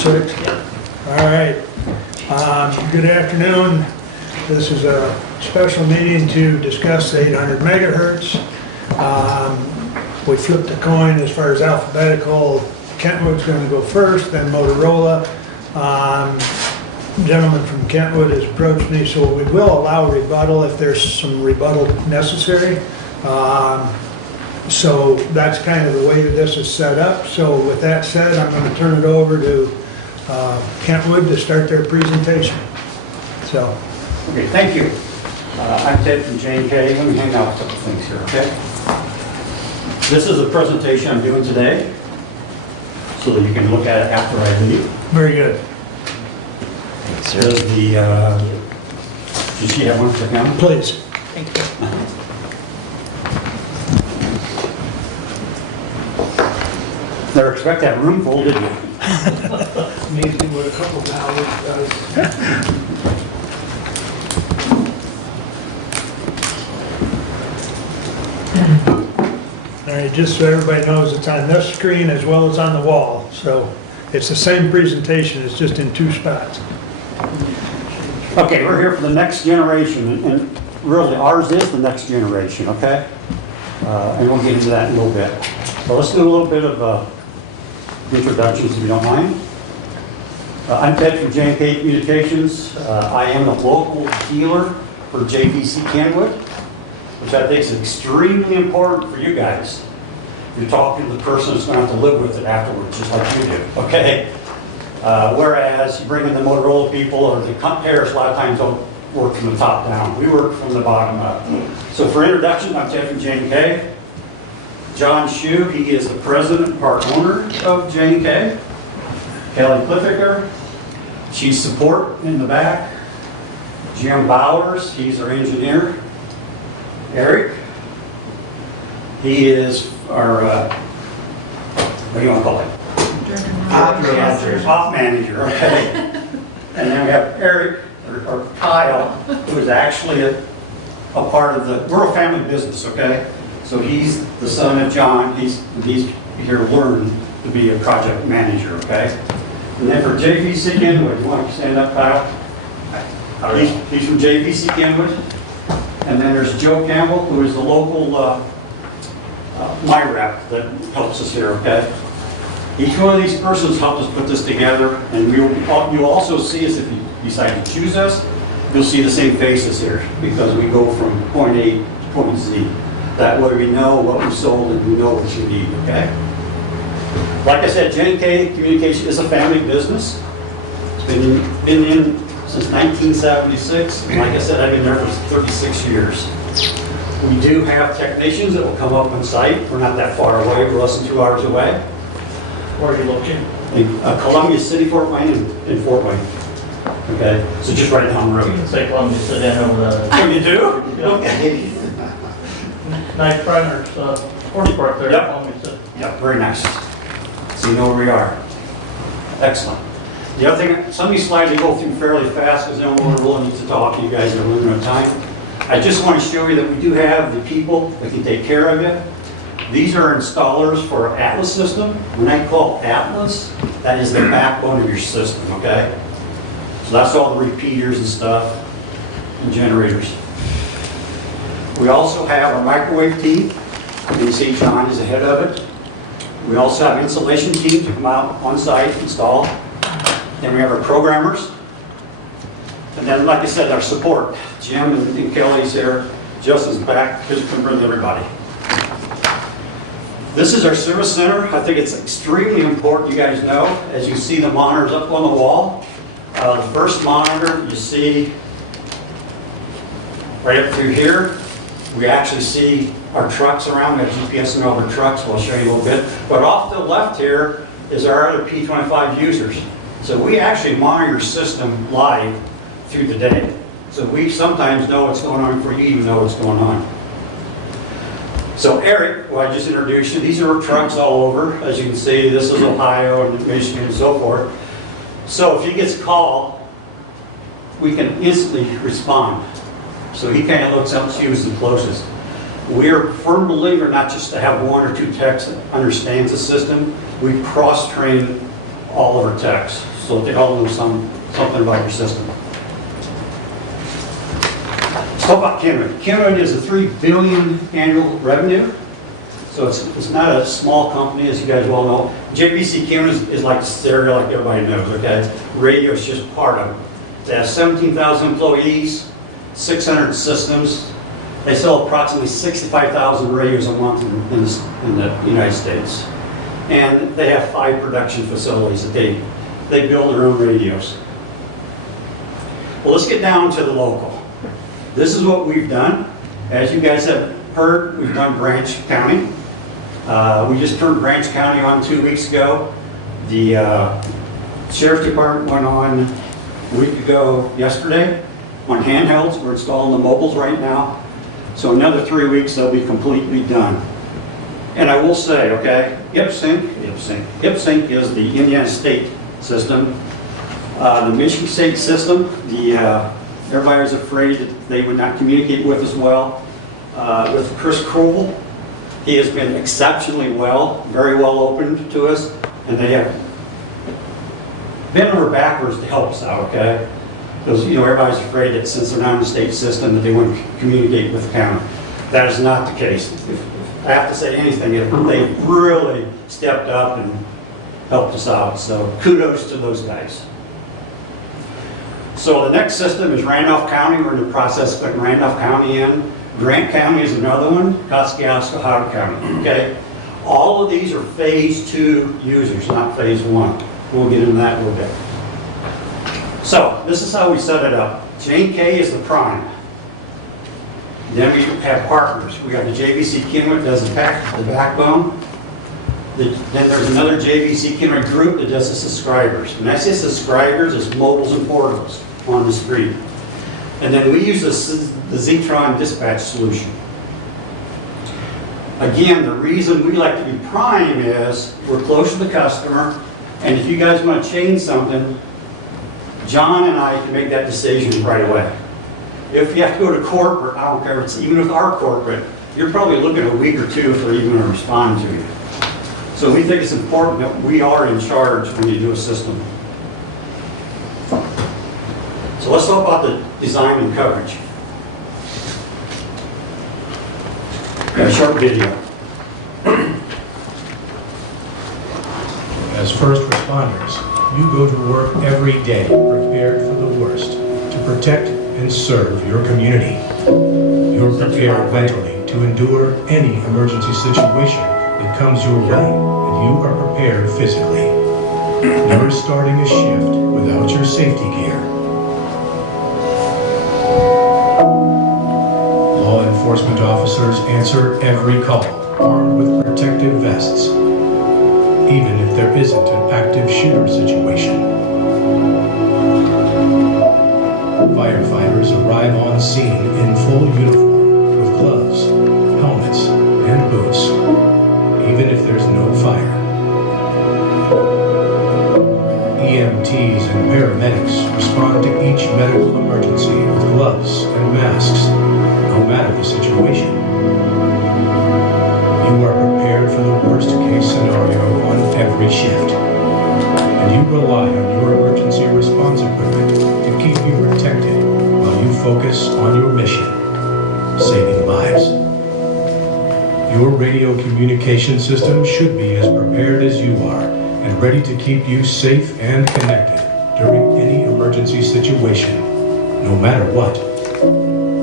6? All right. Good afternoon. This is a special meeting to discuss the 800 megahertz. We flipped a coin as far as alphabetical. Kentwood's going to go first, then Motorola. Gentleman from Kentwood has approached me, so we will allow rebuttal if there's some rebuttal necessary. So that's kind of the way that this is set up. So with that said, I'm going to turn it over to Kentwood to start their presentation. So. Okay, thank you. I'm Ted from J&K. Let me hang out a couple things here, okay? This is a presentation I'm doing today, so that you can look at it after I leave. Very good. There's the, does she have one for him? Please. Thank you. Never expect that room full, did you? Amazing what a couple of hours does. All right, just so everybody knows, it's on this screen as well as on the wall. So it's the same presentation, it's just in 2 spots. Okay, we're here for the next generation, and really ours is the next generation, okay? And we'll get into that in a little bit. So let's do a little bit of introductions, if you don't mind. I'm Ted from J&K Communications. I am the local dealer for JVC Kenwood, which I think is extremely important for you guys. You're talking to the person who's going to have to live with it afterwards, just like you do, okay? Whereas you bring in the Motorola people, or the pairs a lot of times don't work from the top down. We work from the bottom up. So for introduction, I'm Ted from J&K. John Shue, he is the president and part owner of J&K. Kelly Clifficker, she's support in the back. Jim Bowers, he's our engineer. Eric, he is our, what do you want to call it? Off manager, okay. And then we have Eric, or Kyle, who is actually a part of the, we're a family business, okay? So he's the son of John, he's here to learn to be a project manager, okay? And then for JVC Kenwood, you want to stand up, Kyle? He's from JVC Kenwood. And then there's Joe Campbell, who is the local my rep that helps us here, okay? Each one of these persons helped us put this together, and you'll also see us, if you decide to choose us, you'll see the same faces here, because we go from point A to point Z. That way we know what we sold and we know what you need, okay? Like I said, J&K Communication is a family business. It's been in since 1976. And like I said, I've been there for 36 years. We do have technicians that will come up on site. We're not that far away. We're less than 2 hours away. Where are you located? In Columbia City, Fort Wayne, and Fort Wayne. Okay, so just right down the road. You can say Columbia, sit down over the Oh, you do? Yeah. Okay. nice Primer's horse park there. Yep. Columbia City. Yep, very nice. So you know where we are. Excellent. The other thing, some of these slides I go through fairly fast because then we're willing to talk. You guys are limited on time. I just want to show you that we do have the people that can take care of it. These are installers for our Atlas system. When I call Atlas, that is the backbone of your system, okay? So that's all the repeaters and stuff and generators. We also have our microwave team. You can see John is the head of it. We also have installation team to come out on site, install. Then we have our programmers. And then, like I said, our support. Jim and Kelly's here. Justin's back. Here's to bring everybody. This is our service center. I think it's extremely important you guys know. As you see the monitors up on the wall. The first monitor you see right up through here. We actually see our trucks around. We have GPS in all our trucks. We'll show you a little bit. But off to the left here is our other P25 users. So we actually monitor your system live through the day. So we sometimes know what's going on before you even know what's going on. So Eric, who I just introduced you, these are our trucks all over. As you can see, this is Ohio and Michigan and so forth. So if he gets a call, we can instantly respond. So he kind of looks up and sees who's the closest. We're a firm believer not just to have 1 or 2 techs that understands the system. We cross-train all of our techs, so they all know something about your system. Let's talk about Kenwood. Kenwood is a $3 billion annual revenue, so it's not a small company, as you guys well know. JBC Kenwood is like stereo, like everybody knows, okay? Radio is just part of it. They have 17,000 employees, 600 systems. They sell approximately 65,000 radios a month in the United States. And they have 5 production facilities that they build their own radios. Well, let's get down to the local. This is what we've done. As you guys have heard, we've done Branch County. We just turned Branch County on 2 weeks ago. The Sheriff's Department went on a week ago yesterday on handhelds. We're installing the mobiles right now. So another 3 weeks, they'll be completely done. And I will say, okay, IPSync is the Indiana State system. The Michigan State system, everybody was afraid that they would not communicate with us well. With Chris Kroll, he has been exceptionally well, very well opened to us, and they have bent over backwards to help us out, okay? Because, everybody's afraid that since they're not in the state system, that they wouldn't communicate with the county. That is not the case. If I have to say anything, they really stepped up and helped us out. So kudos to those guys. So the next system is Randolph County. We're in the process of putting Randolph County in. Grant County is another one. Kosciuszko County, okay? All of these are phase 2 users, not phase 1. We'll get into that in a little bit. So this is how we set it up. J&K is the prime. Then we have partners. We got the JVC Kenwood that does the backbone. Then there's another JVC Kenwood group that does the subscribers. When I say subscribers, it's mobiles and portables on the street. And then we use the Zetron dispatch solution. Again, the reason we like to be prime is we're close to the customer, and if you guys want to change something, John and I can make that decision right away. If you have to go to corporate, I don't care, even with our corporate, you're probably looking at a week or 2 if they're even going to respond to you. So we think it's important that we are in charge when you do a system. So let's talk about the design and coverage. Got a short video. As first responders, you go to work every day prepared for the worst to protect and serve your community. You're prepared mentally to endure any emergency situation that comes your way, and you are prepared physically. Never starting a shift without your safety gear. Law enforcement officers answer every call, armed with protective vests, even if there isn't an active shooter situation. Firefighters arrive on scene in full uniform with gloves, helmets, and boots, even if there's no fire. EMTs and paramedics respond to each medical emergency with gloves and masks, no matter the situation. You are prepared for the worst case scenario on every shift, and you rely on your emergency response equipment to keep you protected while you focus on your mission, saving lives. Your radio communication system should be as prepared as you are and ready to keep you safe and connected during any emergency situation, no matter what.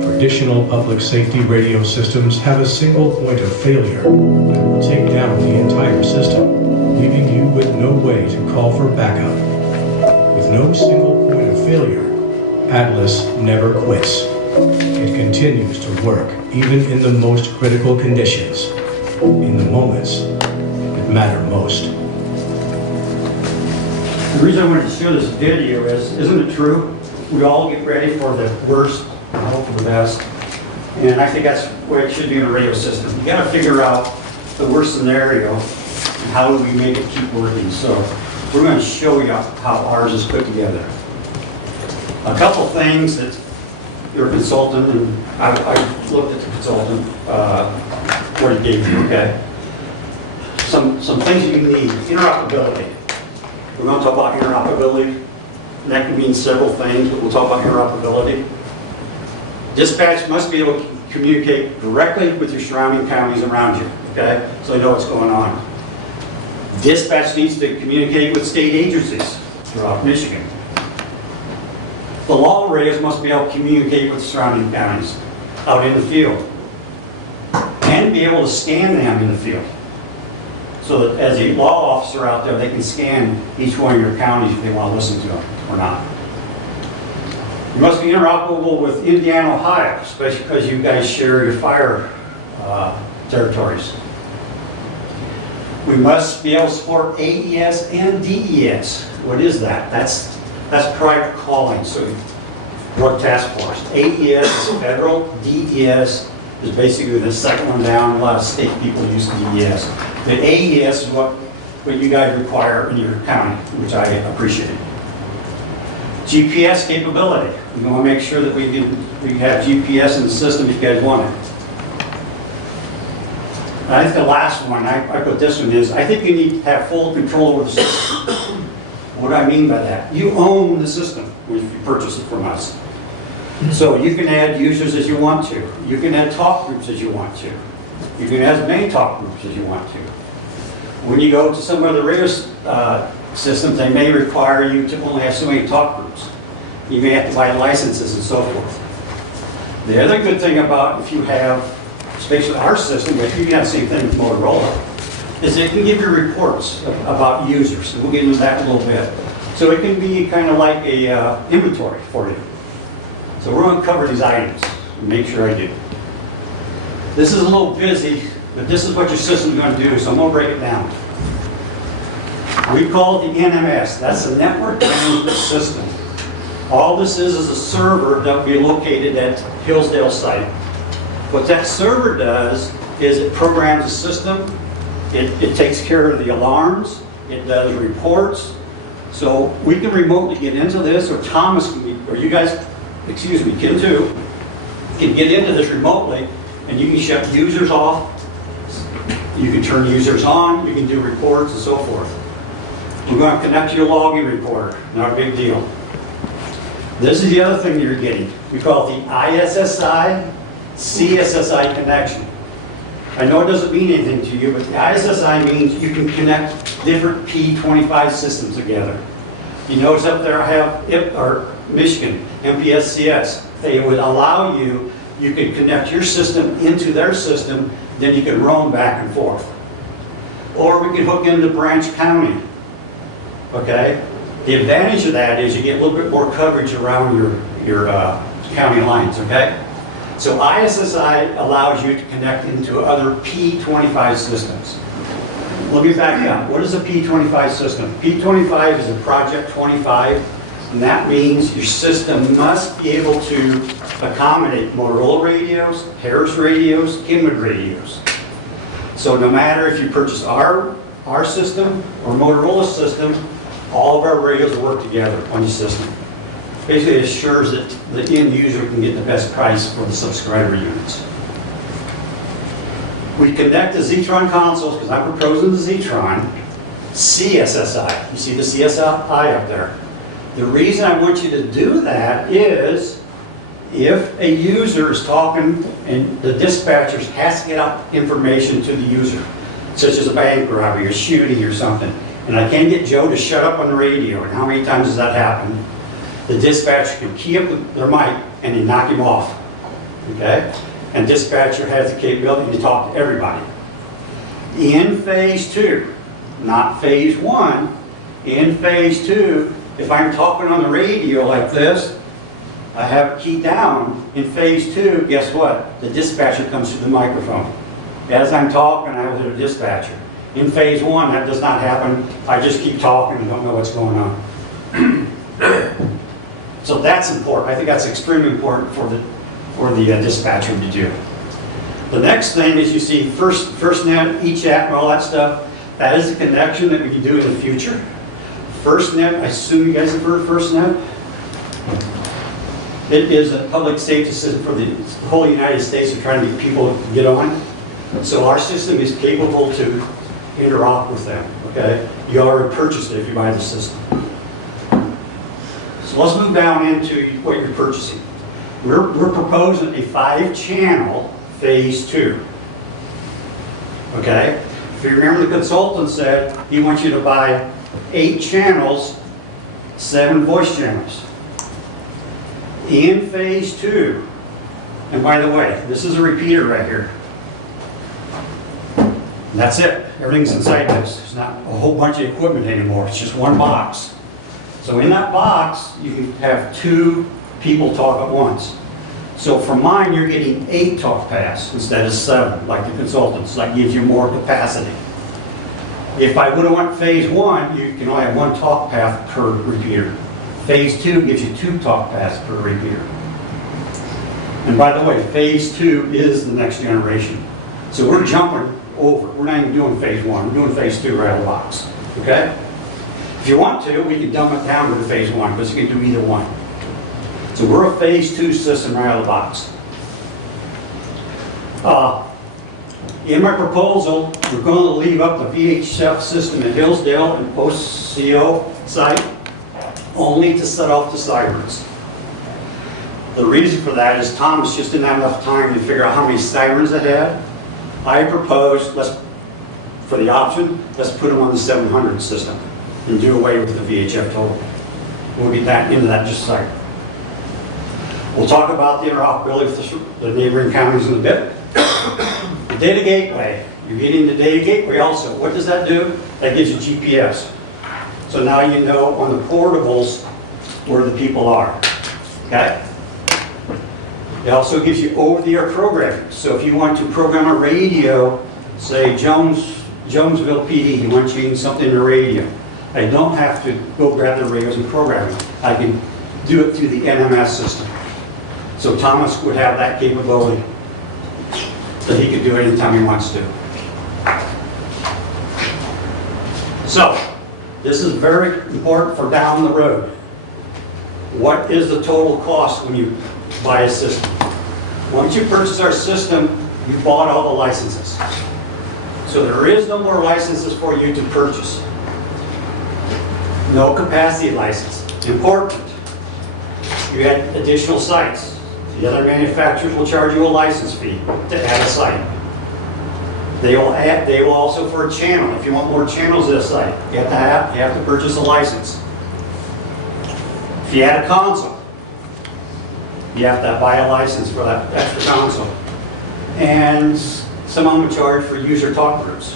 Traditional public safety radio systems have a single point of failure that will take down the entire system, leaving you with no way to call for backup. With no single point of failure, Atlas never quits. It continues to work even in the most critical conditions, in the moments that matter most. The reason I wanted to show this video is, isn't it true? We all get ready for the worst and hope for the best. And I think that's where it should be in a radio system. You got to figure out the worst scenario and how do we make it keep working. So we're going to show you how ours is put together. A couple things that your consultant, and I looked at the consultant, what he gave you, okay? Some things you need. Interoperability. We're going to talk about interoperability. And that can mean several things, but we'll talk about interoperability. Dispatch must be able to communicate directly with your surrounding counties around you, okay? So they know what's going on. Dispatch needs to communicate with state agencies throughout Michigan. The law radios must be able to communicate with surrounding counties out in the field and be able to scan them in the field. So that as a law officer out there, they can scan each one of your counties if they want to listen to them or not. You must be interoperable with Indiana, Ohio, especially because you guys share your fire territories. We must be able to support AES and DES. What is that? That's private calling, so Drug Task Force. AES is federal, DES is basically the second one down. A lot of state people use DES. The AES is what you guys require in your county, which I appreciate. GPS capability. We want to make sure that we have GPS in the system if you guys want it. I think the last one, I put this one is, I think you need to have full control over the system. What do I mean by that? You own the system if you purchase it from us. So you can add users as you want to. You can add talk groups as you want to. You can add as many talk groups as you want to. When you go to some of the radio systems, they may require you to only have so many talk groups. You may have to buy licenses and so forth. The other good thing about if you have, especially our system, but you can have the same thing with Motorola, is it can give you reports about users. And we'll get into that in a little bit. So it can be kind of like a inventory for you. So we're going to cover these items and make sure I do. This is a little busy, but this is what your system is going to do, so I'm going to break it down. We call it the NMS. That's the Network Management System. All this is a server that will be located at Hillsdale site. What that server does is it programs the system, it takes care of the alarms, it does reports. So we can remotely get into this, or Thomas can be, or you guys, excuse me, Kim too, can get into this remotely, and you can shut users off, you can turn users on, you can do reports and so forth. We're going to connect to your logging reporter, not a big deal. This is the other thing you're getting. We call it the ISSI CSSI connection. I know it doesn't mean anything to you, but the ISSI means you can connect different P25 systems together. You notice up there I have Michigan, MPSCS. They would allow you can connect your system into their system, then you can roam back and forth. Or we can hook into Branch County, okay? The advantage of that is you get a little bit more coverage around your county lines, okay? So ISSI allows you to connect into other P25 systems. Let me back up. What is a P25 system? P25 is a Project 25, and that means your system must be able to accommodate Motorola radios, Harris radios, Kinwood radios. So no matter if you purchase our system or Motorola system, all of our radios will work together on your system. Basically, it assures that the end user can get the best price for the subscriber units. We connect the Zetron consoles, because I'm proposing the Zetron, CSSI. You see the CSSI up there. The reason I want you to do that is if a user is talking and the dispatcher has to get out information to the user, such as a bank robbery or shooting or something, and I can't get Joe to shut up on the radio, and how many times has that happened? The dispatcher can key up their mic and they knock him off, okay? And dispatcher has the capability to talk to everybody. In phase 2, not phase 1, in phase 2, if I'm talking on the radio like this, I have it keyed down. In phase 2, guess what? The dispatcher comes to the microphone. As I'm talking, I will hear the dispatcher. In phase 1, that does not happen. I just keep talking and don't know what's going on. So that's important. I think that's extremely important for the dispatcher to do. The next thing is you see FirstNet, eChat, and all that stuff. That is a connection that we can do in the future. FirstNet, I assume you guys have heard of FirstNet. It is a public safety system for the whole United States. We're trying to get people to get on. So our system is capable to interop with them, okay? You already purchased it if you buy the system. So let's move down into what you're purchasing. We're proposing a 5-channel phase 2. Okay? If you remember, the consultant said he wants you to buy 8 channels, 7 voice channels. In phase 2, and by the way, this is a repeater right here. That's it. Everything's inside this. There's not a whole bunch of equipment anymore. It's just one box. So in that box, you can have 2 people talk at once. So for mine, you're getting 8 talk paths instead of 7, like the consultants. That gives you more capacity. If I would have went phase 1, you can only have 1 talk path per repeater. Phase 2 gives you 2 talk paths per repeater. And by the way, phase 2 is the next generation. So we're jumping over. We're not even doing phase 1. We're doing phase 2 right out of the box. Okay? If you want to, we can dumb it down to the phase 1, because you can do either one. So we're a phase 2 system right out of the box. In my proposal, we're going to leave up the VHF system at Hillsdale and post-CO site only to set off the sirens. The reason for that is Thomas just didn't have enough time to figure out how many sirens it had. I proposed, for the option, let's put them on the 700 system and do away with the VHF total. We'll get into that just a second. We'll talk about the interoperability with the neighboring counties in a bit. The data gateway. You're getting the data gateway also. What does that do? That gives you GPS. So now you know on the portables where the people are. Okay? It also gives you over-the-air programming. So if you want to program a radio, say Jonesville PD, you want to change something in the radio, I don't have to go grab the radios and program them. I can do it through the NMS system. So Thomas would have that capability that he could do it anytime he wants to. So, this is very important for down the road. What is the total cost when you buy a system? Once you purchase our system, you bought all the licenses. So there is no more licenses for you to purchase. No capacity license. Important. You add additional sites. The other manufacturers will charge you a license fee to add a site. They will also for a channel. If you want more channels at a site, you have to purchase a license. If you add a console, you have to buy a license for that extra console. And some of them charge for user talk groups.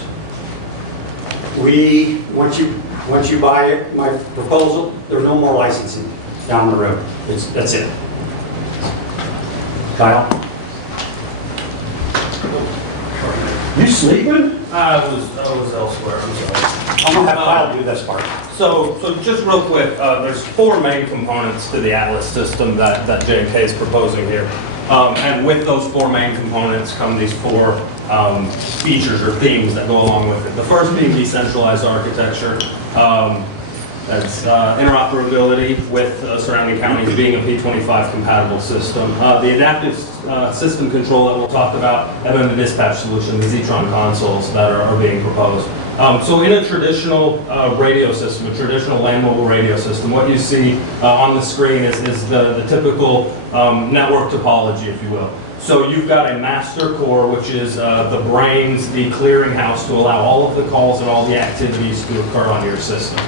Once you buy it, my proposal, there's no more licensing down the road. That's it. Kyle? You sleeping? I was elsewhere, I'm sorry. I'm gonna have Kyle do this part. So just real quick, there's 4 main components to the Atlas system that J&K is proposing here. And with those 4 main components come these 4 features or themes that go along with it. The first being decentralized architecture. That's interoperability with surrounding counties, being a P25 compatible system. The adaptive system control that we'll talk about, and then the dispatch solution, the Zetron consoles that are being proposed. So in a traditional radio system, a traditional land mobile radio system, what you see on the screen is the typical network topology, if you will. So you've got a master core, which is the brains, the clearinghouse to allow all of the calls and all the activities to occur on your system.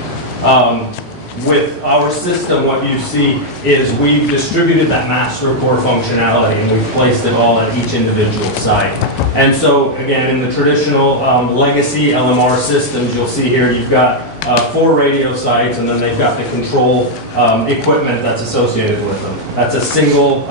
With our system, what you see is we've distributed that master core functionality and we've placed it all at each individual site. And so, again, in the traditional legacy LMR systems, you'll see here you've got 4 radio sites and then they've got the control equipment that's associated with them. That's a single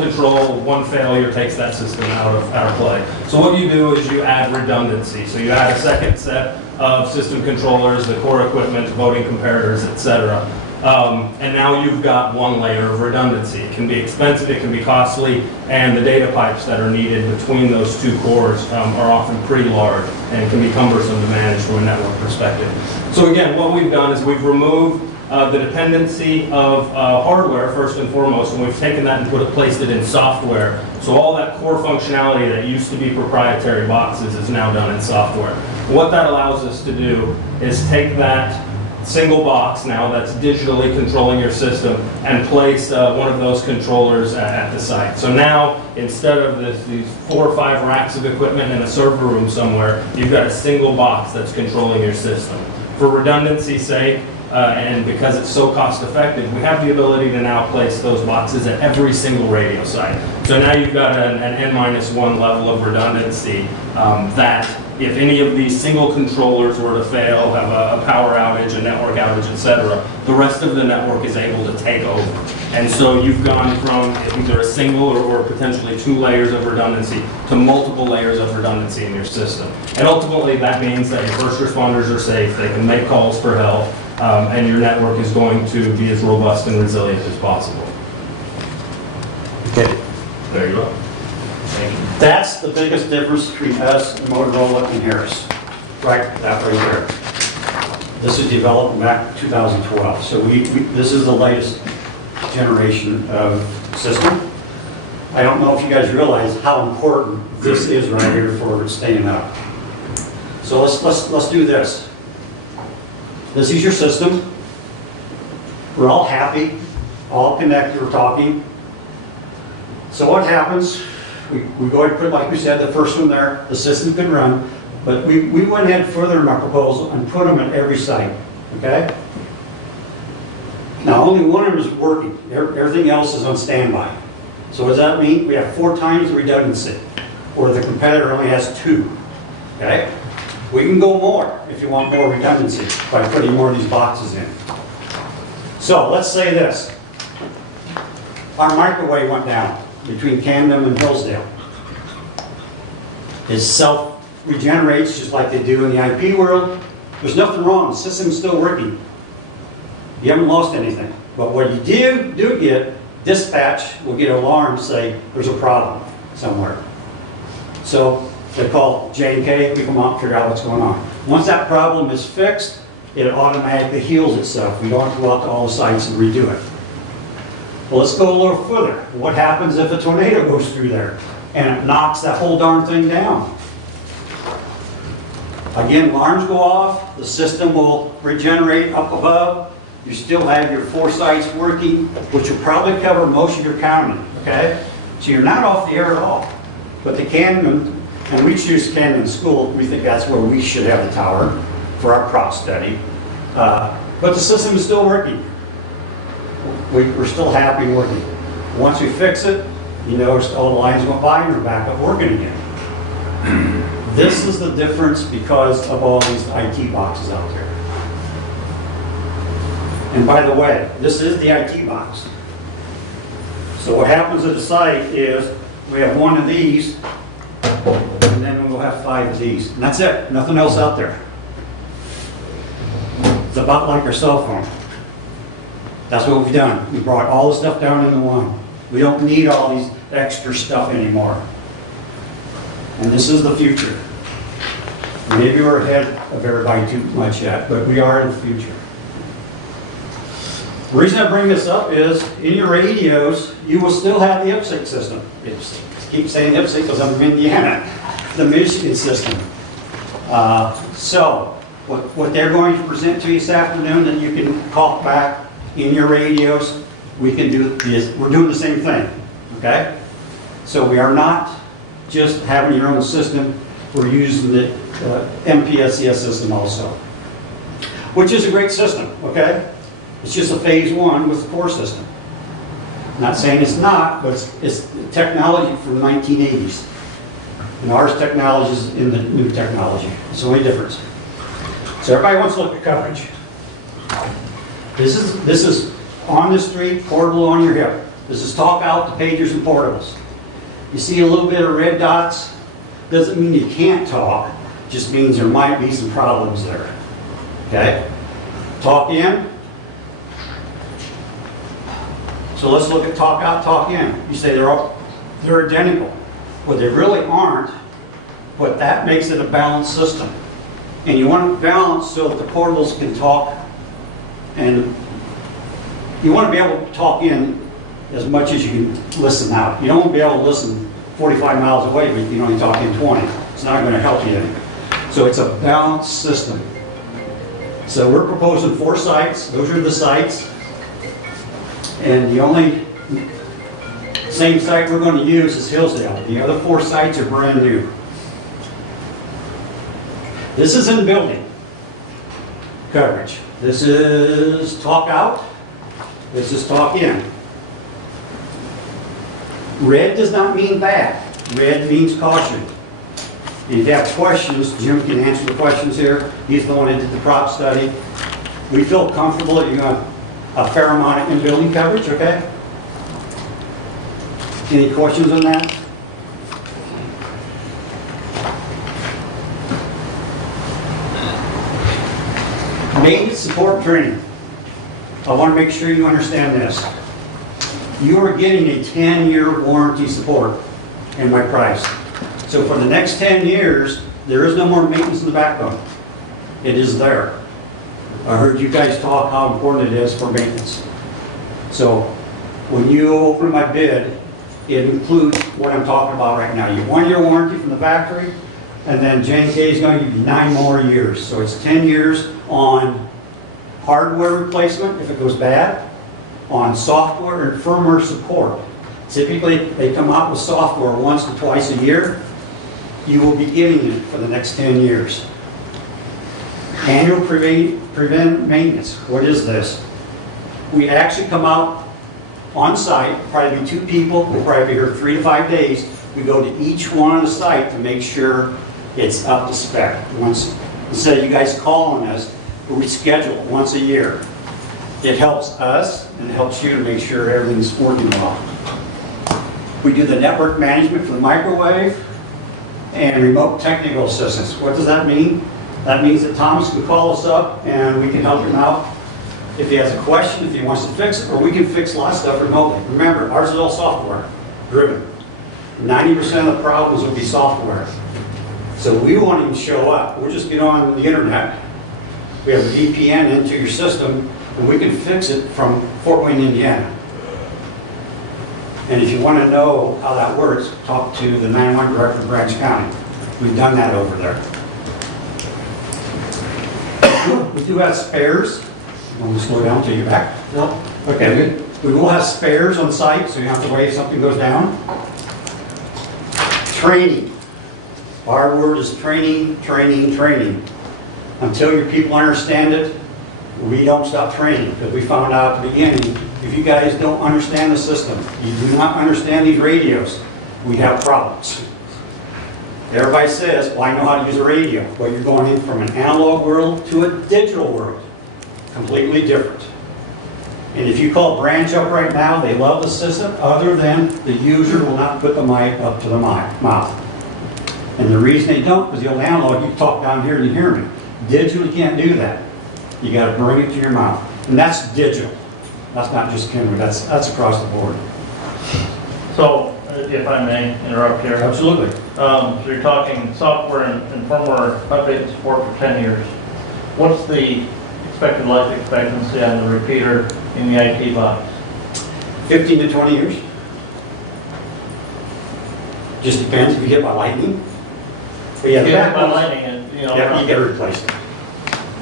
control, one failure takes that system out of play. So what you do is you add redundancy. So you add a second set of system controllers, the core equipment, voting comparators, etc. And now you've got one layer of redundancy. It can be expensive, it can be costly, and the data pipes that are needed between those 2 cores are often pretty large and can be cumbersome to manage from a network perspective. So again, what we've done is we've removed the dependency of hardware first and foremost, and we've taken that and placed it in software. So all that core functionality that used to be proprietary boxes is now done in software. What that allows us to do is take that single box now that's digitally controlling your system and place one of those controllers at the site. So now, instead of these 4 or 5 racks of equipment in a server room somewhere, you've got a single box that's controlling your system. For redundancy's sake, and because it's so cost effective, we have the ability to now place those boxes at every single radio site. So now you've got an N-1 level of redundancy that if any of these single controllers were to fail, have a power outage, a network outage, etc., the rest of the network is able to take over. And so you've gone from either a single or potentially 2 layers of redundancy to multiple layers of redundancy in your system. And ultimately that means that your first responders are safe, they can make calls for help, and your network is going to be as robust and resilient as possible. Okay. There you go. That's the biggest difference between us and Motorola and Harris. Right, that right there. This is developed back in 2012. So this is the latest generation of system. I don't know if you guys realize how important this is right here for staying up. So let's do this. This is your system. We're all happy, all connected, we're talking. So what happens? We go ahead and put, like we said, the first one there, the system can run, but we went ahead further in our proposal and put them at every site, okay? Now, only one of them is working. Everything else is on standby. So what does that mean? We have 4 times the redundancy, where the competitor only has 2, okay? We can go more if you want more redundancy by putting more of these boxes in. So let's say this. Our microwave went down between Camden and Hillsdale. It self-regenerates just like they do in the IP world. There's nothing wrong, the system's still working. You haven't lost anything. But what you do get, dispatch will get an alarm say there's a problem somewhere. So they call J&K, we come out and figure out what's going on. Once that problem is fixed, it automatically heals itself. We don't have to go out to all the sites and redo it. Well, let's go a little further. What happens if a tornado goes through there and it knocks that whole darn thing down? Again, alarms go off, the system will regenerate up above. You still have your 4 sites working, which will probably cover most of your county, okay? So you're not off the air at all. But the Camden, and we choose Camden School, we think that's where we should have the tower for our prop study. But the system is still working. We're still happy working. Once we fix it, you notice all the lines went by and we're back up working again. This is the difference because of all these IT boxes out there. And by the way, this is the IT box. So what happens at the site is we have 1 of these, and then we'll have 5 of these. And that's it, nothing else out there. It's about like our cell phone. That's what we've done. We brought all the stuff down into one. We don't need all these extra stuff anymore. And this is the future. Maybe we're ahead of everybody too much yet, but we are in the future. The reason I bring this up is, in your radios, you will still have the IPSC system. I keep saying IPSC because I'm from Indiana, the Michigan system. So, what they're going to present to you this afternoon that you can call back in your radios, we can do is we're doing the same thing, okay? So we are not just having your own system, we're using the MPSCS system also, which is a great system, okay? It's just a phase 1 with the core system. Not saying it's not, but it's technology from the 1980s. And ours technology is in the new technology. It's the only difference. So everybody wants to look at coverage. This is on the street, portable on your hip. This is talk out to pagers and portables. You see a little bit of red dots, doesn't mean you can't talk, just means there might be some problems there. Okay? Talk in. So let's look at talk out, talk in. You say they're identical. Well, they really aren't, but that makes it a balanced system. And you want it balanced so that the portables can talk, and you want to be able to talk in as much as you can listen out. You don't want to be able to listen 45 miles away, but you can only talk in 20. It's not going to help you any. So it's a balanced system. So we're proposing 4 sites. Those are the sites. And the only same site we're going to use is Hillsdale. The other 4 sites are brand new. This is in building coverage. This is talk out. This is talk in. Red does not mean bad. Red means caution. And if you have questions, Jim can answer the questions here. He's the one that did the prop study. We feel comfortable that you're going to have a fair amount of in-building coverage, okay? Any questions on that? Maintenance support training. I want to make sure you understand this. You are getting a 10-year warranty support in my price. So for the next 10 years, there is no more maintenance in the backbone. It is there. I heard you guys talk how important it is for maintenance. So when you open my bid, it includes what I'm talking about right now. You have 1-year warranty from the factory, and then J&K is going to give you 9 more years. So it's 10 years on hardware replacement if it goes bad, on software and firmware support. Typically, they come out with software once or twice a year. You will be getting it for the next 10 years. Annual prevent maintenance. What is this? We actually come out on site, probably be 2 people, we'll probably be here 3 to 5 days. We go to each one on the site to make sure it's up to spec. Once, instead of you guys calling us, we schedule it once a year. It helps us and it helps you to make sure everything's working well. We do the network management for the microwave and remote technical assistance. What does that mean? That means that Thomas can call us up and we can help him out if he has a question, if he wants to fix it, or we can fix a lot of stuff remotely. Remember, ours is all software driven. 90% of the problems will be software. So we won't even show up. We'll just get on the internet. We have a VPN into your system and we can fix it from Fort Wayne, Indiana. And if you want to know how that works, talk to the 911 director of Branch County. We've done that over there. We do have spares. Want me to slow down till you're back? No. Okay, good. We will have spares on site, so you don't have to wait if something goes down. Training. Our word is training, training, training. Until your people understand it, we don't stop training, because we found out at the beginning, if you guys don't understand the system, you do not understand these radios, we have problems. Everybody says, well, I know how to use a radio. Well, you're going in from an analog world to a digital world. Completely different. And if you call Branch up right now, they love the system, other than the user will not put the mic up to the mouth. And the reason they don't, because the old analog, you talk down here and you hear me. Digital, you can't do that. You got to bring it to your mouth. And that's digital. That's not just camera, that's across the board. So, if I may interrupt here. Absolutely. So you're talking software and firmware update and support for 10 years. What's the expected life expectancy on the repeater in the IT box? 15 to 20 years. Just depends if you get by lightning. But yeah, the Yeah, by backbone- lightning, and, you know. Yeah, you get replaced.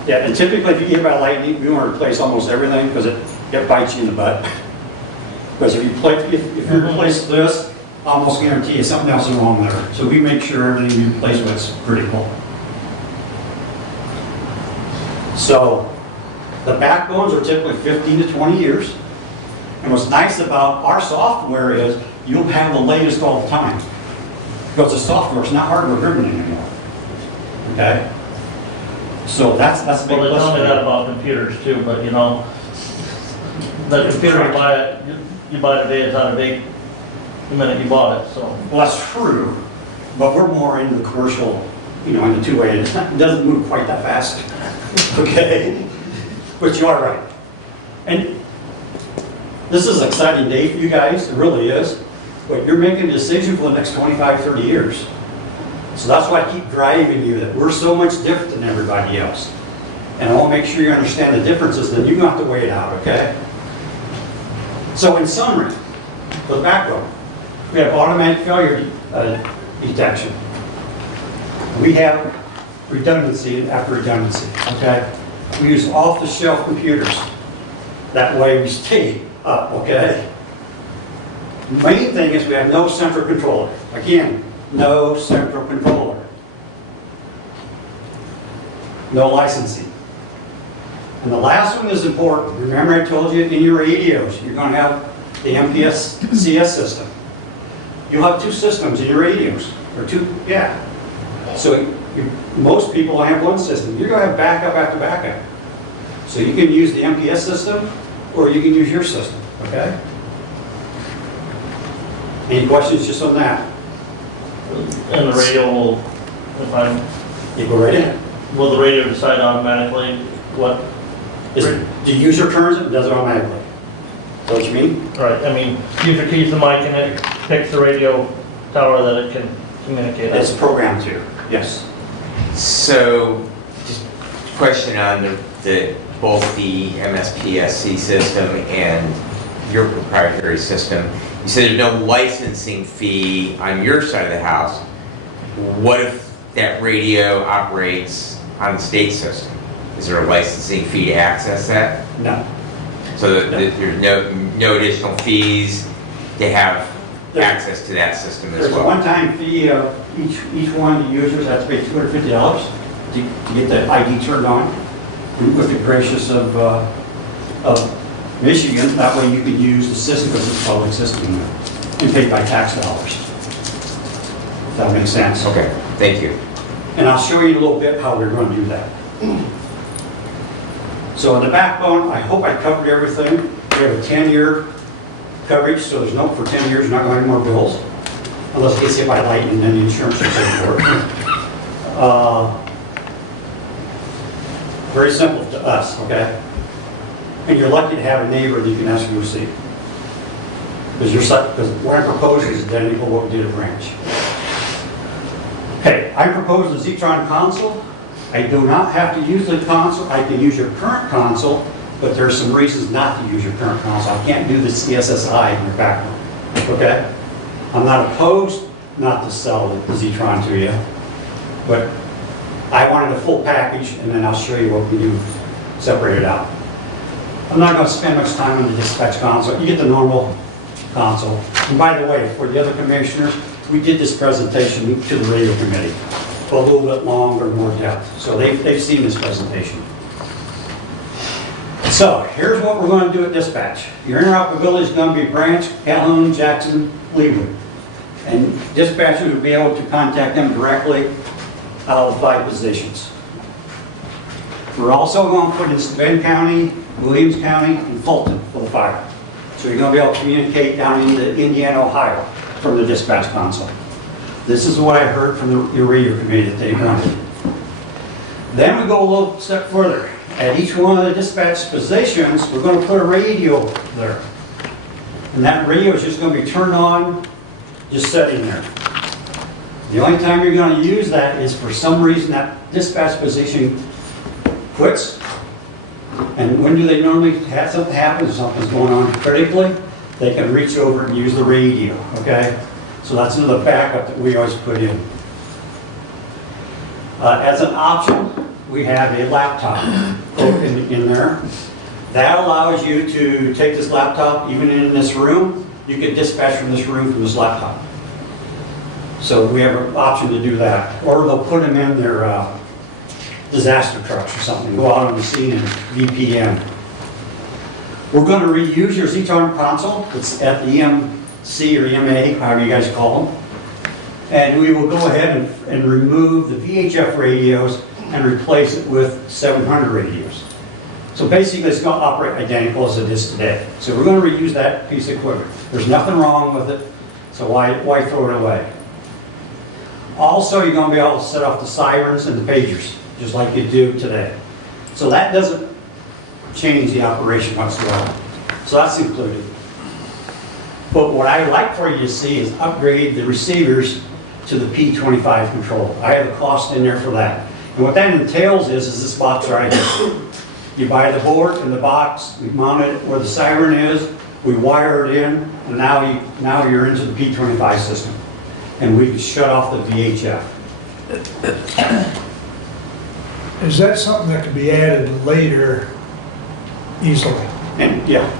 Yeah, and typically if you get by lightning, we want to replace almost everything because it bites you in the butt. Because if you replace this, I almost guarantee you something else is wrong there. So we make sure everything you replace with is critical. So the backbones are typically 15 to 20 years. And what's nice about our software is you'll have the latest all the time. Because the software is not hardware driven anymore. Okay? So that's a big Well, they plus. tell me that about computers too, but you know, the computer you buy today is out of date the minute you bought it, so. Well, that's true, but we're more into the commercial, in the two-way. It doesn't move quite that fast. Okay? But you are right. And this is an exciting day for you guys, it really is. But you're making a decision for the next 25, 30 years. So that's why I keep driving you, that we're so much different than everybody else. And I want to make sure you understand the differences, then you're going to have to weigh it out, okay? So in summary, the backbone, we have automatic failure detection. We have redundancy after redundancy, okay? We use off-the-shelf computers. That way we stay up, okay? The main thing is we have no central controller. Again, no central controller. No licensing. And the last one is important. Remember I told you in your radios, you're going to have the MPS CS system. You'll have two systems in your radios, or two, yeah. So most people have one system. You're going to have backup after backup. So you can use the MPS system, or you can use your system, okay? Any questions just on that? And the radio will, if I'm, You go right in. will the radio decide automatically what, Do you use your turns, it does it automatically. Is that what you mean? right, I mean, user keys the mic and it picks the radio tower that it can communicate on. It's programmed to, yes. So, just a question on both the MSPSC system and your proprietary system. You said there's no licensing fee on your side of the house. What if that radio operates on the state system? Is there a licensing fee to access that? No. So there's no additional fees to have access to that system as There's a well? one-time fee of each one of the users has to pay $250 to get the ID turned on. With the gracious of Michigan, that way you can use the system because it's a public system and paid by tax dollars. If that makes sense. Okay, thank you. And I'll show you in a little bit how we're going to do that. So in the backbone, I hope I covered everything. We have a 10-year coverage, so there's no, for 10 years, you're not going to have any more bills. Unless it gets hit by lightning, then the insurance will pay for it. Very simple to us, okay? And you're lucky to have a neighbor that you can ask to receive. Because what I'm proposing is identical to what we did at Branch. Okay, I propose the Zetron console. I do not have to use the console. I can use your current console, but there's some reasons not to use your current console. I can't do the CSSI in your background, okay? I'm not opposed not to sell the Zetron to you, but I wanted a full package, and then I'll show you what we do, separate it out. I'm not going to spend much time on the dispatch console. You get the normal console. And by the way, for the other commissioners, we did this presentation to the radio committee, a little bit longer, more depth. So they've seen this presentation. So here's what we're going to do at dispatch. Your interoperability is going to be Branch, Calhoun, Jackson, Leewood. And dispatchers will be able to contact them directly out of 5 positions. We're also going to put in Steuben County, Williams County, and Fulton for the fire. So you're going to be able to communicate down into Indiana, Ohio from the dispatch console. This is what I heard from your radio committee that they wanted. Then we go a little step further. At each one of the dispatch positions, we're going to put a radio there. And that radio is just going to be turned on, just sitting there. The only time you're going to use that is for some reason that dispatch position quits. And when do they normally have something happen? Something's going on critically, they can reach over and use the radio, okay? So that's another backup that we always put in. As an option, we have a laptop in there. That allows you to take this laptop, even in this room, you can dispatch from this room from this laptop. So we have an option to do that. Or they'll put them in their disaster trucks or something, go out on the scene and VPN. We're going to reuse your Zetron console. It's at the EMC or EMA, however you guys call them. And we will go ahead and remove the VHF radios and replace it with 700 radios. So basically it's going to operate identical as it is today. So we're going to reuse that piece of equipment. There's nothing wrong with it, so why throw it away? Also, you're going to be able to set off the sirens and the pagers, just like you do today. So that doesn't change the operation whatsoever. So that's included. But what I'd like for you to see is upgrade the receivers to the P25 control. I have a cost in there for that. And what that entails is this box right here. You buy the board and the box, we mount it where the siren is, we wire it in, and now you're into the P25 system. And we can shut off the VHF. is that something that could be added later easily? And, yeah,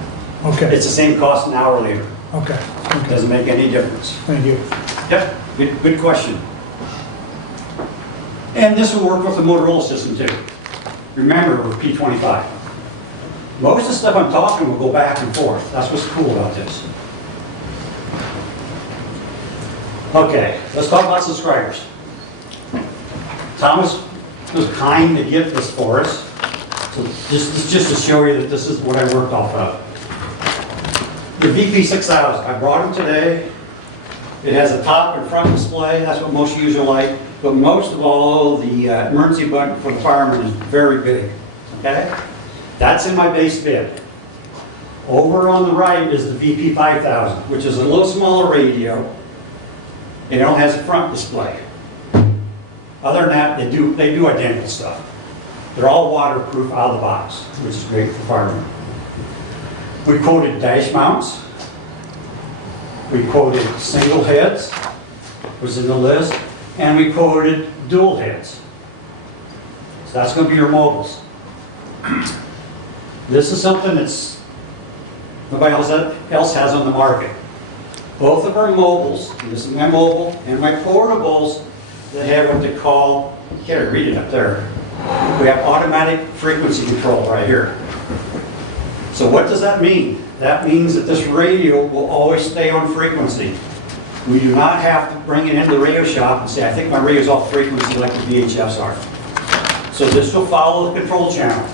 Okay, it's the same cost an hour later. okay, okay, Doesn't make any difference. thank you. Yep, good question. And this will work with the Motorola system too. Remember, with P25. Most of the stuff I'm talking will go back and forth. That's what's cool about this. Okay, let's talk about subscribers. Thomas was kind to get this for us. So just to show you that this is what I worked off of. The VP6000, I brought him today. It has a top and front display, that's what most users like. But most of all, the emergency button for the fireman is very big, okay? That's in my base bid. Over on the right is the VP5000, which is a little smaller radio. And it only has a front display. Other than that, they do identical stuff. They're all waterproof out of the box, which is great for firemen. We quoted dash mounts. We quoted single heads, was in the list, and we quoted dual heads. So that's going to be your mobiles. This is something that's nobody else has on the market. Both of our mobiles, and this is my mobile and my portables, they have what they call, you can't read it up there. We have automatic frequency control right here. So what does that mean? That means that this radio will always stay on frequency. We do not have to bring it into the radio shop and say, I think my radio's off frequency like the VHFs are. So this will follow the control channel.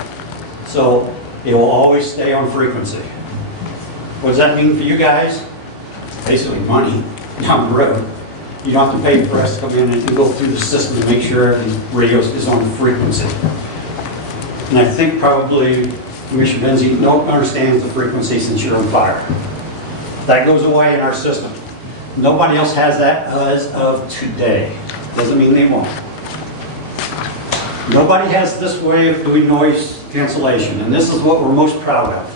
So it will always stay on frequency. What does that mean for you guys? Basically money down the road. You don't have to pay for us to come in and go through the system to make sure every radio is on frequency. And I think probably Commissioner Benzie understands the frequency since you're on fire. That goes away in our system. Nobody else has that as of today. Doesn't mean they won't. Nobody has this way of doing noise cancellation, and this is what we're most proud of.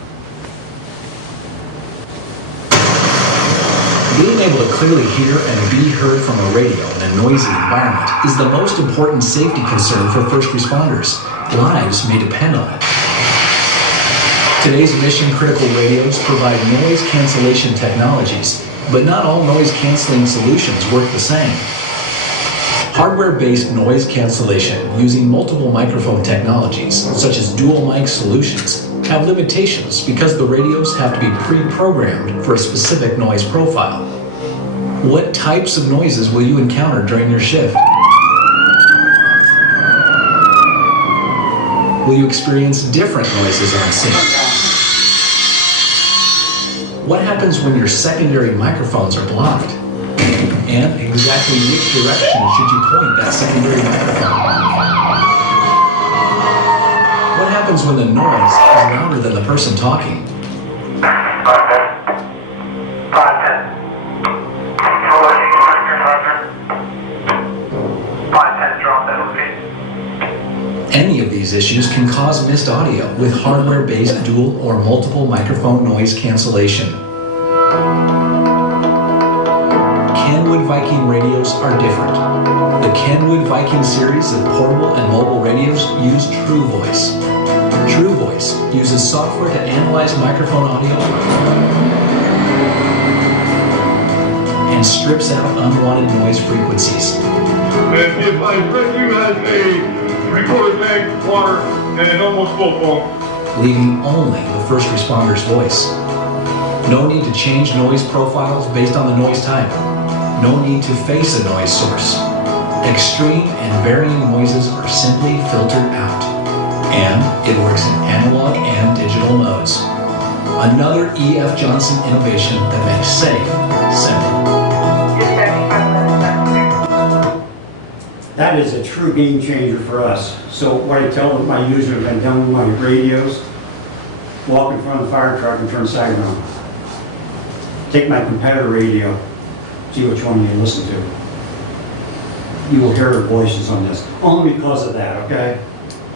Being able to clearly hear and be heard from a radio in a noisy environment is the most important safety concern for first responders. Lives may depend on it. Today's mission-critical radios provide noise cancellation technologies, but not all noise-canceling solutions work the same. Hardware-based noise cancellation using multiple microphone technologies, such as dual mic solutions, have limitations because the radios have to be pre-programmed for a specific noise profile. What types of noises will you encounter during your shift? Will you experience different noises on scene? What happens when your secondary microphones are blocked? And exactly which direction should you point that secondary microphone? What happens when the noise is louder than the person talking? Any of these issues can cause missed audio with hardware-based dual or multiple microphone noise cancellation. Kenwood Viking radios are different. The Kenwood Viking series of portable and mobile radios use True Voice. True Voice uses software to analyze microphone audio and strips out unwanted noise frequencies. And if I press you as a three-quarter tank of water and almost full pump, leaving only the first responder's voice. No need to change noise profiles based on the noise type. No need to face a noise source. Extreme and varying noises are simply filtered out. And it works in analog and digital modes. Another E.F. Johnson innovation that makes safe simple. That is a true game changer for us. So what I tell my users, I've done with my radios, walk in front of the fire truck and turn the side around. Take my competitor radio, see which one you listen to. You will hear their voices on this, only because of that, okay?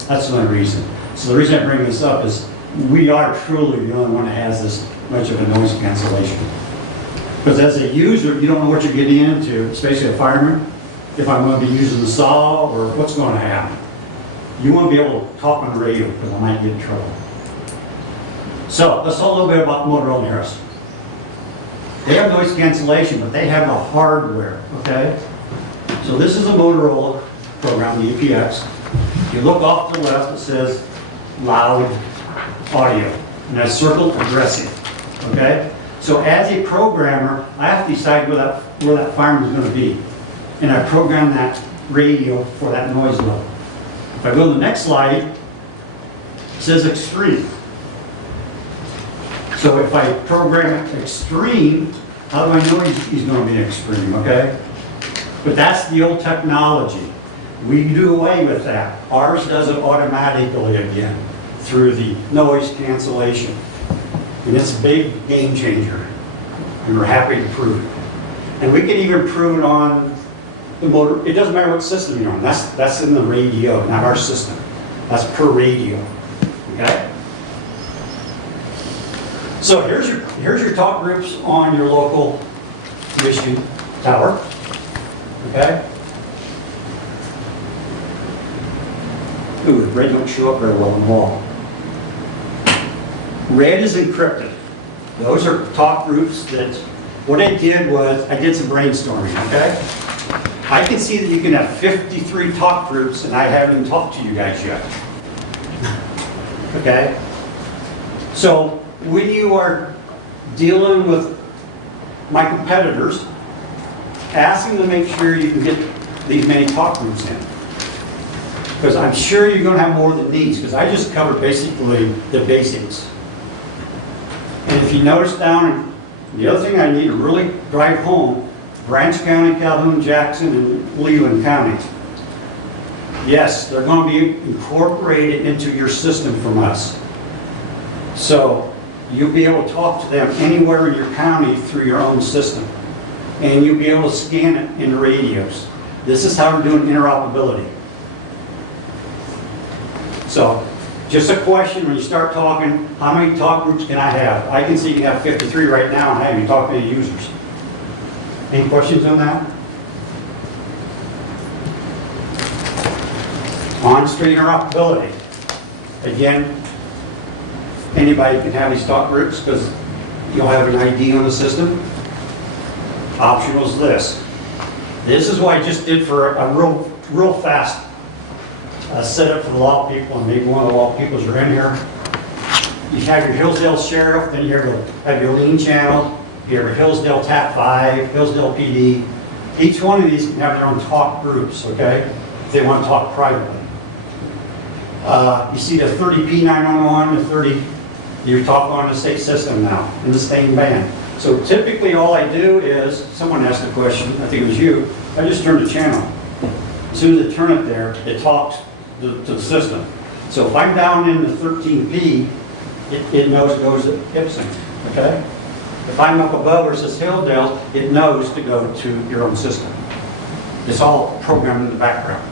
That's the only reason. So the reason I bring this up is we are truly the only one that has this much of a noise cancellation. Because as a user, you don't know what you're getting into, especially a fireman, if I'm going to be using the saw or what's going to happen. you want to be able to talk on the radio because I might get in trouble. So let's talk a little bit about Motorola and Harris. They have noise cancellation, but they have the hardware, okay? So this is a Motorola program, the EPX. You look off to the left, it says loud audio, and that's circled aggressive, okay? So as a programmer, I have to decide where that fireman is going to be. And I program that radio for that noise level. If I go to the next slide, it says extreme. So if I program extreme, how do I know he's going to be extreme, okay? But that's the old technology. We do away with that. Ours does it automatically again through the noise cancellation. And it's a big game changer. And we're happy to prove it. And we can even prove it on the motor. It doesn't matter what system you're on. That's in the radio, not our system. That's per radio. Okay? So here's your talk groups on your local commission tower. Okay? Ooh, the red don't show up very well on the wall. Red is encrypted. Those are talk groups that, what I did was, I did some brainstorming, okay? I can see that you can have 53 talk groups and I haven't even talked to you guys yet. Okay? So, when you are dealing with my competitors, ask them to make sure you can get these many talk groups in. Because I'm sure you're going to have more than these, because I just covered basically the basics. And if you notice down, the other thing I need to really drive home, Branch County, Calhoun, Jackson, and Leland County. Yes, they're going to be incorporated into your system from us. So you'll be able to talk to them anywhere in your county through your own system. And you'll be able to scan it in the radios. This is how we're doing interoperability. So, just a question when you start talking, how many talk groups can I have? I can see you have 53 right now and I haven't talked to any users. Any questions on that? On-street interoperability. Again, anybody can have these talk groups because you'll have an ID on the system. Optional is this. This is what I just did for a real fast setup for the law people, and maybe one of the law peoples are in here. You have your Hillsdale Sheriff, then you have your lean channel, you have your Hillsdale TAP 5, Hillsdale PD. Each one of these can have their own talk groups, okay, if they want to talk privately. You see the 30P911, the 30, you're talking on the state system now, in the same band. So typically all I do is, someone asked a question, I think it was you, I just turn the channel. As soon as I turn it there, it talks to the system. So if I'm down in the 13P, it knows it goes to Gibson, okay? If I'm up above where it says Hilldale, it knows to go to your own system. It's all programmed in the background.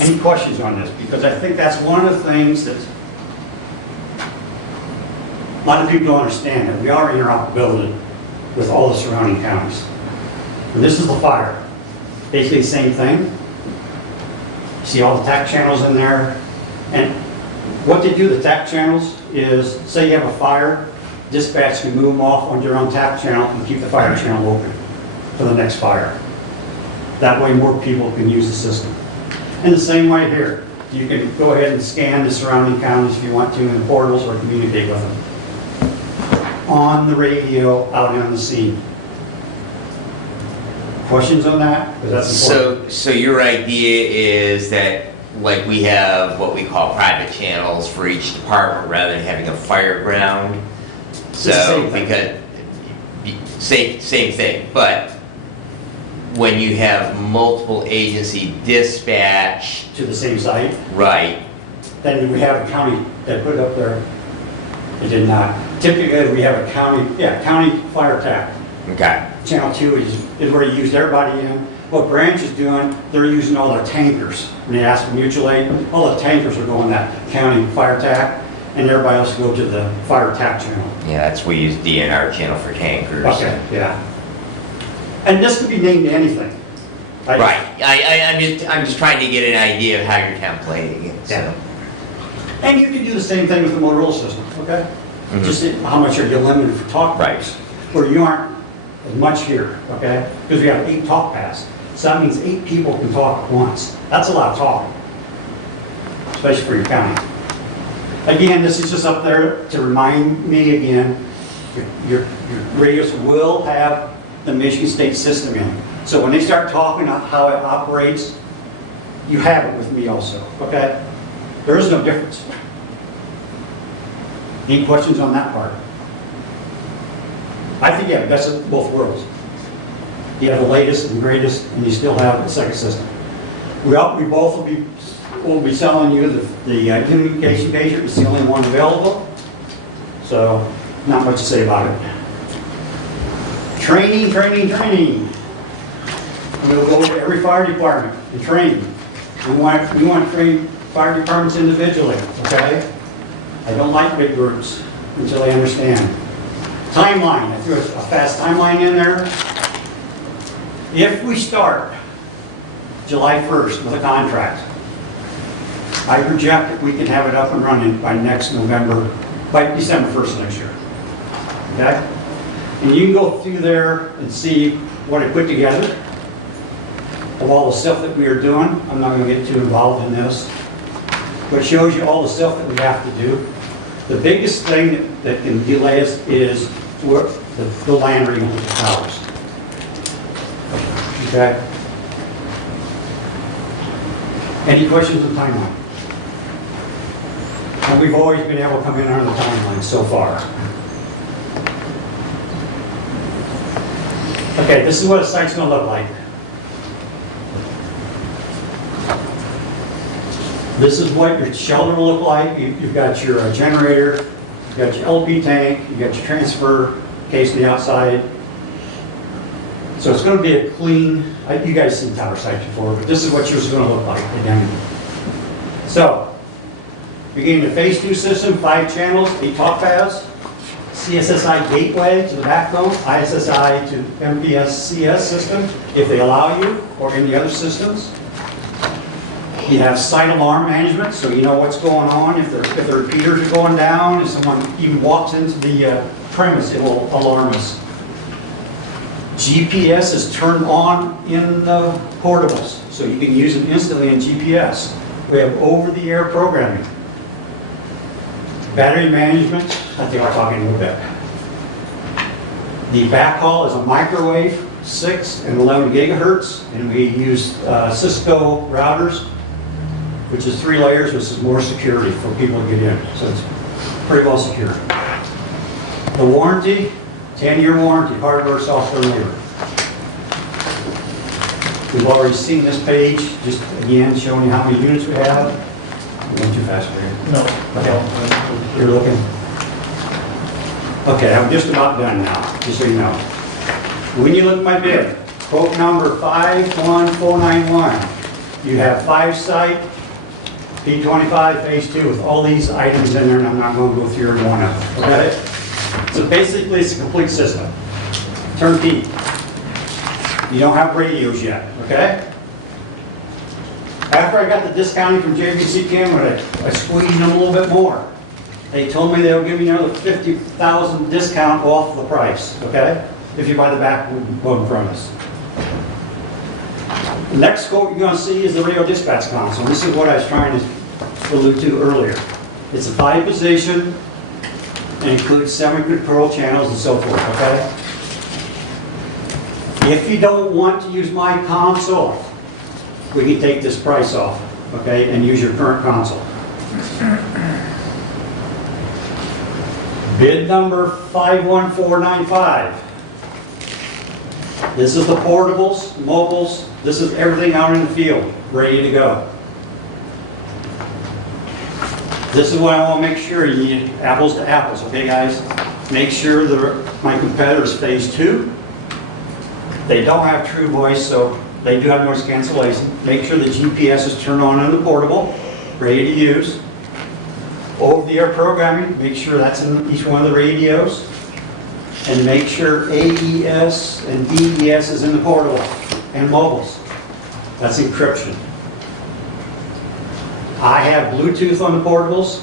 Any questions on this? Because I think that's one of the things that a lot of people don't understand, that we are interoperability with all the surrounding counties. And this is the fire. Basically the same thing. See all the TAC channels in there. And what they do, the TAC channels, is say you have a fire, dispatch can move them off on your own TAC channel and keep the fire channel open for the next fire. That way more people can use the system. And the same way here. You can go ahead and scan the surrounding counties if you want to in the portals or communicate with them. On the radio, out on the scene. Questions on that? Because that's important. So your idea is that, like, we have what we call private channels for each department rather than having a fire ground. So because same thing, but when you have multiple agency dispatch To the same site. right, Then we have a county that put it up there. It did not. Typically, we have a county fire TAC. okay, Channel 2 is where you use everybody in. What Branch is doing, they're using all their tankers. When they ask for mutual aid, all the tankers are going that county fire TAC, and everybody else go to the fire TAC channel. yeah, that's we use DNR channel for tankers. Okay, yeah. And this could be named anything. Right, I'm just trying to get an idea of how you're templating it, so. Yeah. And you can do the same thing with the Motorola system, okay? Mhm. Just how much are you limited for talk Right. paths, where you aren't as much here, okay? Because we have 8 talk paths. So that means 8 people can talk at once. That's a lot of talking, especially for your county. Again, this is just up there to remind me again, your radios will have the Michigan State system in. So when they start talking about how it operates, you have it with me also, okay? There is no difference. Any questions on that part? I think you have the best of both worlds. You have the latest and greatest, and you still have the second system. We both will be selling you the communication pager. It's the only one available. So, not much to say about it. Training, training, training. We'll go to every fire department and train. We want to train fire departments individually, okay? I don't like big groups until they understand. Timeline, I threw a fast timeline in there. If we start July 1st with a contract, I project that we can have it up and running by December 1st next year. Okay? And you can go through there and see what I put together of all the stuff that we are doing. I'm not going to get too involved in this. But it shows you all the stuff that we have to do. The biggest thing that can delay us is the land removal towers. Okay? Any questions on timeline? And we've always been able to come in on the timeline so far. Okay, this is what a site's going to look like. This is what your shelter will look like. You've got your generator, you've got your LP tank, you've got your transfer case on the outside. So it's going to be a clean, you guys seen tower sites before, but this is what yours is going to look like again. So, beginning the phase 2 system, 5 channels, 8 talk paths, CSSI gateway to the backbone, ISSI to MPSCS system, if they allow you, or any other systems. You have site alarm management, so you know what's going on. If the repeaters are going down, if someone even walks into the premise, it will alarm us. GPS is turned on in the portables, so you can use them instantly in GPS. We have over-the-air programming. Battery management, I think I'll talk in a little bit. The backhaul is a microwave, 6 and 11 gigahertz, and we use Cisco routers, which is 3 layers, which is more security for people to get in. So it's pretty well secure. The warranty, 10-year warranty, hardware, software, and labor. We've already seen this page, just again showing you how many units we have. I'm going too fast for you. No. Okay. You're looking? Okay, I'm just about done now, just so you know. When you look at my bid, quote number 51491, you have 5 site, P25 phase 2 with all these items in there, and I'm not going to go through every one of them. Okay? So basically, it's a complete system. Turnkey. You don't have radios yet, okay? After I got the discounting from JVC Camera, I squeezed them a little bit more. They told me they would give me another $50,000 discount off the price, okay? If you buy the backbone from us. The next quote you're going to see is the radio dispatch console. This is what I was trying to allude to earlier. It's a 5-position and includes 7 control channels and so forth, okay? If you don't want to use my console, we can take this price off, okay, and use your current console. Bid number 51495. This is the portables, mobiles, this is everything out in the field, ready to go. This is what I want to make sure, you need apples to apples, okay guys? Make sure my competitor's phase 2. They don't have true voice, so they do have noise cancellation. Make sure the GPS is turned on the portable, ready to use. Over-the-air programming, make sure that's in each one of the radios. And make sure AES and DES is in the portable and mobiles. That's encryption. I have Bluetooth on the portables,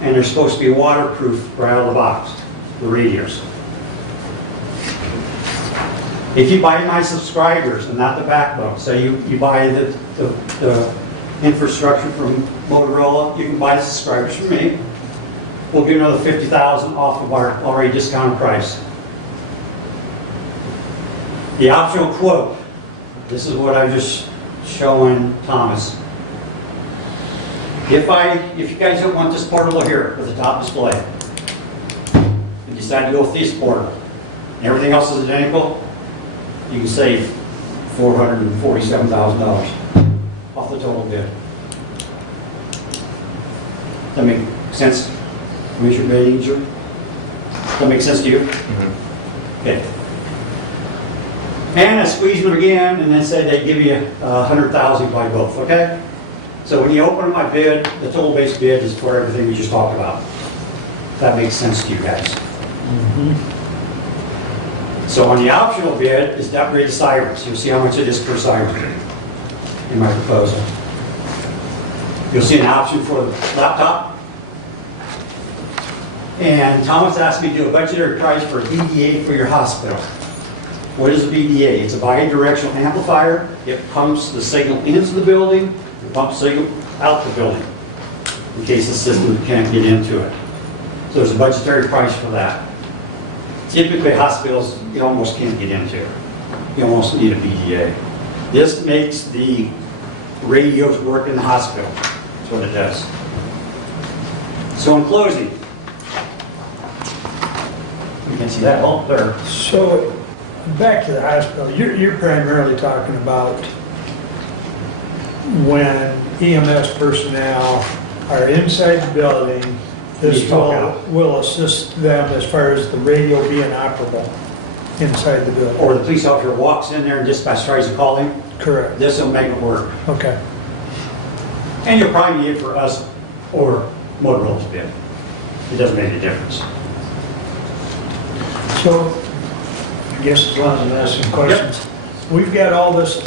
and they're supposed to be waterproof right out of the box, the radios. If you buy my subscribers and not the backbone, so you buy the infrastructure from Motorola, you can buy the subscribers from me. We'll give you another $50,000 off of our already discounted price. The optional quote, this is what I was just showing Thomas. If you guys don't want this portable here with the top display, and decide to go with this portable, and everything else is identical, you can save $447,000 off the total bid. That make sense? Commissioner Manager? That make sense to you? Okay. And I squeezed them again, and then said they'd give you $100,000 by both, okay? So when you open my bid, the total base bid is for everything we just talked about. That makes sense to you guys. So on the optional bid is to upgrade the sirens. You'll see how much it is per siren in my proposal. You'll see an option for the laptop. And Thomas asked me to do a budgetary price for a BDA for your hospital. What is a BDA? It's a bidirectional amplifier. It pumps the signal into the building, it pumps signal out the building, in case the system can't get into it. So there's a budgetary price for that. Typically hospitals, you almost can't get into. You almost need a BDA. This makes the radios work in the hospital. That's what it does. So in closing, you can see that all there. So, back to the hospital, you're primarily talking about when EMS personnel are inside the building, this will assist them as far as the radio being operable inside the building. Or the police officer walks in there and dispatch tries to call him. Correct. This will make it work. Okay. And you'll probably need it for us or Motorola's bid. It doesn't make a difference. So, I guess as long as I'm asking questions, we've got all this,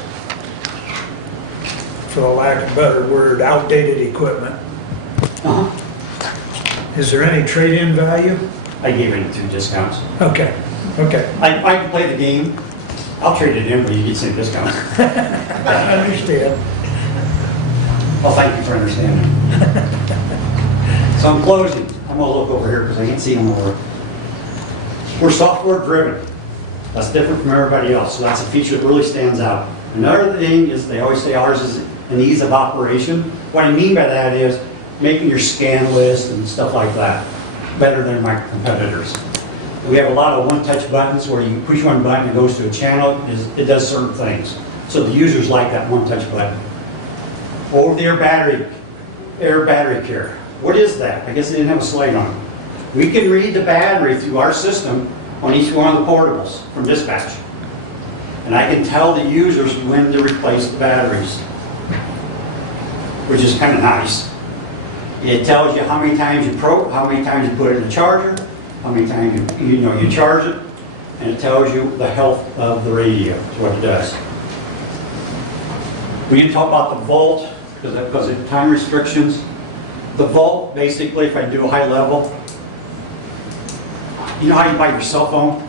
for the lack of a better word, outdated equipment. Uh-huh. Is there any trade-in value? I gave it 2 discounts. Okay, okay. I can play the game. I'll trade it in, but you get some discounts. I understand. Well, thank you for understanding. So I'm closing. I'm gonna look over here because I can't see them over. We're software driven. That's different from everybody else. So that's a feature that really stands out. Another thing is they always say ours is an ease of operation. What I mean by that is making your scan list and stuff like that better than my competitors. We have a lot of one-touch buttons where you push one button, it goes to a channel, it does certain things. So the users like that one-touch button. Over-the-air battery care. What is that? I guess they didn't have a slide on it. We can read the battery through our system on each one of the portables from dispatch. And I can tell the users when to replace the batteries, which is kind of nice. It tells you how many times you put it in the charger, how many times you charge it, and it tells you the health of the radio, is what it does. We need to talk about the volt, because of time restrictions. The volt, basically, if I do a high level, you know how you buy your cell phone?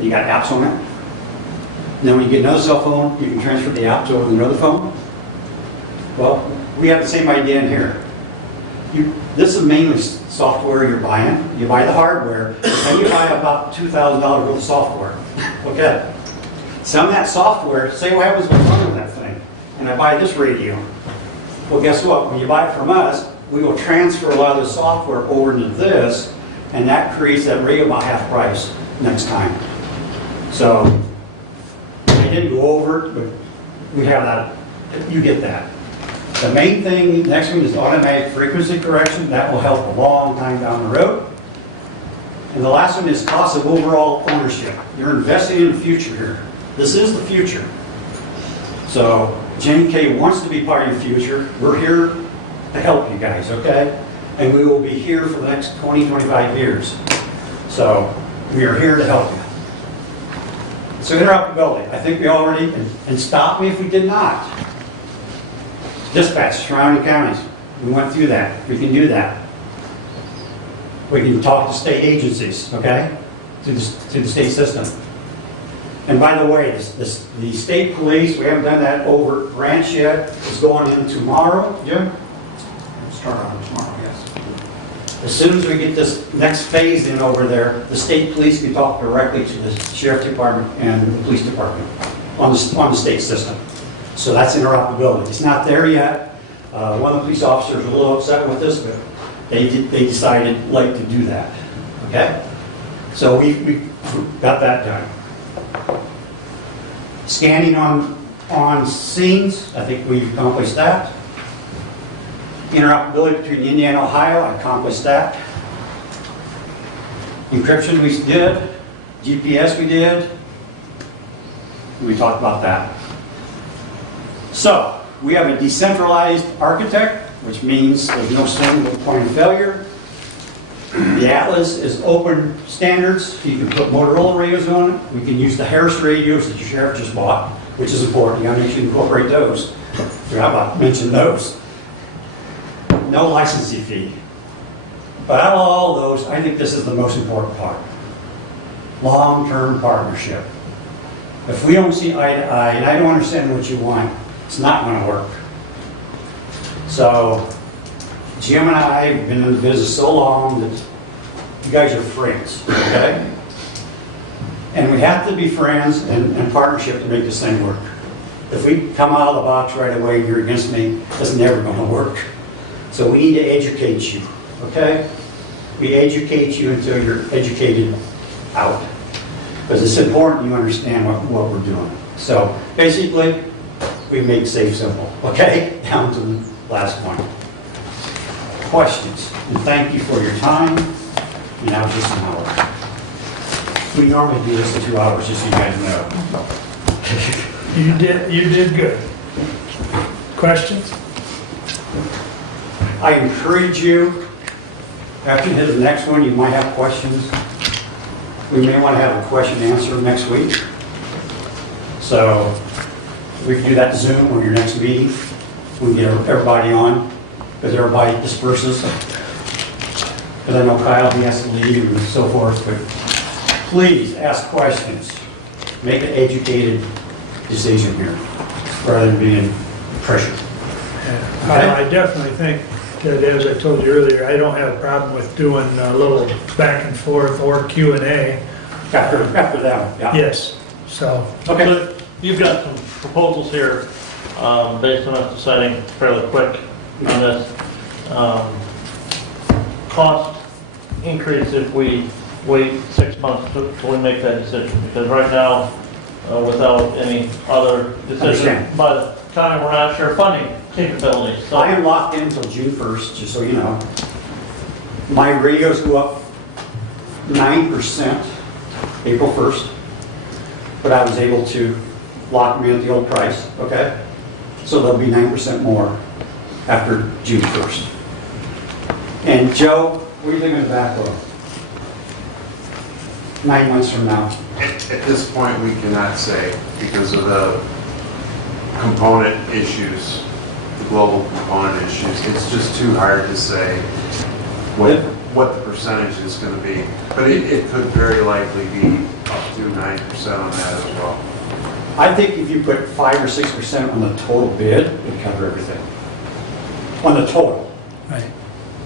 You got apps on it? And then when you get another cell phone, you can transfer the apps over to another phone? Well, we have the same idea in here. This is mainly software you're buying. You buy the hardware, and you buy about $2,000 worth of software. Okay. Some of that software, say what happens when I run that thing, and I buy this radio. Well, guess what? When you buy it from us, we will transfer a lot of the software over into this, and that creates that radio about half price next time. So, I didn't go over it, but we have that. You get that. The main thing, next one is automatic frequency correction. That will help a long time down the road. And the last one is cost of overall ownership. You're investing in the future here. This is the future. So J&K wants to be part of your future. We're here to help you guys, okay? And we will be here for the next 20, 25 years. So we are here to help you. So interoperability, I think we already, and stop me if we did not. Dispatch, surrounding counties, we went through that, we can do that. We can talk to state agencies, okay, through the state system. And by the way, the state police, we haven't done that over branch yet, is going in tomorrow. Yeah. Start on tomorrow, yes. As soon as we get this next phase in over there, the state police can talk directly to the sheriff department and the police department on the state system. So that's interoperability. It's not there yet. One of the police officers was a little upset with this, but they decided like to do that. Okay? So we got that done. Scanning on scenes, I think we've accomplished that. Interoperability between Indiana and Ohio, I accomplished that. Encryption we did. GPS we did. We talked about that. So, we have a decentralized architect, which means there's no single point of failure. The Atlas is open standards. You can put Motorola radios on it. We can use the Harris radios that your sheriff just bought, which is important. You gotta make sure you incorporate those. So how about mention those? No licensing fee. But out of all those, I think this is the most important part. Long-term partnership. If we don't see eye to eye, and I don't understand what you want, it's not going to work. So, Jim and I have been in the business so long that you guys are friends, okay? And we have to be friends and partnership to make this thing work. If we come out of the box right away and you're against me, it's never going to work. So we need to educate you, okay? We educate you until you're educated out. Because it's important you understand what we're doing. So basically, we make safe simple, okay? Down to the last point. Questions? And thank you for your time. Now just an hour. We normally do this in 2 hours, just so you guys know. You did good. Questions? I encourage you, after the next one, you might have questions. We may want to have a question and answer next week. So we can do that Zoom or your next meeting. We can get everybody on, because everybody disperses. Because I know Kyle, he has to leave and so forth, but please ask questions. Make an educated decision here, rather than being pressured. I definitely think that, as I told you earlier, I don't have a problem with doing a little back and forth or Q&A. After that, yeah. Yes, so. Okay. So you've got some proposals here, based on us deciding fairly quick on this. Cost increase if we wait 6 months till we make that decision, because right now, without any other decision Understand. by the county, we're not sure funding capabilities. So I am locked in until June 1st, just so you know. My radios go up 9% April 1st, but I was able to lock me at the old price, okay? So they'll be 9% more after June 1st. And Joe, what do you think of the backlog? 9 months from now. At this point, we cannot say because of the component issues, the global component issues. It's just too hard to say what the percentage is going to be. But it could very likely be up to 9% on that as well. I think if you put 5 or 6% on the total bid, it would cover everything. On the total. Right.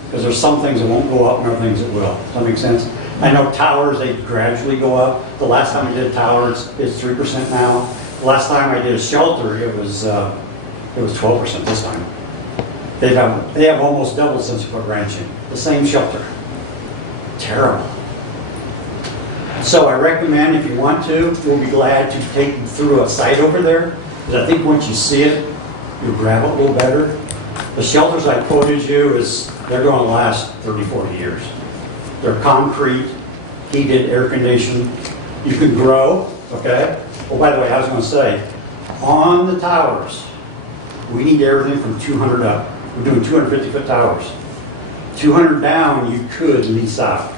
Because there's some things that won't go up and other things that will. Does that make sense? I know towers, they gradually go up. The last time I did a tower, it's 3% now. The last time I did a shelter, it was 12% this time. They have almost doubled since we put ranch in. The same shelter. Terrible. So I recommend, if you want to, we'll be glad to take you through a site over there. Because I think once you see it, you'll grab it a little better. The shelters I quoted you, they're going to last 30, 40 years. They're concrete, heated, air conditioned. You can grow, okay? Oh, by the way, I was going to say, on the towers, we need everything from 200 up. We're doing 250-foot towers. 200 down, you could lease out.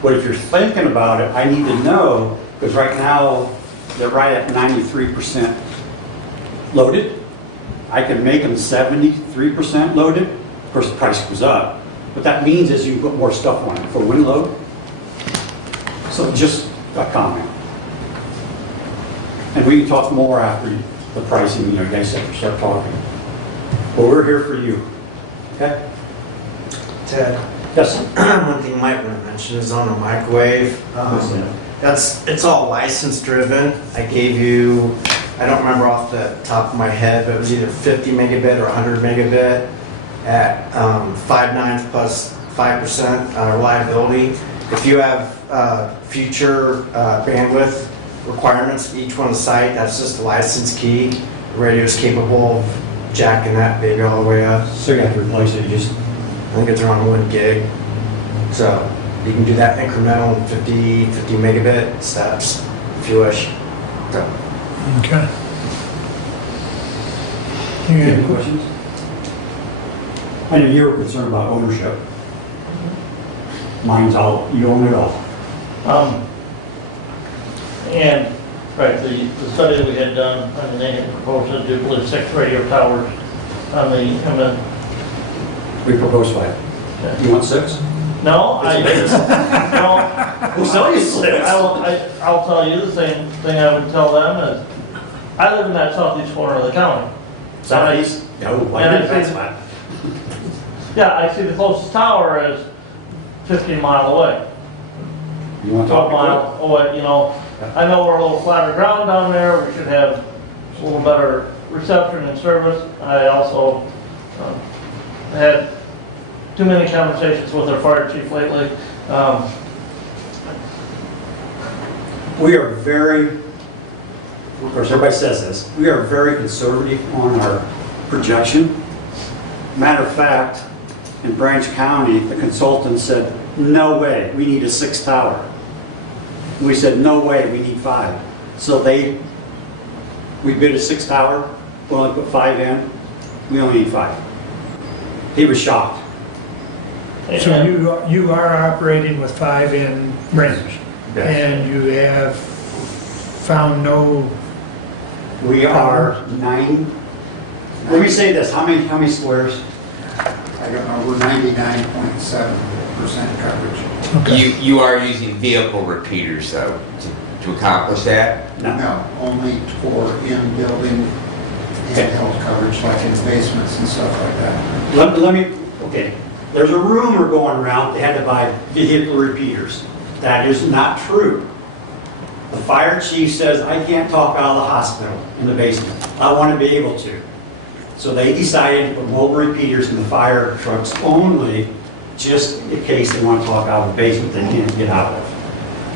But if you're thinking about it, I need to know, because right now, they're right at 93% loaded. I can make them 73% loaded. Of course, the price goes up, but that means is you put more stuff on it for wind load. So just a comment. And we can talk more after the pricing, you guys have to start talking. But we're here for you, okay? Ted, Yes. one thing you might want to mention is on a microwave. It's all license driven. I gave you, I don't remember off the top of my head, but it was either 50 megabit or 100 megabit at 5 nines plus 5% reliability. If you have future bandwidth requirements for each one site, that's just a license key. The radio is capable of jacking that baby all the way up. So you have to replace it, I think it's around 1 gig. So you can do that incremental in 50 megabit steps if you wish. So, Okay. Any questions? I know you were concerned about ownership. Mine's all, you own it all. And, right, the study that we had done, I mean, they had proposed to do, I believe, 6 radio towers on the, We proposed 5. You want 6? no, no, We'll sell you 6. I'll tell you the same thing I would tell them is, I live in that southeast corner of the county. Southeast? No, I And I think that's see- fine. Yeah, I see the closest tower is 15 mile away, You want to 12 talk mile away, I know we're a little flatter ground down there, we should have a little better reception and service. I also had too many conversations with our fire chief lately. We are very, of course, everybody says this, we are very conservative on our projection. Matter of fact, in Branch County, the consultant said, no way, we need a 6th tower. We said, no way, we need 5. So we bid a 6th tower, we only put 5 in, we only need 5. He was shocked. So you are operating with 5 in Branch? And you have found no... We are 9, let me say this, how many squares? I don't know, we're 99.7% coverage. Okay. You are using vehicle repeaters though to accomplish that? No, only for in-building handheld coverage, like in basements and stuff like that. Let me, okay, there's a rumor going around they had to buy vehicle repeaters. That is not true. The fire chief says, I can't talk out of the hospital in the basement. I want to be able to. So they decided to put mobile repeaters in the fire trucks only, just in case they want to talk out of the basement they can't get out of.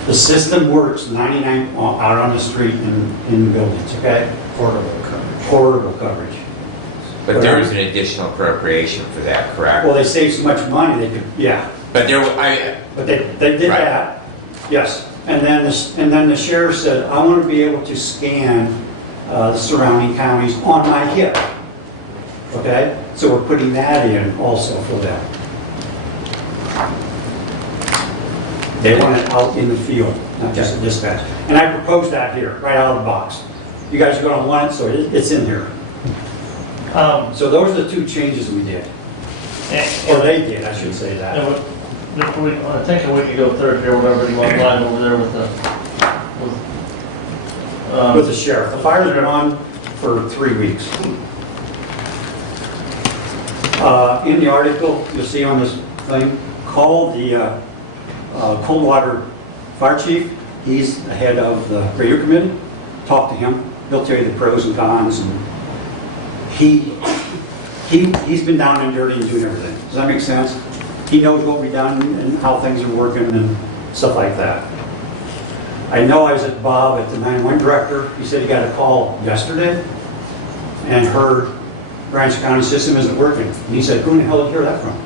The system works 99 out on the street in buildings, okay? Portable coverage. Portable coverage. But there was an additional appropriation for that, correct? Well, they saved so much money, they could, yeah. But But they did Right. that, yes. And then the sheriff said, I want to be able to scan the surrounding counties on my hip. Okay? So we're putting that in also for them. They want it out in the field, not just a dispatch. And I proposed that here, right out of the box. You guys are going to want it, so it's in here. So those are the 2 changes we did. Or they did, I should say that. I think a week ago, Thursday or whatever, you went live over there with With the sheriff. The fire's been on for 3 weeks. In the article, you'll see on this thing, call the Coldwater Fire Chief. He's the head of the radio committee. Talk to him. He'll tell you the pros and cons. And he's been down and dirty and doing everything. Does that make sense? He knows what we've done and how things are working and stuff like that. I know I was at Bob at the 911 director. He said he got a call yesterday and heard Branch County system isn't working. And he said, who in the hell did you hear that from?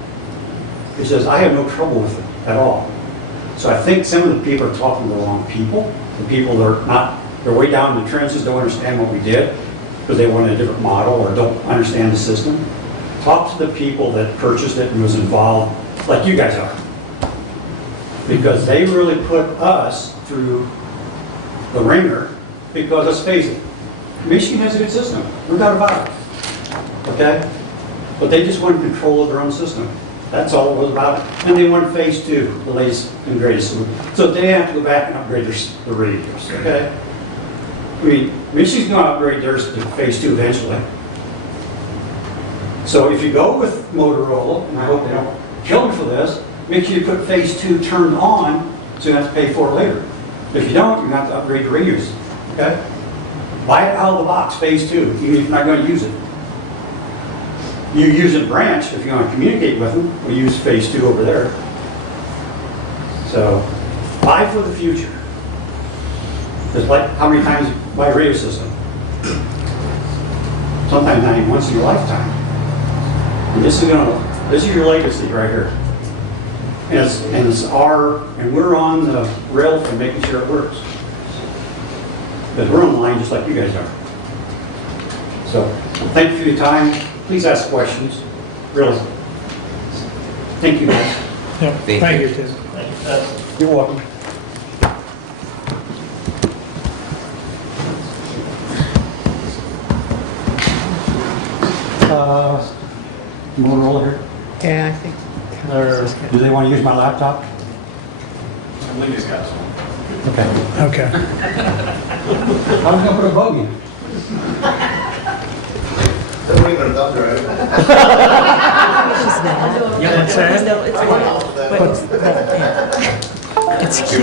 He says, I have no trouble with it at all. So I think some of the people are talking to the wrong people. The people that are not, they're way down in the trenches, don't understand what we did because they want a different model or don't understand the system. Talk to the people that purchased it and was involved, like you guys are. Because they really put us through the ringer because let's face it, Michigan has a good system, no doubt about it. Okay? But they just want control of their own system. That's all it was about it. And they want phase two, the latest and greatest. So they have to go back and upgrade their radios, okay? I mean, Michigan's going to upgrade theirs to phase two eventually. So if you go with Motorola, and I hope they don't kill me for this, make sure you put phase two turned on, so you don't have to pay for it later. If you don't, you have to upgrade your radios, okay? Buy it out of the box, phase two, even if you're not going to use it. You use a branch if you want to communicate with them. We use phase two over there. So, buy for the future. Just like how many times you buy a radio system? Sometimes not even once in your lifetime. And this is your legacy right here. And we're on the rail for making sure it works. Because we're on the line just like you guys are. So, thank you for your time. Please ask questions. Really. Thank you, guys. Yeah, thank you, Tim. Thank you, Ted. You're welcome. Motorola here? Yeah, I think. Or do they want to use my laptop? Linda's got some. Okay. Okay. I was going to put a bogey. Don't leave it a dumb drive. Yeah, what's that? No, it's white, but it's, yeah. It's cute.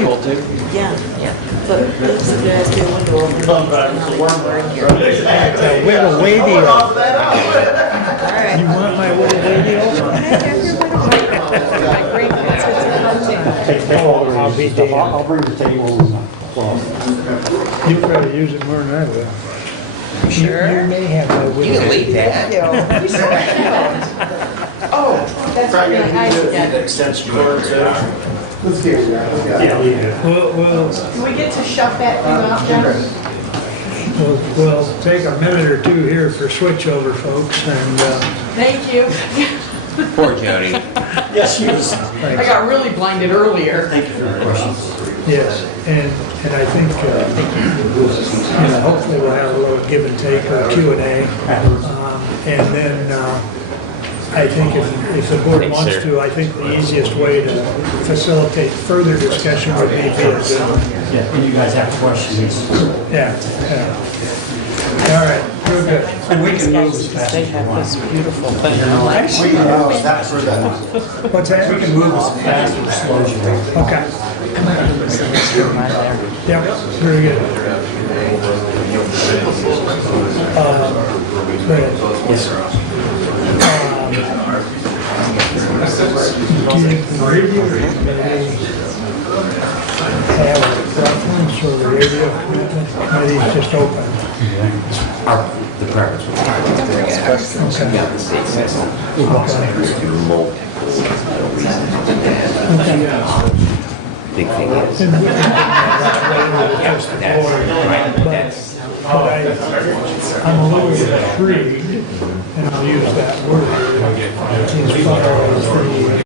Yeah, yeah. But this is the idea window open. Thumb drive, it's a worm. It's a wiggle radio. All right. You want my wiggle radio? My grandkids, it's a All the I'll be stuff. damned. I'll bring the table and cloth. You probably use it more than I will. Sure. You may have my wiggle. You can leave that. Oh, that's really nice. The extension cord too. Let's see. Yeah, leave it. We'll Do we get to shut that thing off, John? we'll take a minute or two here for switchover, folks, and, Thank you. Poor Jody. Yes, she was. I got really blinded earlier. Thank you for your questions. yes, and I think, hopefully we'll have a little give and take or Q&A. And then, I think if the board Thanks, wants sir. to, I think the easiest way to facilitate further discussion would be via Zoom. Yeah, and you guys have questions. Yeah, yeah. All right, real good. And we can move as fast as you want. beautiful thing. That's for that. What's that? We can move as fast or slow as you want. Okay. Yeah, very good. Great. Yes, sir. Do the radio committee have a preference, or the radio committee is just open? The preference would be Okay. the state system. Big thing is. And we can bring that up later, That's, right, but that's. I'm a little intrigued, and I'll use that word, as far as the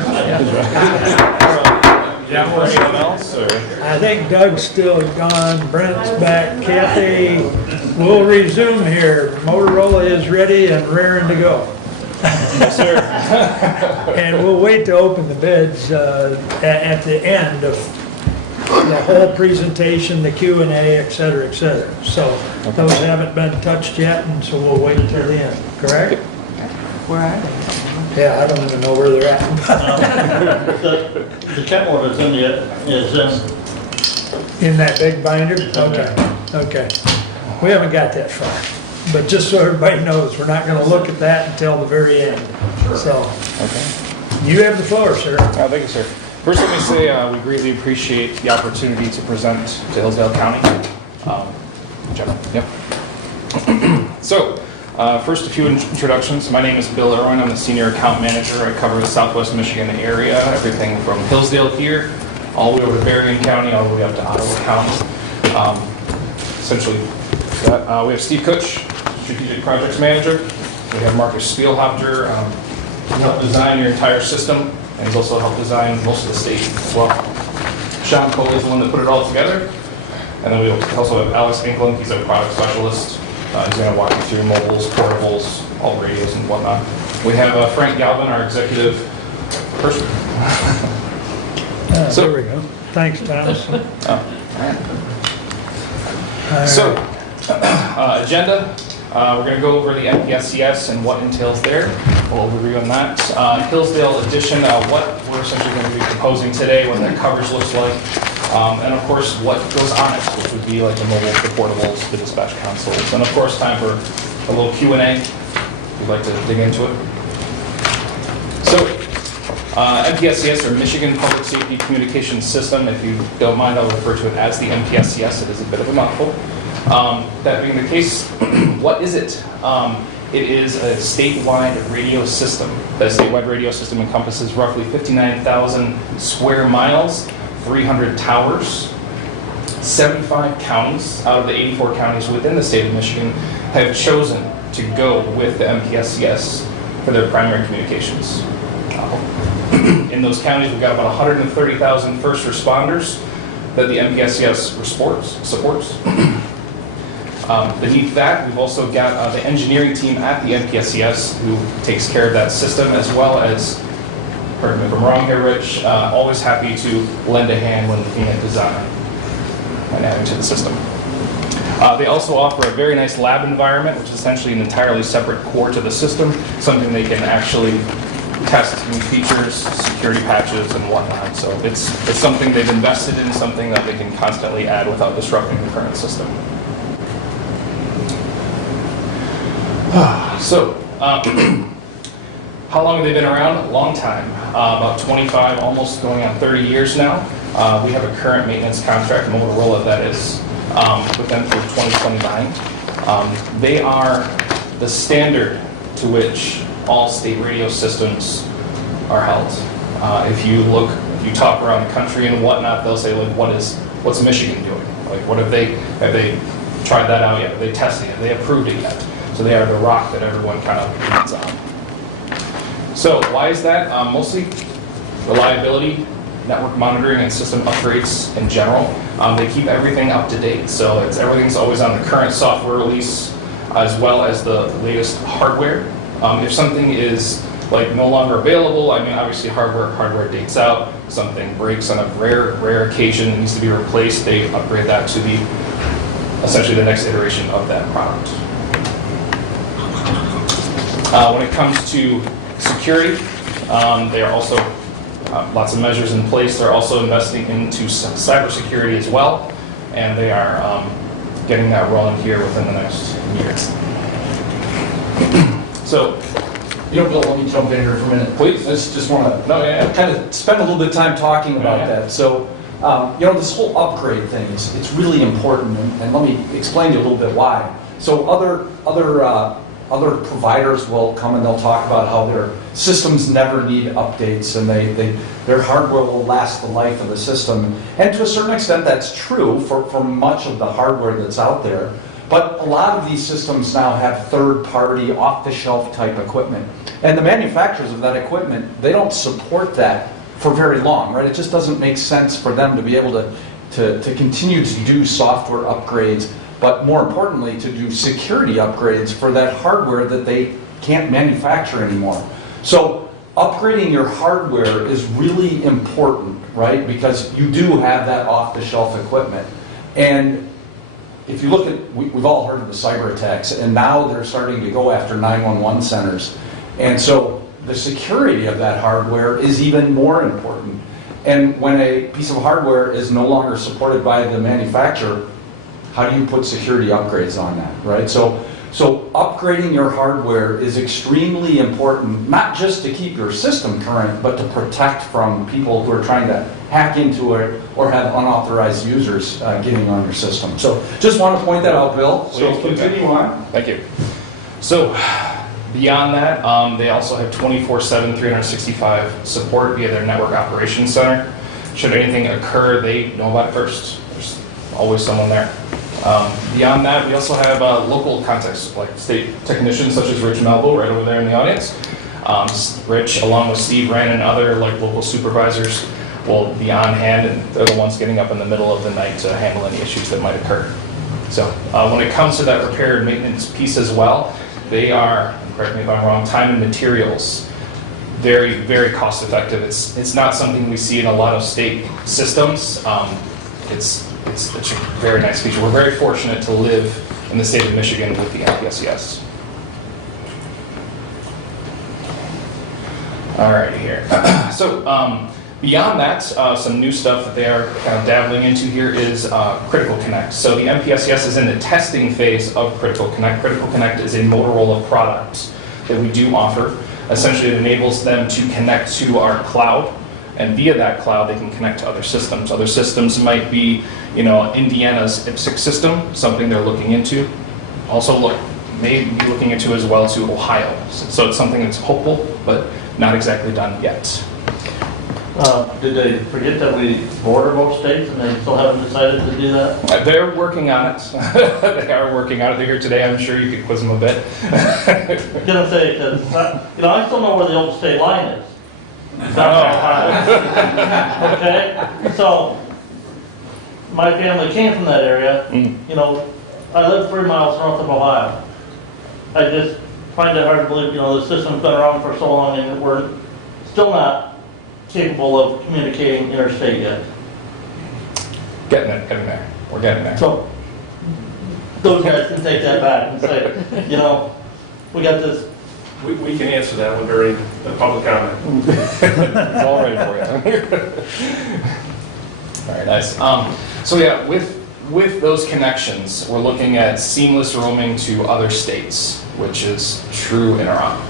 Kramer. Anyone else, or? I think Doug's still gone, Brent's back, Kathy. We'll resume here. Motorola is ready and raring to go. Yes, sir. And we'll wait to open the bids at the end of the whole presentation, the Q&A, et cetera, et cetera. So those haven't been touched yet, and so we'll wait until the end, correct? Where are they? Yeah, I don't even know where they're at. The Kentwood is In that big binder? Okay. We haven't got that far. But just so everybody knows, we're not gonna look at that until the very end. So, you have the floor, sir. Thank you, sir. First, let me say we greatly appreciate the opportunity to present to Hillsdale County. General, yep. So, first, a few introductions. My name is Bill Irwin. I'm the Senior Account Manager. I cover the Southwest Michigan area, everything from Hillsdale here, all the way over to Berrien County, all the way up to Ottawa County. Essentially, we have Steve Kutch, Strategic Projects Manager. We have Marcus Spielhaupter, who helped design your entire system, and he's also helped design most of the stations as well. Sean Cole is the one that put it all together. And then we also have Alex Inklin. He's a product specialist. He's going to walk you through mobiles, portables, all radios and whatnot. We have Frank Galvin, our executive person. There we go. Thanks, Thomas. Agenda. We're going to go over the MPSCS and what entails there. We'll overview on that. Hillsdale edition, what we're essentially going to be proposing today, what that coverage looks like. And of course, what goes on it, which would be like the mobiles, the portables, the dispatch consoles. And of course, time for a little Q&A, if you'd like to dig into it. So, MPSCS, or Michigan Public Safety Communications System, if you don't mind, I'll refer to it as the MPSCS. It is a bit of a mouthful. That being the case, what is it? It is a statewide radio system. That statewide radio system encompasses roughly 59,000 square miles, 300 towers. 75 counties out of the 84 counties within the state of Michigan have chosen to go with the MPSCS for their primary communications. In those counties, we've got about 130,000 first responders that the MPSCS supports. Beneath that, we've also got the engineering team at the MPSCS who takes care of that system, as well as, correct me if I'm wrong here, Rich, always happy to lend a hand when looking at design and adding to the system. They also offer a very nice lab environment, which is essentially an entirely separate core to the system, something they can actually test new features, security patches, and whatnot. So it's something they've invested in, something that they can constantly add without disrupting the current system. So, how long have they been around? A long time, about 25, almost going on 30 years now. We have a current maintenance contract, Motorola that is, with them through 2029. They are the standard to which all state radio systems are held. If you talk around the country and whatnot, they'll say, like, what's Michigan doing? Like, what have they tried that out yet? Have they tested it? Have they approved it yet? So they are the rock that everyone kind of leans on. So why is that? Mostly reliability, network monitoring, and system upgrades in general. They keep everything up to date. So everything's always on the current software release, as well as the latest hardware. If something is like no longer available, I mean, obviously hardware dates out. Something breaks on a rare occasion and needs to be replaced, they upgrade that to essentially the next iteration of that product. When it comes to security, there are also lots of measures in place. They're also investing into cybersecurity as well, and they are getting that rolling here within the next year. So, Bill, let me jump in here for a minute. Please. I just want to kind of spend a little bit of time talking about that. So, this whole upgrade thing it's really important, and let me explain to you a little bit why. So, other providers will come and they'll talk about how their systems never need updates and their hardware will last the life of the system. And to a certain extent, that's true for much of the hardware that's out there. But a lot of these systems now have third-party, off-the-shelf type equipment. And the manufacturers of that equipment, they don't support that for very long, right? It just doesn't make sense for them to be able to continue to do software upgrades, but more importantly, to do security upgrades for that hardware that they can't manufacture anymore. So upgrading your hardware is really important, right? Because you do have that off-the-shelf equipment. And if you look at, we've all heard of the cyber attacks, and now they're starting to go after 911 centers. And so the security of that hardware is even more important. And when a piece of hardware is no longer supported by the manufacturer, how do you put security upgrades on that, right? So upgrading your hardware is extremely important, not just to keep your system current, but to protect from people who are trying to hack into it or have unauthorized users getting on your system. So just want to point that out, Bill. So continue on. Thank you. So beyond that, they also have 24/7, 365 support via their network operations center. Should anything occur, they know about it first. There's always someone there. Beyond that, we also have local contacts, like state technicians such as Rich Melville, right over there in the audience. Rich, along with Steve Wren and other local supervisors, will be on hand, and they're the ones getting up in the middle of the night to handle any issues that might occur. So when it comes to that repair and maintenance piece as well, they are, correct me if I'm wrong, time and materials. Very, very cost effective. It's not something we see in a lot of state systems. It's a very nice feature. We're very fortunate to live in the state of Michigan with the MPSCS. All right, here. So beyond that, some new stuff that they are kind of dabbling into here is Critical Connect. So the MPSCS is in the testing phase of Critical Connect. Critical Connect is a Motorola product that we do offer. Essentially, it enables them to connect to our cloud, and via that cloud, they can connect to other systems. Other systems might be, Indiana's IPSC system, something they're looking into. Also, may be looking into as well to Ohio. So it's something that's hopeful, but not exactly done yet. Did they forget that we border both states and they still haven't decided to do that? They're working on it. They are working on it. They're here today. I'm sure you could quiz them a bit. I'm gonna say, because I still know where the old state line is. Okay, so my family came from that area. I live 3 miles north of Ohio. I just find it hard to believe, the system's been around for so long and we're still not capable of communicating interstate yet. Getting there. We're getting there. So those guys can take that back and say, we got this. We can answer that one during the public comment. It's all ready for you. All right, nice. So yeah, with those connections, we're looking at seamless roaming to other states, which is true in our own.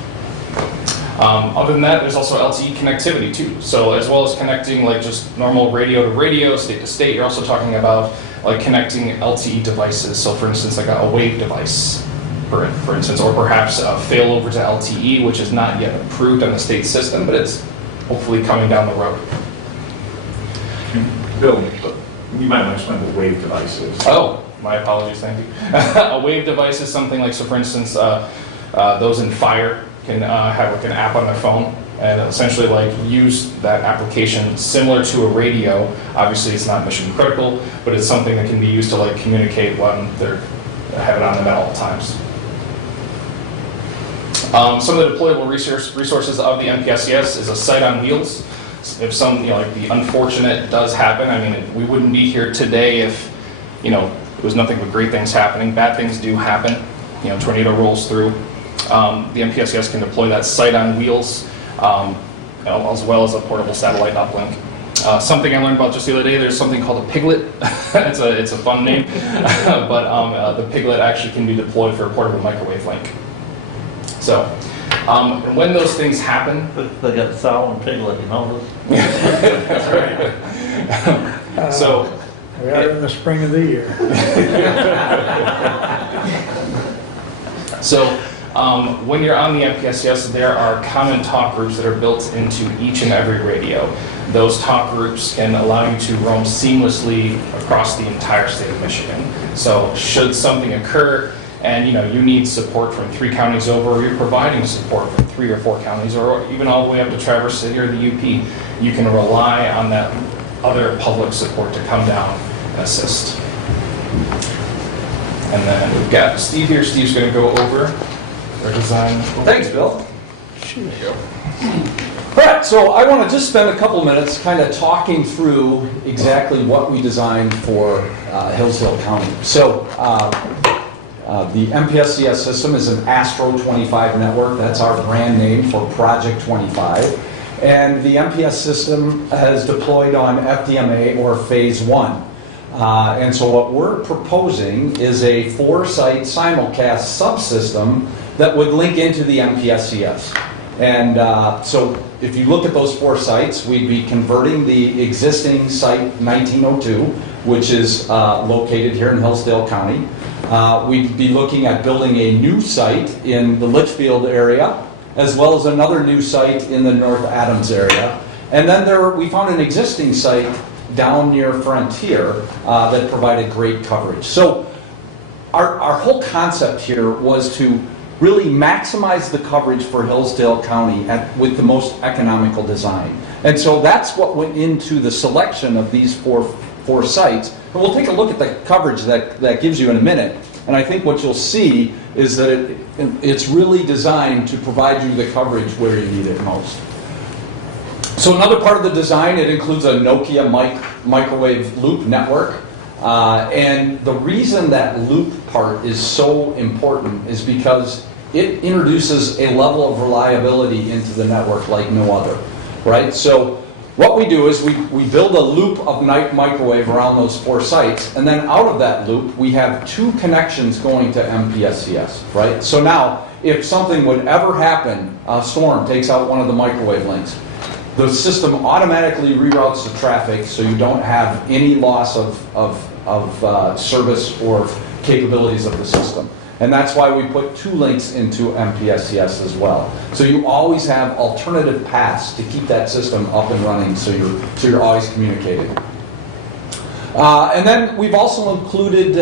Other than that, there's also LTE connectivity too. So as well as connecting just normal radio to radio, state to state, you're also talking about connecting LTE devices. So for instance, a wave device, for instance, or perhaps a failover to LTE, which is not yet approved on the state system, but it's hopefully coming down the road. Bill, you might want to explain what wave device is. Oh, my apologies, thank you. A wave device is something so for instance, those in fire can have an app on their phone and essentially use that application similar to a radio. Obviously it's not mission critical, but it's something that can be used to communicate when they're have it on them at all times. Some of the deployable resources of the MPSCS is a site on wheels. If the unfortunate does happen, we wouldn't be here today if, it was nothing but great things happening. Bad things do happen. Tornado rolls through. The MPSCS can deploy that site on wheels, as well as a portable satellite uplink. Something I learned about just the other day, there's something called a piglet. it's a fun name, but the piglet actually can be deployed for a portable microwave link. So when those things happen... They got sow and piglet, That's right. So... We are in the spring of the year. So When you're on the MPSCS, there are common talk groups that are built into each and every radio. Those talk groups can allow you to roam seamlessly across the entire state of Michigan. So should something occur and you need support from 3 counties over, or you're providing support from 3 or 4 counties, or even all the way up to Traverse City or the UP, you can rely on that other public support to come down and assist. And then we've got Steve here. Steve's going to go over our design. Thanks, Bill. All right, so I want to just spend a couple minutes kind of talking through exactly what we designed for Hillsdale County. So the MPSCS system is an Astro 25 network. That's our brand name for Project 25. And the MPS system is deployed on FDMA or Phase 1. And so what we're proposing is a 4-site simulcast subsystem that would link into the MPSCS. And so if you look at those 4 sites, we'd be converting the existing site 1902, which is located here in Hillsdale County. We'd be looking at building a new site in the Litchfield area, as well as another new site in the North Adams area. And then we found an existing site down near Frontier that provided great coverage. So our whole concept here was to really maximize the coverage for Hillsdale County with the most economical design. And so that's what went into the selection of these four sites. And we'll take a look at the coverage that gives you in a minute. And I think what you'll see is that it's really designed to provide you the coverage where you need it most. So another part of the design, it includes a Nokia microwave loop network. And the reason that loop part is so important is because it introduces a level of reliability into the network like no other, right? So what we do is we build a loop of microwave around those 4 sites, and then out of that loop, we have 2 connections going to MPSCS, right? So now, if something would ever happen, a storm takes out one of the microwave links, the system automatically reroutes the traffic so you don't have any loss of service or capabilities of the system. And that's why we put 2 links into MPSCS as well. So you always have alternative paths to keep that system up and running so you're always communicating. And then we've also included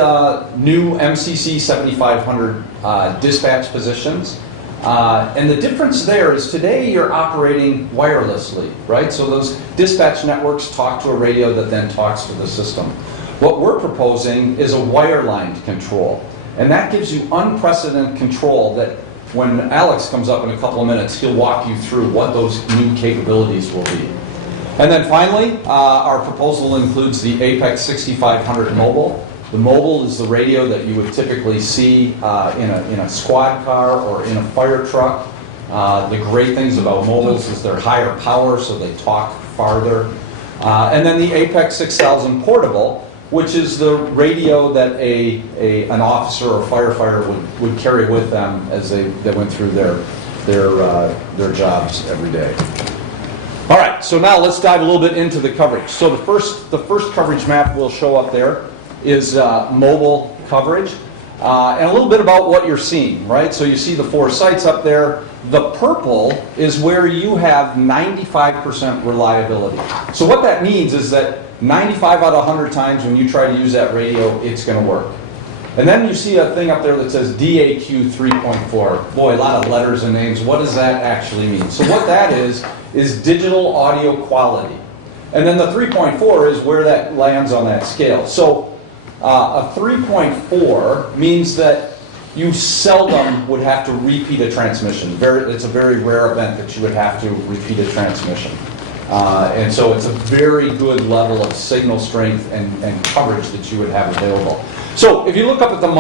new MCC 7500 dispatch positions. And the difference there is today you're operating wirelessly, right? So those dispatch networks talk to a radio that then talks to the system. What we're proposing is a wireline control. And that gives you unprecedented control that when Alex comes up in a couple of minutes, he'll walk you through what those new capabilities will be. And then finally, our proposal includes the Apex 6500 mobile. The mobile is the radio that you would typically see in a squad car or in a fire truck. The great things about mobiles is they're higher power, so they talk farther. And then the Apex 6000 portable, which is the radio that an officer or firefighter would carry with them as they went through their jobs every day. All right, so now let's dive a little bit into the coverage. So the first coverage map will show up there is mobile coverage. And a little bit about what you're seeing, right? So you see the 4 sites up there. The purple is where you have 95% reliability. So what that means is that 95 out of 100 times when you try to use that radio, it's going to work. And then you see a thing up there that says DAQ 3.4. Boy, a lot of letters and names. What does that actually mean? So what that is digital audio quality. And then the 3.4 is where that lands on that scale. So a 3.4 means that you seldom would have to repeat a transmission. It's a very rare event that you would have to repeat a transmission. And so it's a very good level of signal strength and coverage that you would have available. So if you look up at the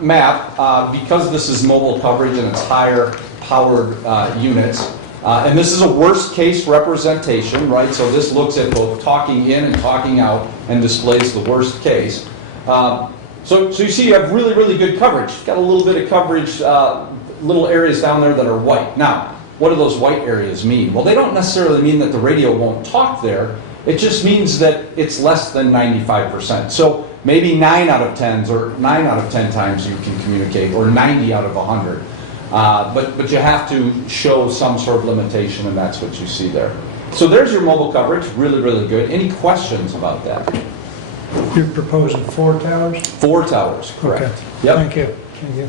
map, because this is mobile coverage and it's higher powered units, and this is a worst case representation, right? So this looks at both talking in and talking out and displays the worst case. So you see you have really, really good coverage. You've got a little bit of coverage, little areas down there that are white. Now, what do those white areas mean? Well, they don't necessarily mean that the radio won't talk there. It just means that it's less than 95%. So maybe 9 out of 10 or 9 out of 10 times you can communicate, or 90 out of 100. But you have to show some sort of limitation, and that's what you see there. So there's your mobile coverage, really, really good. Any questions about that? You're proposing 4 towers? 4 towers, correct. Okay. Yep. Thank you. Thank you.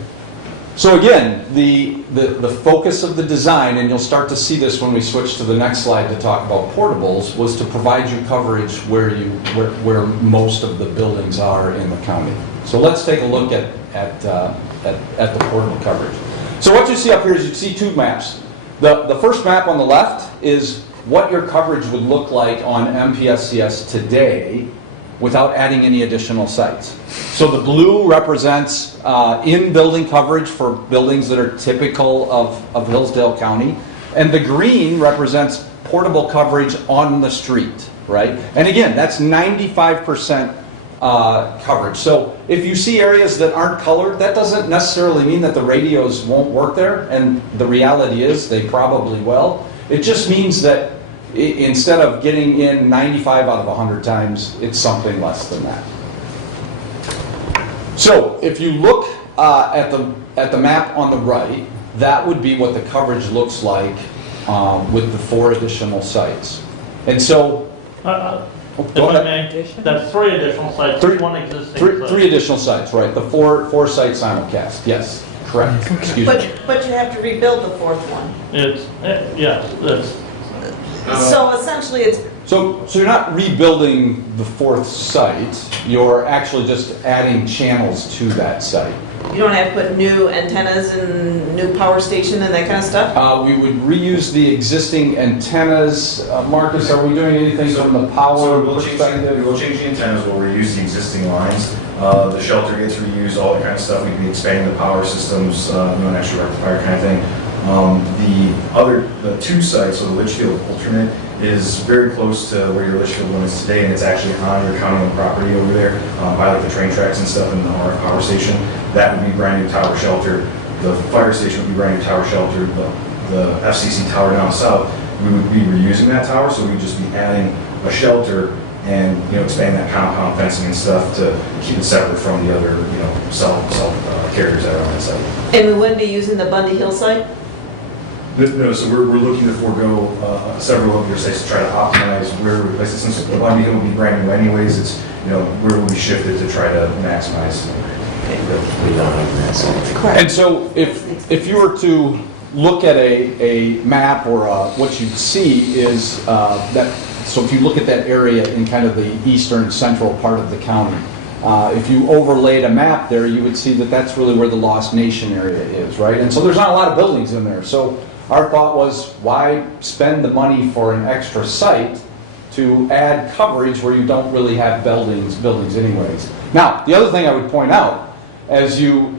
So again, the focus of the design, and you'll start to see this when we switch to the next slide to talk about portables, was to provide you coverage where most of the buildings are in the county. So let's take a look at the portable coverage. So what you see up here is you see 2 maps. The first map on the left is what your coverage would look like on MPSCS today without adding any additional sites. So the blue represents in-building coverage for buildings that are typical of Hillsdale County, and the green represents portable coverage on the street, right? And again, that's 95% coverage. So if you see areas that aren't colored, that doesn't necessarily mean that the radios won't work there, and the reality is they probably will. It just means that instead of getting in 95 out of 100 times, it's something less than that. So if you look at the map on the right, that would be what the coverage looks like with the 4 additional sites. And so, If I may, that's 3 additional sites, 1 existing site. 3 additional sites, right? The 4 site simulcast. Yes, correct. Excuse me. But you have to rebuild the 4th one. Yes, it's. So essentially it's, So you're not rebuilding the 4th site, you're actually just adding channels to that site. you don't have to put new antennas and new power station and that kind of stuff? We would reuse the existing antennas. Marcus, are we doing anything from the power perspective? We'll change the antennas, we'll reuse the existing lines. The shelter gets reused, all that kind of stuff. We can be expanding the power systems, an extra rectifier kind of thing. The 2 sites, so the Litchfield alternate, is very close to where your Litchfield one is today, and it's actually on your county-owned property over there, by like the train tracks and stuff and the power station. That would be brand new tower shelter. The fire station would be brand new tower shelter. The FCC tower down south, we would be reusing that tower, so we'd just be adding a shelter and expanding that compound fencing and stuff to keep it separate from the other cell carriers that are on that site. And we wouldn't be using the Bundy Hill site? No, so we're looking to forego several of your sites to try to optimize where we place it. Since the Bundy Hill will be brand new anyways, it's where will be shifted to try to maximize. We don't have that. And so if you were to look at a map or what you'd see is that, so if you look at that area in kind of the eastern central part of the county, if you overlaid a map there, you would see that that's really where the Lost Nation area is, right? And so there's not a lot of buildings in there. So our thought was, why spend the money for an extra site to add coverage where you don't really have buildings anyways? Now, the other thing I would point out, as you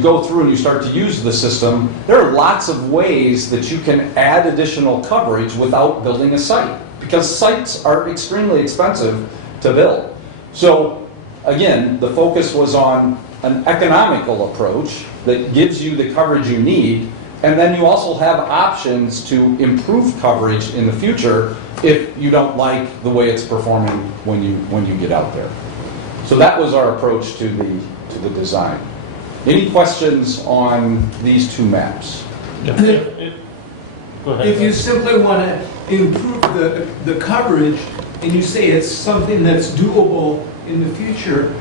go through and you start to use the system, there are lots of ways that you can add additional coverage without building a site, because sites are extremely expensive to build. So again, the focus was on an economical approach that gives you the coverage you need, and then you also have options to improve coverage in the future if you don't like the way it's performing when you get out there. So that was our approach to the design. Any questions on these 2 maps? Go ahead. If you simply want to improve the coverage, and you say it's something that's doable in the future,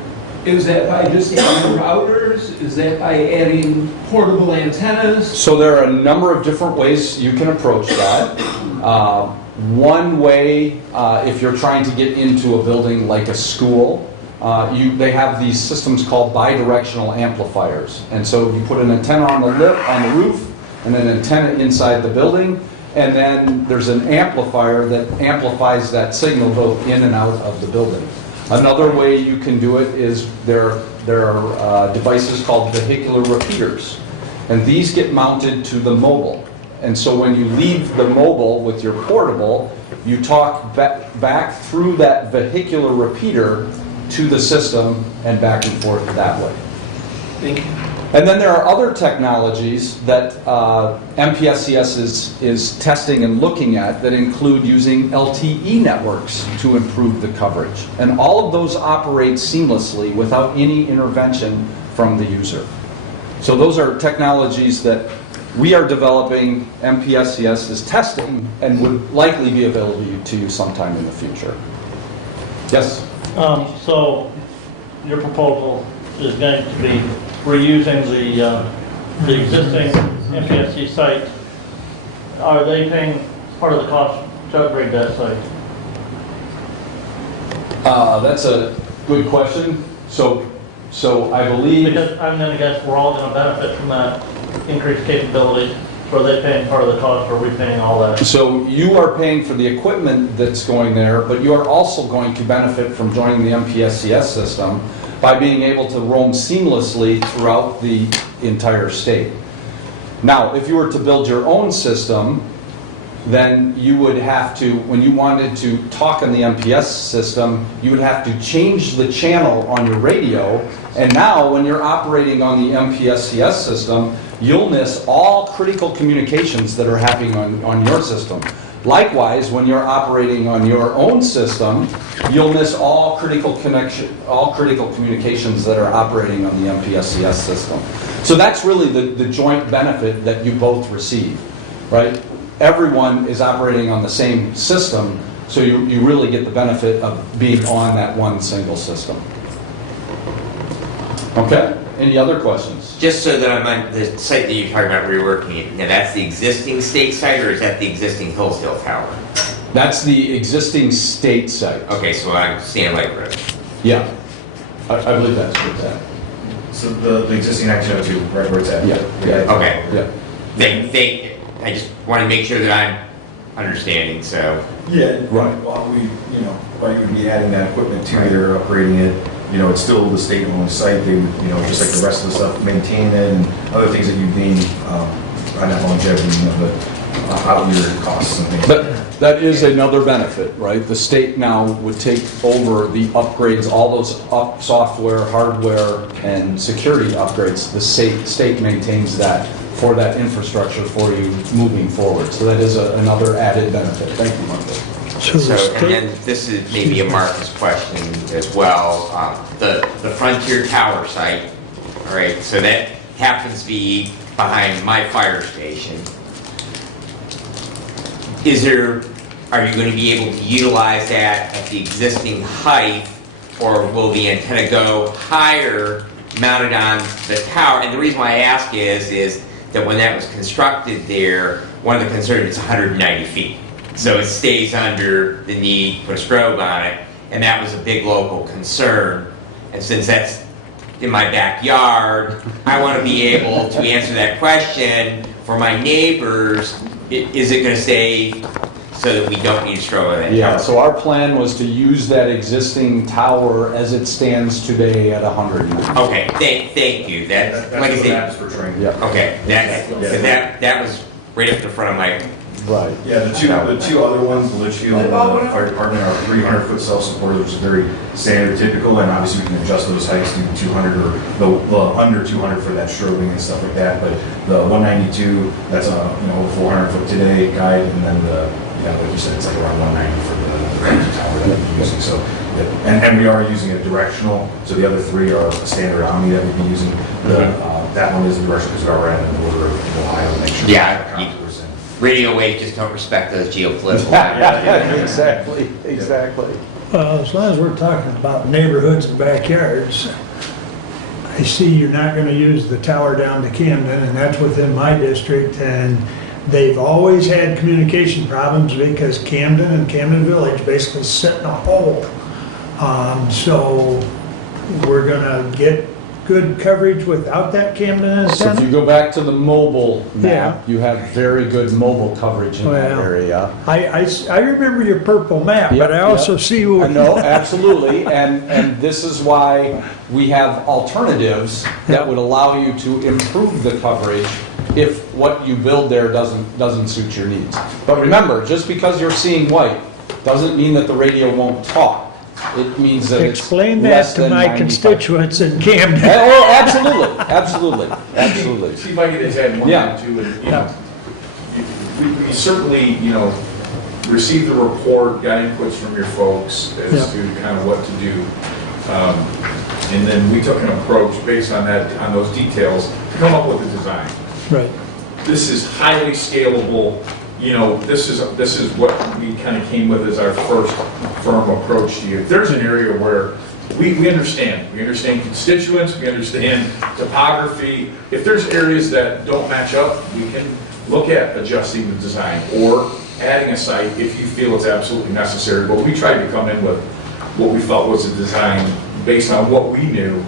is that by just adding routers? Is that by adding portable antennas? So there are a number of different ways you can approach that. One way, if you're trying to get into a building like a school, they have these systems called bidirectional amplifiers. And so you put an antenna on the roof, and an antenna inside the building, and then there's an amplifier that amplifies that signal both in and out of the building. Another way you can do it is there are devices called vehicular repeaters, and these get mounted to the mobile. And so when you leave the mobile with your portable, you talk back through that vehicular repeater to the system and back and forth that way. Thank you. And then there are other technologies that MPSCS is testing and looking at that include using LTE networks to improve the coverage. And all of those operate seamlessly without any intervention from the user. So those are technologies that we are developing MPSCS is testing and would likely be available to you sometime in the future. Yes? So your proposal is going to be reusing the existing MPSC site. Are they paying part of the cost to upgrade that site? That's a good question. So I believe... Because I'm going to guess we're all going to benefit from that increased capability. So are they paying part of the cost, or are we paying all that? So you are paying for the equipment that's going there, but you are also going to benefit from joining the MPSCS system by being able to roam seamlessly throughout the entire state. Now, if you were to build your own system, then you would have to, when you wanted to talk on the MPS system, you would have to change the channel on your radio. And now, when you're operating on the MPSCS system, you'll miss all critical communications that are happening on your system. Likewise, when you're operating on your own system, you'll miss all critical communications that are operating on the MPSCS system. So that's really the joint benefit that you both receive, right? Everyone is operating on the same system, so you really get the benefit of being on that one single system. Okay? Any other questions? Just so that I'm on the site that you're talking about reworking it, now that's the existing state site, or is that the existing Hillsdale Tower? That's the existing state site. Okay, so I'm Sand Lake Road. Yeah. I believe that's what it's at. So the existing 1902, right where it's at? Yeah. Okay. Yeah. I just want to make sure that I'm understanding, so. Yeah, right. While while you would be adding that equipment to there, upgrading it, it's still the state-owned site. They would, just like the rest of the stuff, maintain it and other things that you gain on that longevity, the out-year costs and things. But that is another benefit, right? The state now would take over the upgrades, all those software, hardware, and security upgrades. The state maintains that for that infrastructure for you moving forward. So that is another added benefit. Thank you, Michael. So, and then this is maybe a Marcus question as well. The Frontier Tower site, all right, so that happens to be behind my fire station. Are you going to be able to utilize that at the existing height, or will the antenna go higher, mounted on the tower? And the reason why I ask is that when that was constructed there, one of the concerns is 190 feet. So it stays under the need to put a strobe on it, and that was a big local concern. And since that's in my backyard, I want to be able to answer that question for my neighbors. Is it going to stay so that we don't need a strobe on that Yeah, tower? so our plan was to use that existing tower as it stands today at 100. Okay, thank you. That's like I said. For training. Yeah. Okay, that was right up the front of my. Right. Yeah, the two other ones, the Litchfield Fire Department, are 300-foot self-supported, which is very standard, typical, and obviously we can adjust those heights to 200 or the under 200 for that strobing and stuff like that. But the 192, that's over 400 foot today guide, and then like you said, it's like around 190 for the tower that we're using. So, and we are using it directional. So the other three are a standard Omni that we'd be using. That one is directional because we are right on the border of Ohio. Make sure Radio waves just don't respect those geopolitical. Exactly. Well, as long as we're talking about neighborhoods and backyards, I see you're not going to use the tower down to Camden, and that's within my district, and they've always had communication problems because Camden and Camden Village basically sit in a hole. So we're going to get good coverage without that Camden antenna? So if you go back to the mobile map, you have very good mobile coverage in that area. I remember your purple map, but I also see you. No, absolutely, and this is why we have alternatives that would allow you to improve the coverage if what you build there doesn't suit your needs. But remember, just because you're seeing white doesn't mean that the radio won't talk. It means that Explain it's that to my constituents in Camden. Oh, absolutely. See if I can just add one thing too. We certainly, received the report, got inputs from your folks as to kind of what to do. And then we took an approach based on that, on those details, to come up with a design. Right. this is highly scalable. You know, this is what we kind of came with as our first firm approach to you. If there's an area where we understand constituents, we understand topography. If there's areas that don't match up, we can look at adjusting the design or adding a site if you feel it's absolutely necessary. But we tried to come in with what we felt was a design based on what we knew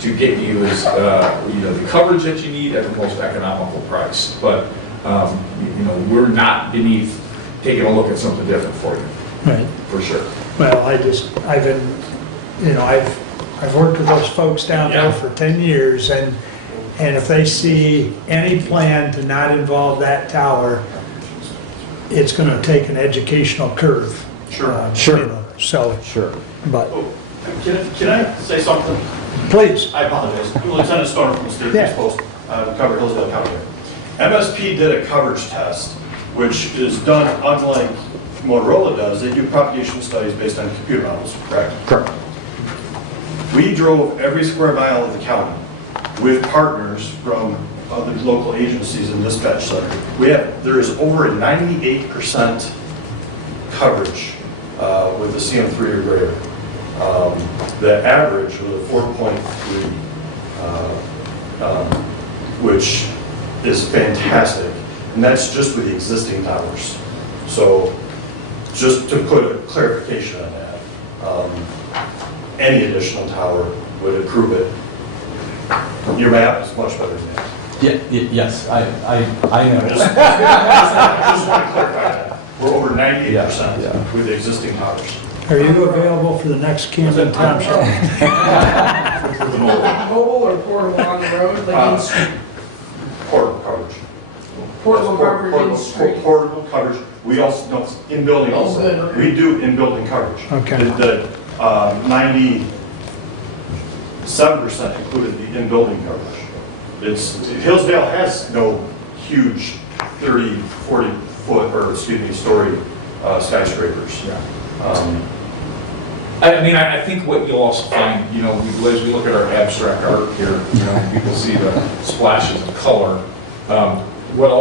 to get you is the coverage that you need at the most economical price. But we're not beneath taking a look at something different for you. Right. For sure. Well, I've worked with those folks down there for 10 years, and if they see any plan to not involve that tower, it's going to take an educational curve. Sure. So. Sure. But. Can I say something? Please. I apologize. I'm Lieutenant Storm from the State Police Post, cover Hillsdale County. MSP did a coverage test, which is done unlike Motorola does. They do propagation studies based on computer models, correct? Correct. We drove every square mile of the county with partners from other local agencies and dispatch center. There is over a 98% coverage with the CM3 or greater. The average was a 4.3, which is fantastic. And that's just with the existing towers. So just to put a clarification on that, any additional tower would improve it. Your map is much better than that. Yes, I know. Just want to clarify that. We're over 98% with the existing towers. Are you available for the next Camden Township? Mobile or portable on the road, like in the street? Portable coverage. Portable coverage in the street. Portable coverage. We also, no, in building also. good, okay. We do in building coverage. Okay. The 97% included the in building coverage. Hillsdale has no huge 30, 40 foot, or story skyscrapers. Yeah. I think what you'll also find, as we look at our abstract art here, people see the splashes of color. What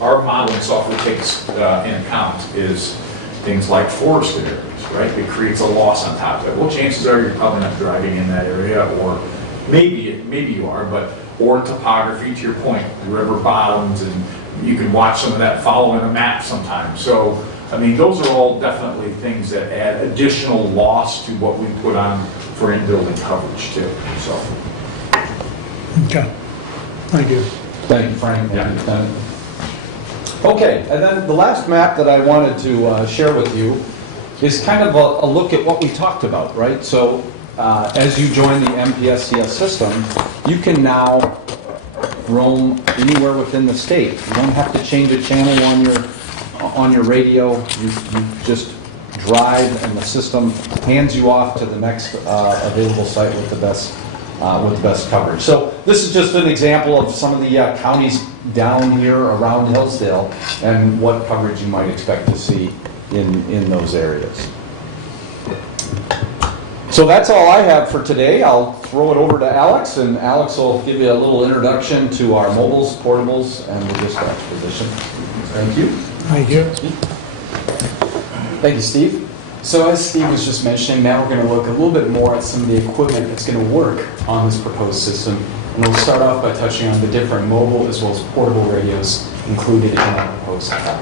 our modeling software takes in account is things like forested areas, right? It creates a loss on top of it. Well, chances are you're probably not driving in that area, or maybe you are, or topography, to your point, river bottoms, and you can watch some of that following a map sometimes. So, those are all definitely things that add additional loss to what we put on for in-building coverage too, so. Okay. Thank you. Thank you, Frank. Okay, and then the last map that I wanted to share with you is kind of a look at what we talked about, right? So as you join the MPSCS system, you can now roam anywhere within the state. You don't have to change a channel on your radio. You just drive, and the system hands you off to the next available site with the best coverage. So this is just an example of some of the counties down here around Hillsdale and what coverage you might expect to see in those areas. So that's all I have for today. I'll throw it over to Alex, and Alex will give you a little introduction to our mobiles, portables, and the dispatch position. Thank you. Thank you. Thank you, Steve. So as Steve was just mentioning, now we're going to look a little bit more at some of the equipment that's going to work on this proposed system. And we'll start off by touching on the different mobile as well as portable radios included in our proposed setup.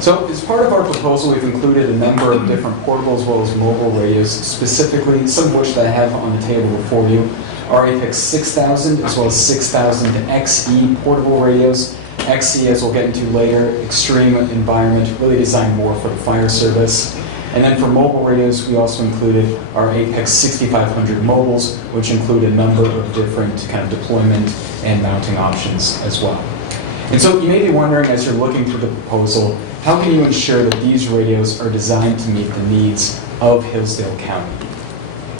So as part of our proposal, we've included a number of different portable as well as mobile radios, specifically some of which that I have on the table before you are Apex 6000 as well as 6000 XE portable radios. XE, as we'll get into later, extreme environment, really designed more for the fire service. And then for mobile radios, we also included our Apex 6500 mobiles, which include a number of different kind of deployment and mounting options as well. And so you may be wondering, as you're looking through the proposal, how can you ensure that these radios are designed to meet the needs of Hillsdale County?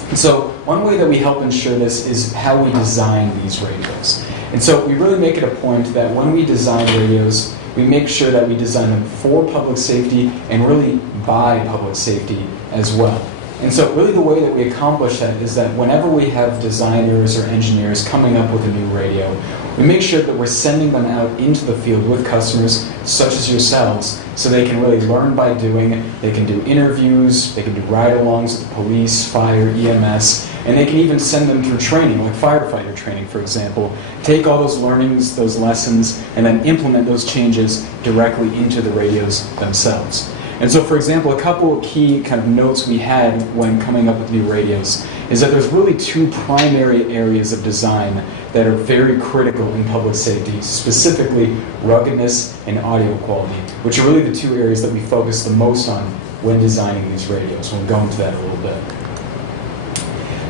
And so one way that we help ensure this is how we design these radios. And so we really make it a point that when we design radios, we make sure that we design them for public safety and really by public safety as well. And so really the way that we accomplish that is that whenever we have designers or engineers coming up with a new radio, we make sure that we're sending them out into the field with customers such as yourselves so they can really learn by doing. They can do interviews, they can do ride-alongs with the police, fire, EMS, and they can even send them through training, like firefighter training, for example. Take all those learnings, those lessons, and then implement those changes directly into the radios themselves. And so, for example, a couple of key kind of notes we had when coming up with new radios is that there's really two primary areas of design that are very critical in public safety, specifically ruggedness and audio quality, which are really the two areas that we focus the most on when designing these radios. We'll go into that a little bit.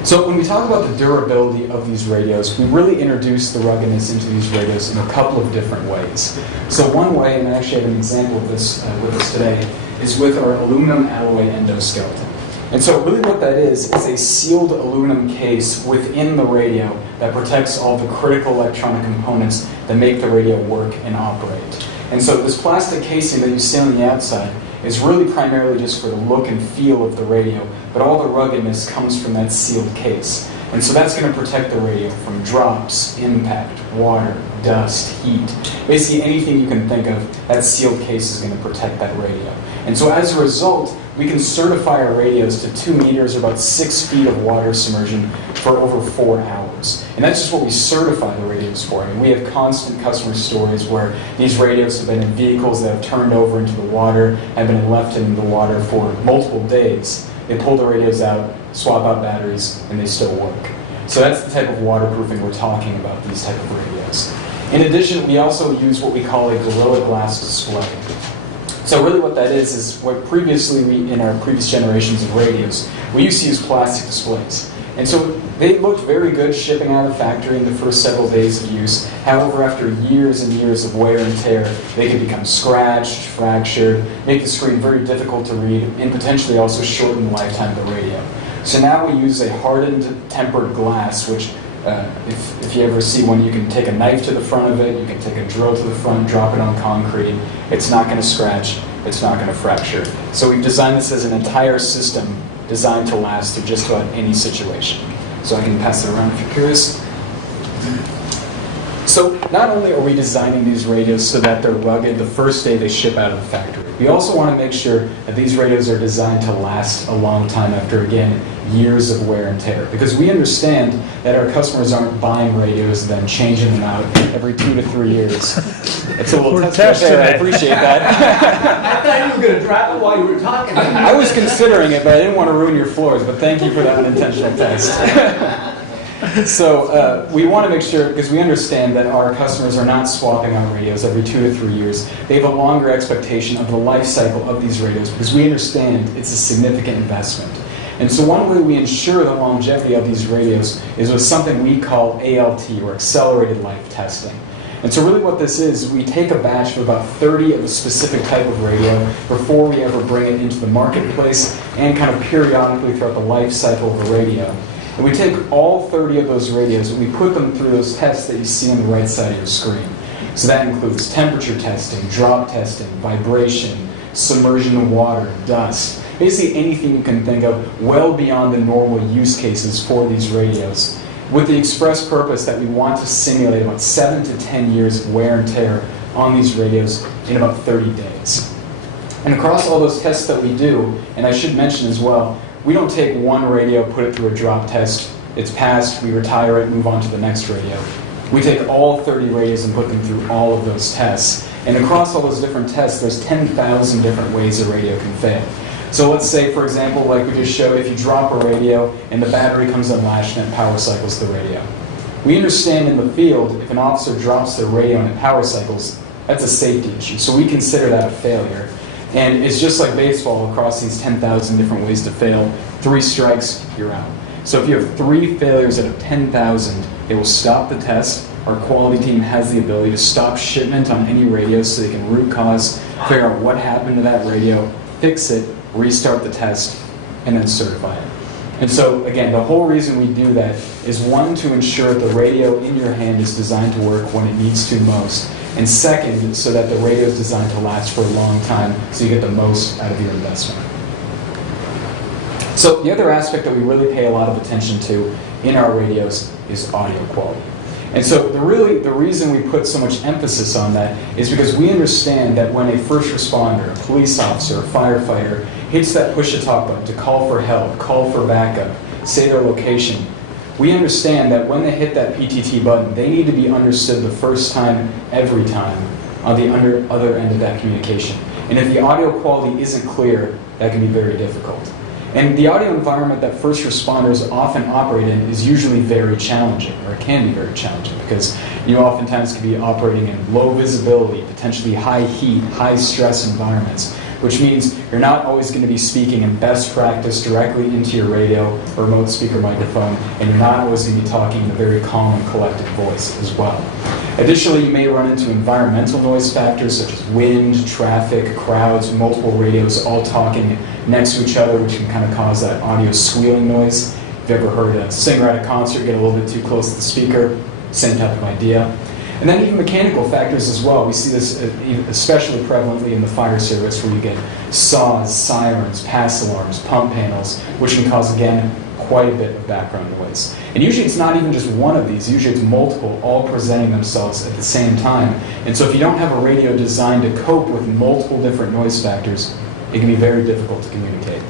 So when we talk about the durability of these radios, we really introduce the ruggedness into these radios in a couple of different ways. So one way, and I actually have an example of this with us today, is with our aluminum alloy endoskeleton. And so really what that is a sealed aluminum case within the radio that protects all the critical electronic components that make the radio work and operate. And so this plastic casing that you see on the outside is really primarily just for the look and feel of the radio, but all the ruggedness comes from that sealed case. And so that's going to protect the radio from drops, impact, water, dust, heat. Basically anything you can think of, that sealed case is going to protect that radio. And so as a result, we can certify our radios to 2 meters or about 6 feet of water submersion for over 4 hours. And that's just what we certify the radios for. I mean, we have constant customer stories where these radios have been in vehicles that have turned over into the water, have been left in the water for multiple days. They pull the radios out, swap out batteries, and they still work. So that's the type of waterproofing we're talking about, these type of radios. In addition, we also use what we call a Gorilla Glass display. So really what that is what previously in our previous generations of radios, we used to use plastic displays. And so they looked very good shipping out of the factory in the first several days of use. However, after years and years of wear and tear, they could become scratched, fractured, make the screen very difficult to read, and potentially also shorten the lifetime of the radio. So now we use a hardened tempered glass, which if you ever see one, you can take a knife to the front of it, you can take a drill to the front, drop it on concrete. It's not going to scratch, it's not going to fracture. So we've designed this as an entire system designed to last through just about any situation. So I can pass it around if you're curious. So not only are we designing these radios so that they're rugged the first day they ship out of the factory, we also want to make sure that these radios are designed to last a long time after, again, years of wear and tear. Because we understand that our customers aren't buying radios and then changing them out every 2 to 3 years. It's a little test there, I appreciate that. I thought you were going to drop it while you were talking. I was considering it, but I didn't want to ruin your floors, but thank you for that unintentional test. So we want to make sure, because we understand that our customers are not swapping out radios every 2 to 3 years. They have a longer expectation of the life cycle of these radios, because we understand it's a significant investment. And so one way we ensure the longevity of these radios is with something we call ALT, or accelerated life testing. And so really what this is we take a batch of about 30 of a specific type of radio before we ever bring it into the marketplace, and kind of periodically throughout the life cycle of the radio. And we take all 30 of those radios and we put them through those tests that you see on the right side of your screen. So that includes temperature testing, drop testing, vibration, submersion of water, dust, basically anything you can think of well beyond the normal use cases for these radios, with the express purpose that we want to simulate about 7 to 10 years of wear and tear on these radios in about 30 days. And across all those tests that we do, and I should mention as well, we don't take one radio, put it through a drop test, it's passed, we retire it, move on to the next radio. We take all 30 radios and put them through all of those tests. And across all those different tests, there's 10,000 different ways a radio can fail. So let's say, for example, like we just showed, if you drop a radio and the battery comes unlatched and it power cycles the radio. We understand in the field, if an officer drops their radio and it power cycles, that's a safety issue. So we consider that a failure. And it's just like baseball across these 10,000 different ways to fail. 3 strikes, you're out. So if you have 3 failures out of 10,000, they will stop the test. Our quality team has the ability to stop shipment on any radio so they can root cause, figure out what happened to that radio, fix it, restart the test, and then certify it. And so, again, the whole reason we do that is, one, to ensure the radio in your hand is designed to work when it needs to most. And second, so that the radio is designed to last for a long time so you get the most out of your investment. So the other aspect that we really pay a lot of attention to in our radios is audio quality. And so the reason we put so much emphasis on that is because we understand that when a first responder, a police officer, a firefighter hits that push-to-talk button to call for help, call for backup, say their location, we understand that when they hit that PTT button, they need to be understood the first time, every time, on the other end of that communication. And if the audio quality isn't clear, that can be very difficult. And the audio environment that first responders often operate in is usually very challenging, or it can be very challenging, because you oftentimes can be operating in low visibility, potentially high heat, high stress environments, which means you're not always going to be speaking in best practice directly into your radio or remote speaker microphone, and you're not always going to be talking in a very calm and collected voice as well. Additionally, you may run into environmental noise factors such as wind, traffic, crowds, multiple radios all talking next to each other, which can kind of cause that audio squealing noise. If you've ever heard a singer at a concert get a little bit too close to the speaker, same type of idea. And then even mechanical factors as well. We see this especially prevalently in the fire service, where you get saws, sirens, pass alarms, pump panels, which can cause, again, quite a bit of background noise. And usually it's not even just one of these, usually it's multiple, all presenting themselves at the same time. And so if you don't have a radio designed to cope with multiple different noise factors, it can be very difficult to communicate.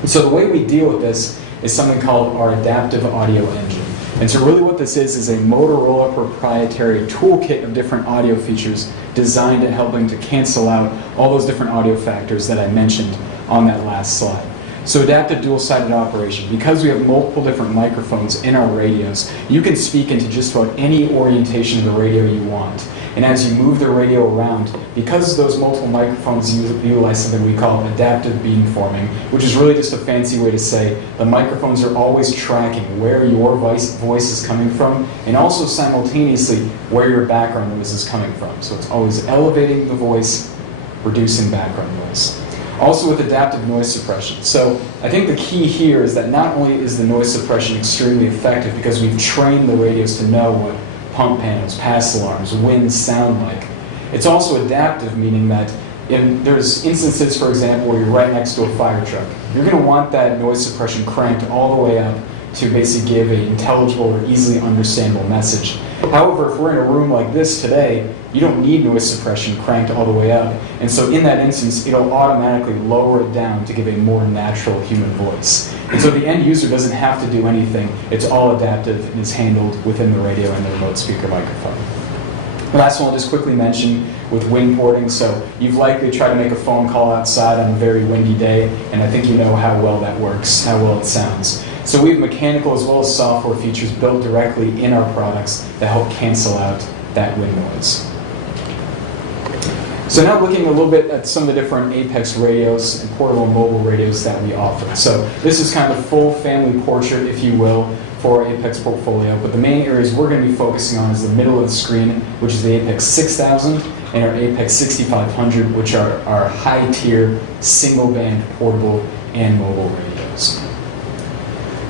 And so the way we deal with this is something called our adaptive audio engine. And so really what this is a Motorola proprietary toolkit of different audio features designed at helping to cancel out all those different audio factors that I mentioned on that last slide. So adaptive dual-sided operation. Because we have multiple different microphones in our radios, you can speak into just about any orientation of the radio you want. And as you move the radio around, because those multiple microphones utilize something we call adaptive beamforming, which is really just a fancy way to say the microphones are always tracking where your voice is coming from, and also simultaneously where your background noise is coming from. So it's always elevating the voice, reducing background noise. Also with adaptive noise suppression. So I think the key here is that not only is the noise suppression extremely effective because we've trained the radios to know what pump panels, pass alarms, winds sound like, it's also adaptive, meaning that there's instances, for example, where you're right next to a fire truck. You're going to want that noise suppression cranked all the way up to basically give an intelligible or easily understandable message. However, if we're in a room like this today, you don't need noise suppression cranked all the way up. And so in that instance, it'll automatically lower it down to give a more natural human voice. And so the end user doesn't have to do anything. It's all adaptive and is handled within the radio and the remote speaker microphone. The last one I'll just quickly mention with wind porting. So you've likely tried to make a phone call outside on a very windy day, and I think you know how well that works, how well it sounds. So we have mechanical as well as software features built directly in our products that help cancel out that wind noise. So now looking a little bit at some of the different Apex radios and portable and mobile radios that we offer. So this is kind of the full family portrait, if you will, for our Apex portfolio. But the main areas we're going to be focusing on is the middle of the screen, which is the Apex 6000 and our Apex 6500, which are our high-tier single-band portable and mobile radios.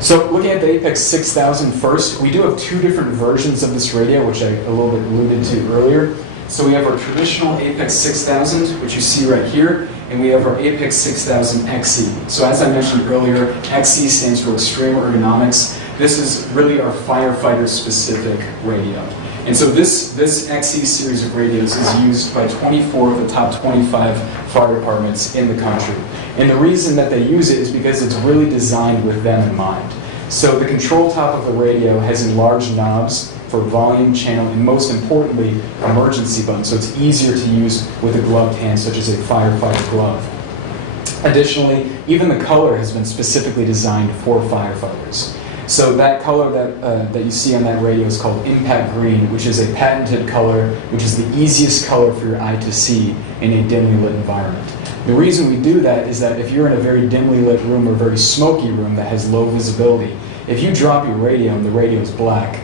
So looking at the Apex 6000 first, we do have two different versions of this radio, which I a little bit alluded to earlier. So we have our traditional Apex 6000, which you see right here, and we have our Apex 6000 XE. So as I mentioned earlier, XE stands for Extreme Ergonomics. This is really our firefighter-specific radio. And so this XE series of radios is used by 24 of the top 25 fire departments in the country. And the reason that they use it is because it's really designed with them in mind. So the control top of the radio has enlarged knobs for volume, channel, and most importantly, emergency buttons. So it's easier to use with a gloved hand, such as a firefighter glove. Additionally, even the color has been specifically designed for firefighters. So that color that you see on that radio is called Impact Green, which is a patented color, which is the easiest color for your eye to see in a dimly lit environment. The reason we do that is that if you're in a very dimly lit room or very smoky room that has low visibility, if you drop your radio and the radio is black,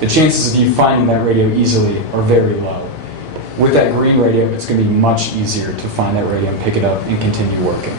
the chances of you finding that radio easily are very low. With that green radio, it's going to be much easier to find that radio and pick it up and continue working.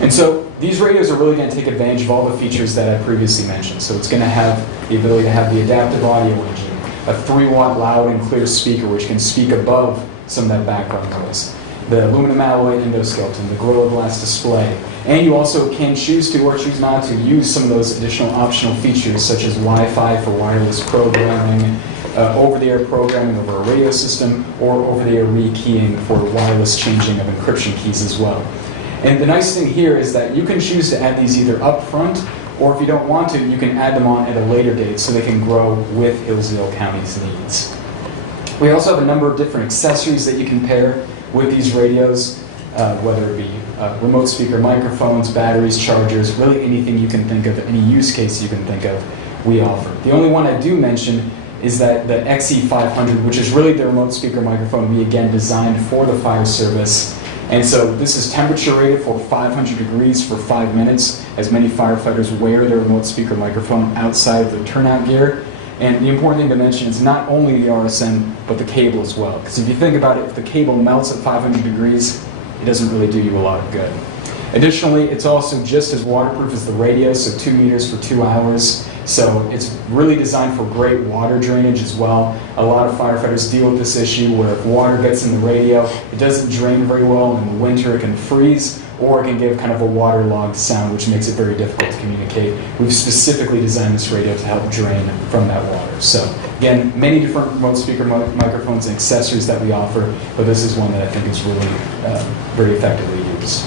And so these radios are really going to take advantage of all the features that I previously mentioned. So it's going to have the ability to have the adaptive audio engine, a 3-watt loud and clear speaker which can speak above some of that background noise. the aluminum alloy endoskeleton, the Gorilla Glass display, and you also can choose to or choose not to use some of those additional optional features such as Wi-Fi for wireless programming, over-the-air programming over a radio system, or over-the-air rekeying for wireless changing of encryption keys as well. And the nice thing here is that you can choose to add these either up front, or if you don't want to, you can add them on at a later date so they can grow with Hillsdale County's needs. We also have a number of different accessories that you can pair with these radios, whether it be remote speaker microphones, batteries, chargers, really anything you can think of, any use case you can think of, we offer. The only one I do mention is that the XE500, which is really the remote speaker microphone we again designed for the fire service. And so this is temperature rated for 500 degrees for 5 minutes, as many firefighters wear their remote speaker microphone outside of their turnout gear. And the important thing to mention is not only the RSN, but the cable as well. Because if you think about it, if the cable melts at 500 degrees, it doesn't really do you a lot of good. Additionally, it's also just as waterproof as the radio, so 2 meters for 2 hours. So it's really designed for great water drainage as well. A lot of firefighters deal with this issue where if water gets in the radio, it doesn't drain very well, and in the winter it can freeze, or it can give kind of a waterlogged sound, which makes it very difficult to communicate. We've specifically designed this radio to help drain from that water. So again, many different remote speaker microphones and accessories that we offer, but this is one that I think is really very effectively used.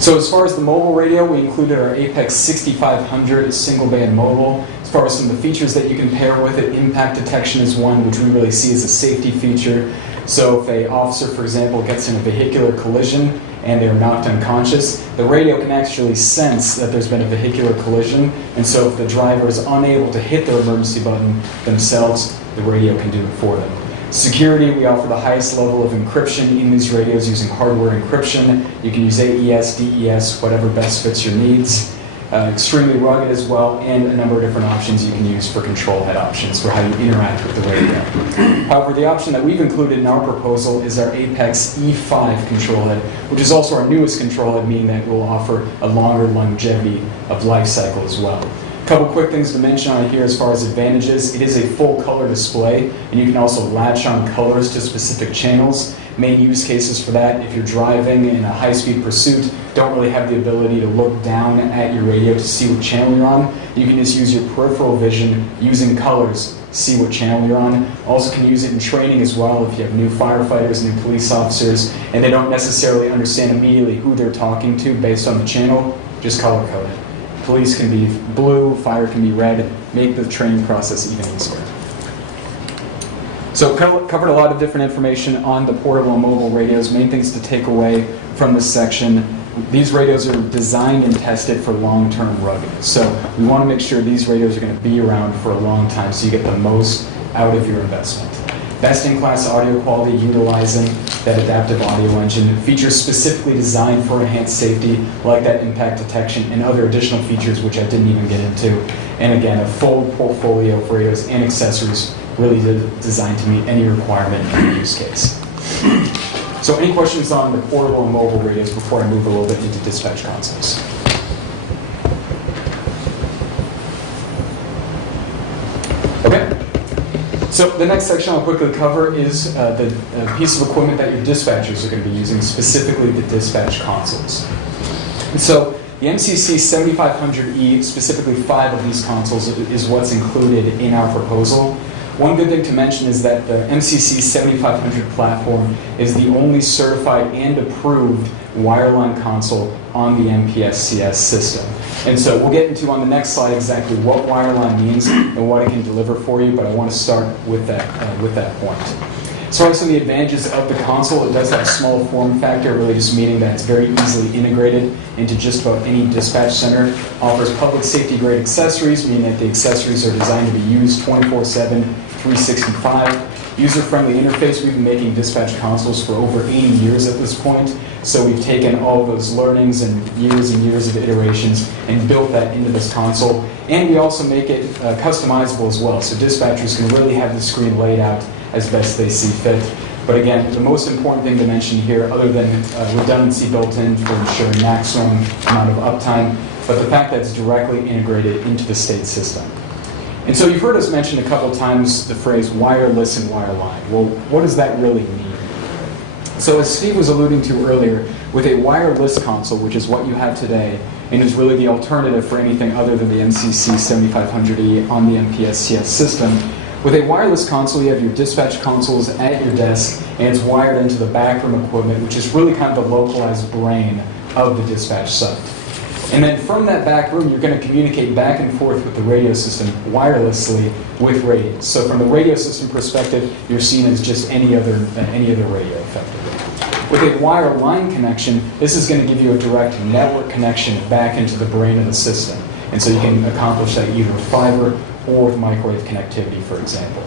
So as far as the mobile radio, we included our Apex 6500 single band mobile. As far as some of the features that you can pair with it, impact detection is one, which we really see as a safety feature. So if an officer, for example, gets in a vehicular collision and they're knocked unconscious, the radio can actually sense that there's been a vehicular collision. And so if the driver is unable to hit their emergency button themselves, the radio can do it for them. Security, we offer the highest level of encryption in these radios using hardware encryption. You can use AES, DES, whatever best fits your needs. Extremely rugged as well, and a number of different options you can use for control head options for how you interact with the radio. However, the option that we've included in our proposal is our Apex E5 control head, which is also our newest control head, meaning that it will offer a longer longevity of life cycle as well. A couple quick things to mention on here as far as advantages. It is a full color display, and you can also latch on colors to specific channels. Main use cases for that, if you're driving in a high-speed pursuit, don't really have the ability to look down at your radio to see what channel you're on, you can just use your peripheral vision using colors to see what channel you're on. Also can use it in training as well if you have new firefighters, new police officers, and they don't necessarily understand immediately who they're talking to based on the channel, just color code it. Police can be blue, fire can be red, make the training process even easier. So covered a lot of different information on the portable and mobile radios. Main things to take away from this section: these radios are designed and tested for long-term rugging. So we want to make sure these radios are going to be around for a long time so you get the most out of your investment. Best-in-class audio quality utilizing that adaptive audio engine. Features specifically designed for enhanced safety, like that impact detection and other additional features which I didn't even get into. And again, a full portfolio of radios and accessories really designed to meet any requirement in the use case. So any questions on the portable and mobile radios before I move a little bit into dispatch consoles? Okay. So the next section I'll quickly cover is the piece of equipment that your dispatchers are going to be using, specifically the dispatch consoles. And so the MCC 7500E, specifically 5 of these consoles, is what's included in our proposal. One good thing to mention is that the MCC 7500 platform is the only certified and approved wireline console on the MPSCS system. And so we'll get into on the next slide exactly what wireline means and what it can deliver for you, but I want to start with that point. As far as some of the advantages of the console, it does have a small form factor, really just meaning that it's very easily integrated into just about any dispatch center. Offers public safety grade accessories, meaning that the accessories are designed to be used 24/7, 365. User-friendly interface. We've been making dispatch consoles for over 80 years at this point, so we've taken all of those learnings and years of iterations and built that into this console. And we also make it customizable as well, so dispatchers can really have the screen laid out as best they see fit. But again, the most important thing to mention here, other than redundancy built in for ensuring maximum amount of uptime, but the fact that it's directly integrated into the state system. And so you've heard us mention a couple times the phrase wireless and wireline. Well, what does that really mean? So as Steve was alluding to earlier, with a wireless console, which is what you have today, and is really the alternative for anything other than the MCC 7500E on the MPSCS system, with a wireless console, you have your dispatch consoles at your desk, and it's wired into the backroom equipment, which is really kind of the localized brain of the dispatch site. And then from that back room, you're going to communicate back and forth with the radio system wirelessly with radios. So from the radio system perspective, you're seen as just any other radio, effectively. With a wireline connection, this is going to give you a direct network connection back into the brain of the system. And so you can accomplish that either with fiber or with microwave connectivity, for example.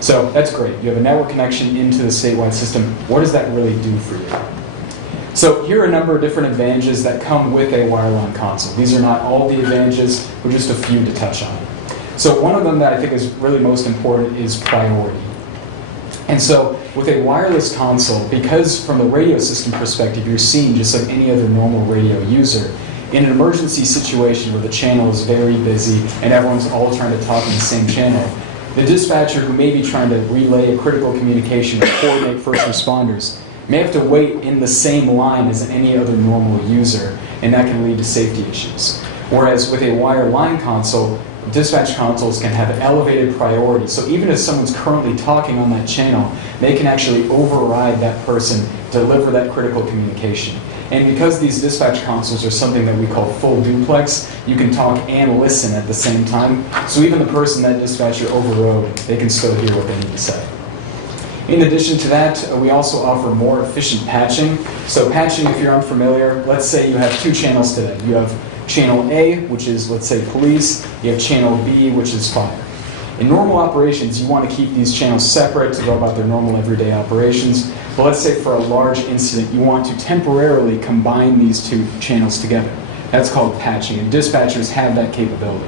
So that's great. You have a network connection into the statewide system. What does that really do for you? So here are a number of different advantages that come with a wireline console. These are not all the advantages, but just a few to touch on. So one of them that I think is really most important is priority. And so with a wireless console, because from the radio system perspective, you're seen just like any other normal radio user, in an emergency situation where the channel is very busy and everyone's all trying to talk in the same channel, the dispatcher who may be trying to relay a critical communication or coordinate first responders may have to wait in the same line as any other normal user, and that can lead to safety issues. Whereas with a wireline console, dispatch consoles can have elevated priority. So even if someone's currently talking on that channel, they can actually override that person, deliver that critical communication. And because these dispatch consoles are something that we call full duplex, you can talk and listen at the same time. So even the person that dispatcher overrode, they can still hear what they need to say. In addition to that, we also offer more efficient patching. So patching, if you're unfamiliar, let's say you have two channels today. You have channel A, which is, let's say, police. You have channel B, which is fire. In normal operations, you want to keep these channels separate to go about their normal everyday operations. But let's say for a large incident, you want to temporarily combine these two channels together. That's called patching, and dispatchers have that capability.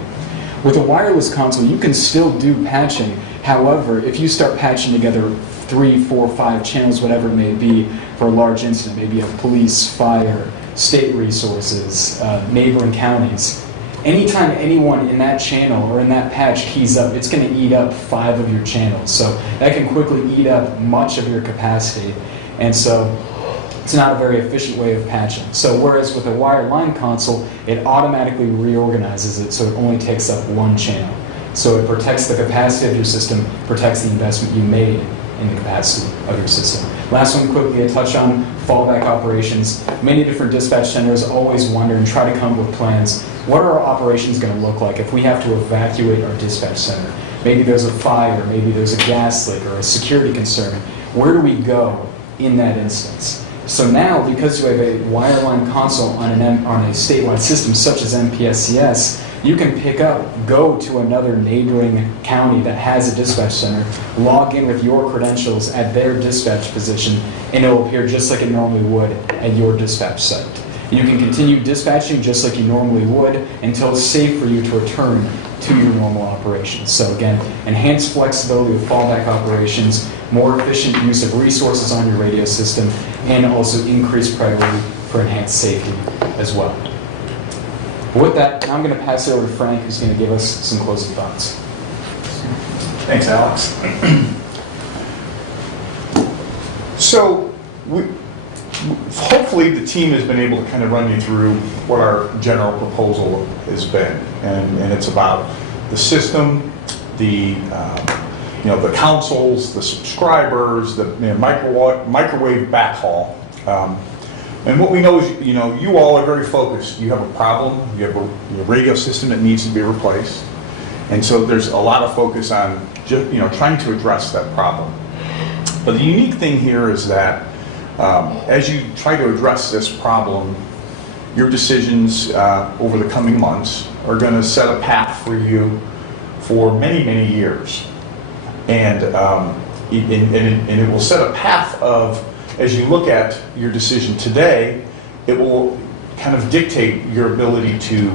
With a wireless console, you can still do patching. However, if you start patching together 3, 4, 5 channels, whatever it may be, for a large incident, maybe you have police, fire, state resources, neighboring counties, anytime anyone in that channel or in that patch keys up, it's going to eat up 5 of your channels. So that can quickly eat up much of your capacity. And so it's not a very efficient way of patching. So whereas with a wireline console, it automatically reorganizes it so it only takes up 1 channel. So it protects the capacity of your system, protects the investment you made in the capacity of your system. Last one quickly, a touch on fallback operations. Many different dispatch centers always wonder and try to come up with plans. What are our operations going to look like if we have to evacuate our dispatch center? Maybe there's a fire, maybe there's a gas leak or a security concern. Where do we go in that instance? So now, because you have a wireline console on a statewide system such as MPSCS, you can pick up, go to another neighboring county that has a dispatch center, log in with your credentials at their dispatch position, and it will appear just like it normally would at your dispatch site. You can continue dispatching just like you normally would until it's safe for you to return to your normal operations. So again, enhanced flexibility with fallback operations, more efficient use of resources on your radio system, and also increased priority for enhanced safety as well. With that, now I'm going to pass it over to Frank, who's going to give us some closing thoughts. Thanks, Alex. So, hopefully the team has been able to kind of run you through what our general proposal has been, and it's about the system, the consoles, the subscribers, the microwave backhaul. And what we know is, you all are very focused. You have a problem. You have a radio system that needs to be replaced, and so there's a lot of focus on just, trying to address that problem. But the unique thing here is that as you try to address this problem, your decisions over the coming months are going to set a path for you for many, many years, and it will set a path of. As you look at your decision today, it will kind of dictate your ability to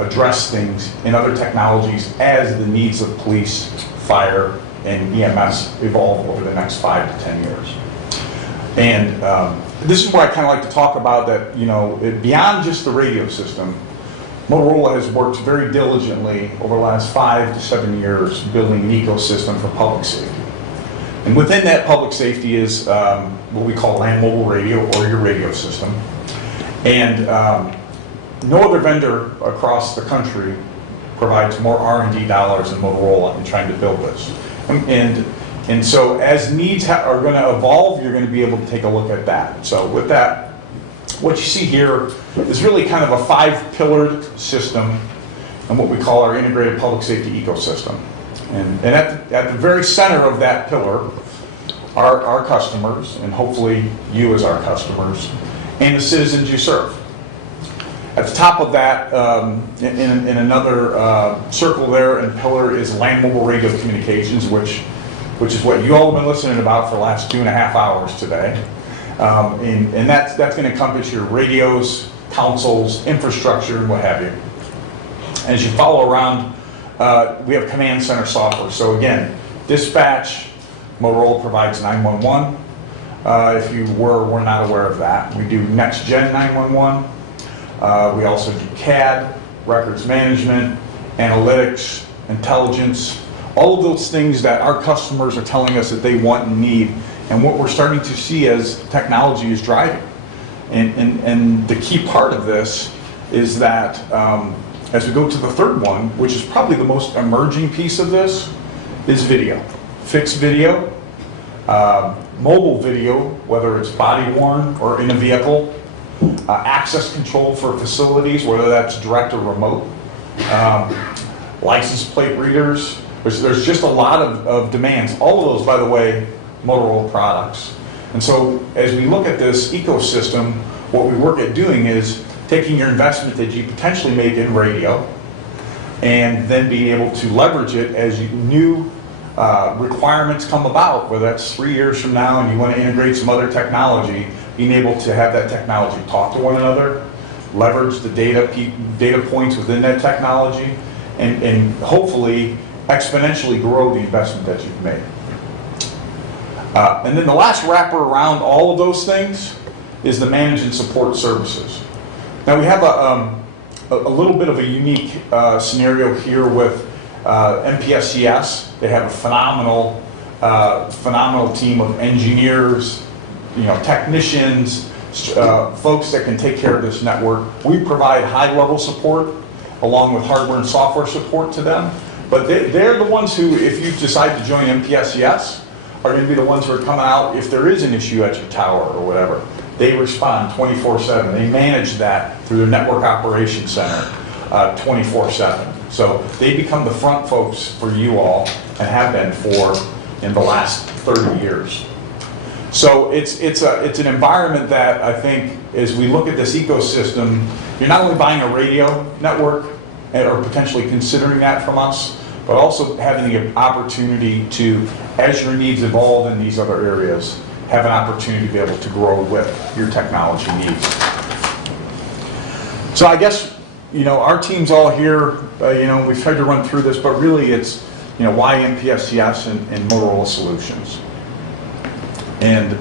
address things in other technologies as the needs of police, fire, and EMS evolve over the next 5 to 10 years. And this is where I kind of like to talk about that, beyond just the radio system, Motorola has worked very diligently over the last 5 to 7 years building an ecosystem for public safety. And within that public safety is what we call land mobile radio or your radio system. And no other vendor across the country provides more R&D dollars than Motorola in trying to build this. And so as needs are going to evolve, you're going to be able to take a look at that. So with that, what you see here is really kind of a 5-pillared system and what we call our integrated public safety ecosystem. And at the very center of that pillar are our customers, and hopefully you as our customers, and the citizens you serve. At the top of that, in another circle there and pillar is land mobile radio communications, which is what you all have been listening about for the last 2.5 hours today. And that's going to encompass your radios, consoles, infrastructure, and what have you. As you follow around, we have command center software. So again, dispatch, Motorola provides 911. If you were not aware of that, we do next gen 911. We also do CAD, records management, analytics, intelligence, all of those things that our customers are telling us that they want and need, and what we're starting to see as technology is driving. And the key part of this is that as we go to the third one, which is probably the most emerging piece of this, is video. Fixed video, mobile video, whether it's body worn or in a vehicle, access control for facilities, whether that's direct or remote, license plate readers. There's just a lot of demands. All of those, by the way, Motorola products. And so as we look at this ecosystem, what we work at doing is taking your investment that you potentially made in radio and then being able to leverage it as new requirements come about, whether that's 3 years from now and you want to integrate some other technology, being able to have that technology talk to one another, leverage the data points within that technology, and hopefully exponentially grow the investment that you've made. And then the last wrapper around all of those things is the manage and support services. Now we have a little bit of a unique scenario here with MPSCS. They have a phenomenal team of engineers, technicians, folks that can take care of this network. We provide high-level support along with hardware and software support to them. But they're the ones who, if you decide to join MPSCS, are going to be the ones who are coming out if there is an issue at your tower or whatever. They respond 24/7. They manage that through their network operations center 24/7. So they become the front folks for you all and have been in the last 30 years. So it's an environment that I think, as we look at this ecosystem, you're not only buying a radio network or potentially considering that from us, but also having the opportunity to, as your needs evolve in these other areas, have an opportunity to be able to grow with your technology needs. So I guess, our team's all here, we've tried to run through this, but really it's, why MPSCS and Motorola Solutions. And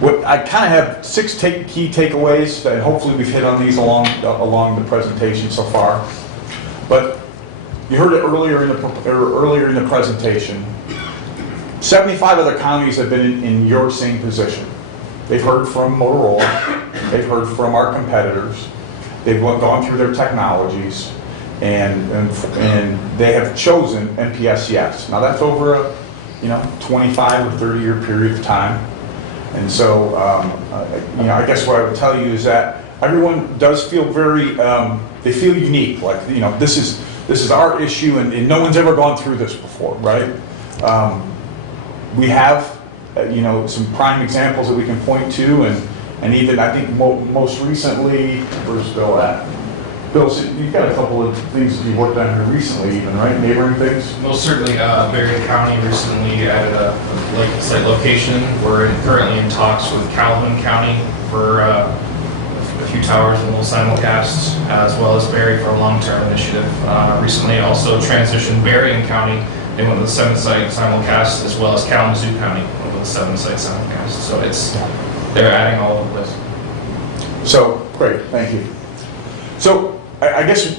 what I kind of have 6 key takeaways that hopefully we've hit on these along the presentation so far. But you heard it earlier in the presentation. 75 other counties have been in your same position. They've heard from Motorola. They've heard from our competitors. They've gone through their technologies, and they have chosen MPSCS. Now that's over a 25 or 30 year period of time. And so I guess what I would tell you is that everyone does feel they feel unique. Like this is our issue, and no one's ever gone through this before, right? We have some prime examples that we can point to, and even I think most recently, where's Bill at? Bill, so you've got a couple of things that you worked on here recently, even, right? Neighboring things? Most certainly, Berrien County recently added a site location. We're currently in talks with Calhoun County for a few towers and little simulcasts, as well as Berry for a long-term initiative. Recently also transitioned Berrien County. They went with a 7-site simulcast, as well as Kalamazoo County went with a 7-site simulcast. So they're adding all over the place. So great, thank you. So I guess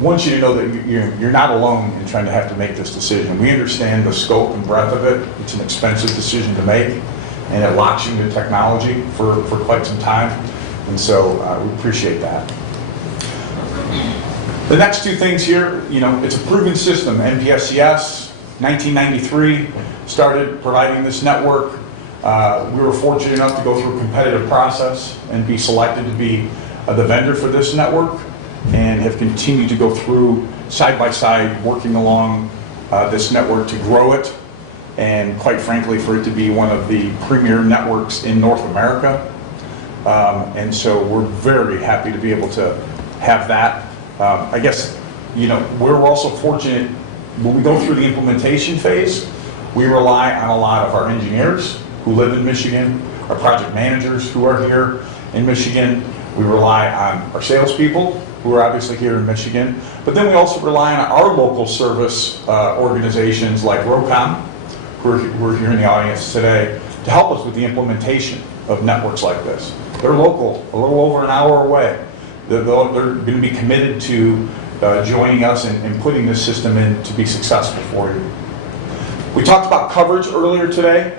want you to know that you're not alone in trying to have to make this decision. We understand the scope and breadth of it. It's an expensive decision to make. and it locks you into technology for quite some time. And so we appreciate that. The next two things here, it's a proven system. NPSCS, 1993, started providing this network. We were fortunate enough to go through a competitive process and be selected to be the vendor for this network, and have continued to go through side by side, working along this network to grow it, and quite frankly, for it to be one of the premier networks in North America. And so we're very happy to be able to have that. I guess, we're also fortunate when we go through the implementation phase, we rely on a lot of our engineers who live in Michigan, our project managers who are here in Michigan. We rely on our salespeople who are obviously here in Michigan, but then we also rely on our local service organizations like ROCOM, who are here in the audience today, to help us with the implementation of networks like this. They're local, a little over an hour away. They're going to be committed to joining us and putting this system in to be successful for you. We talked about coverage earlier today,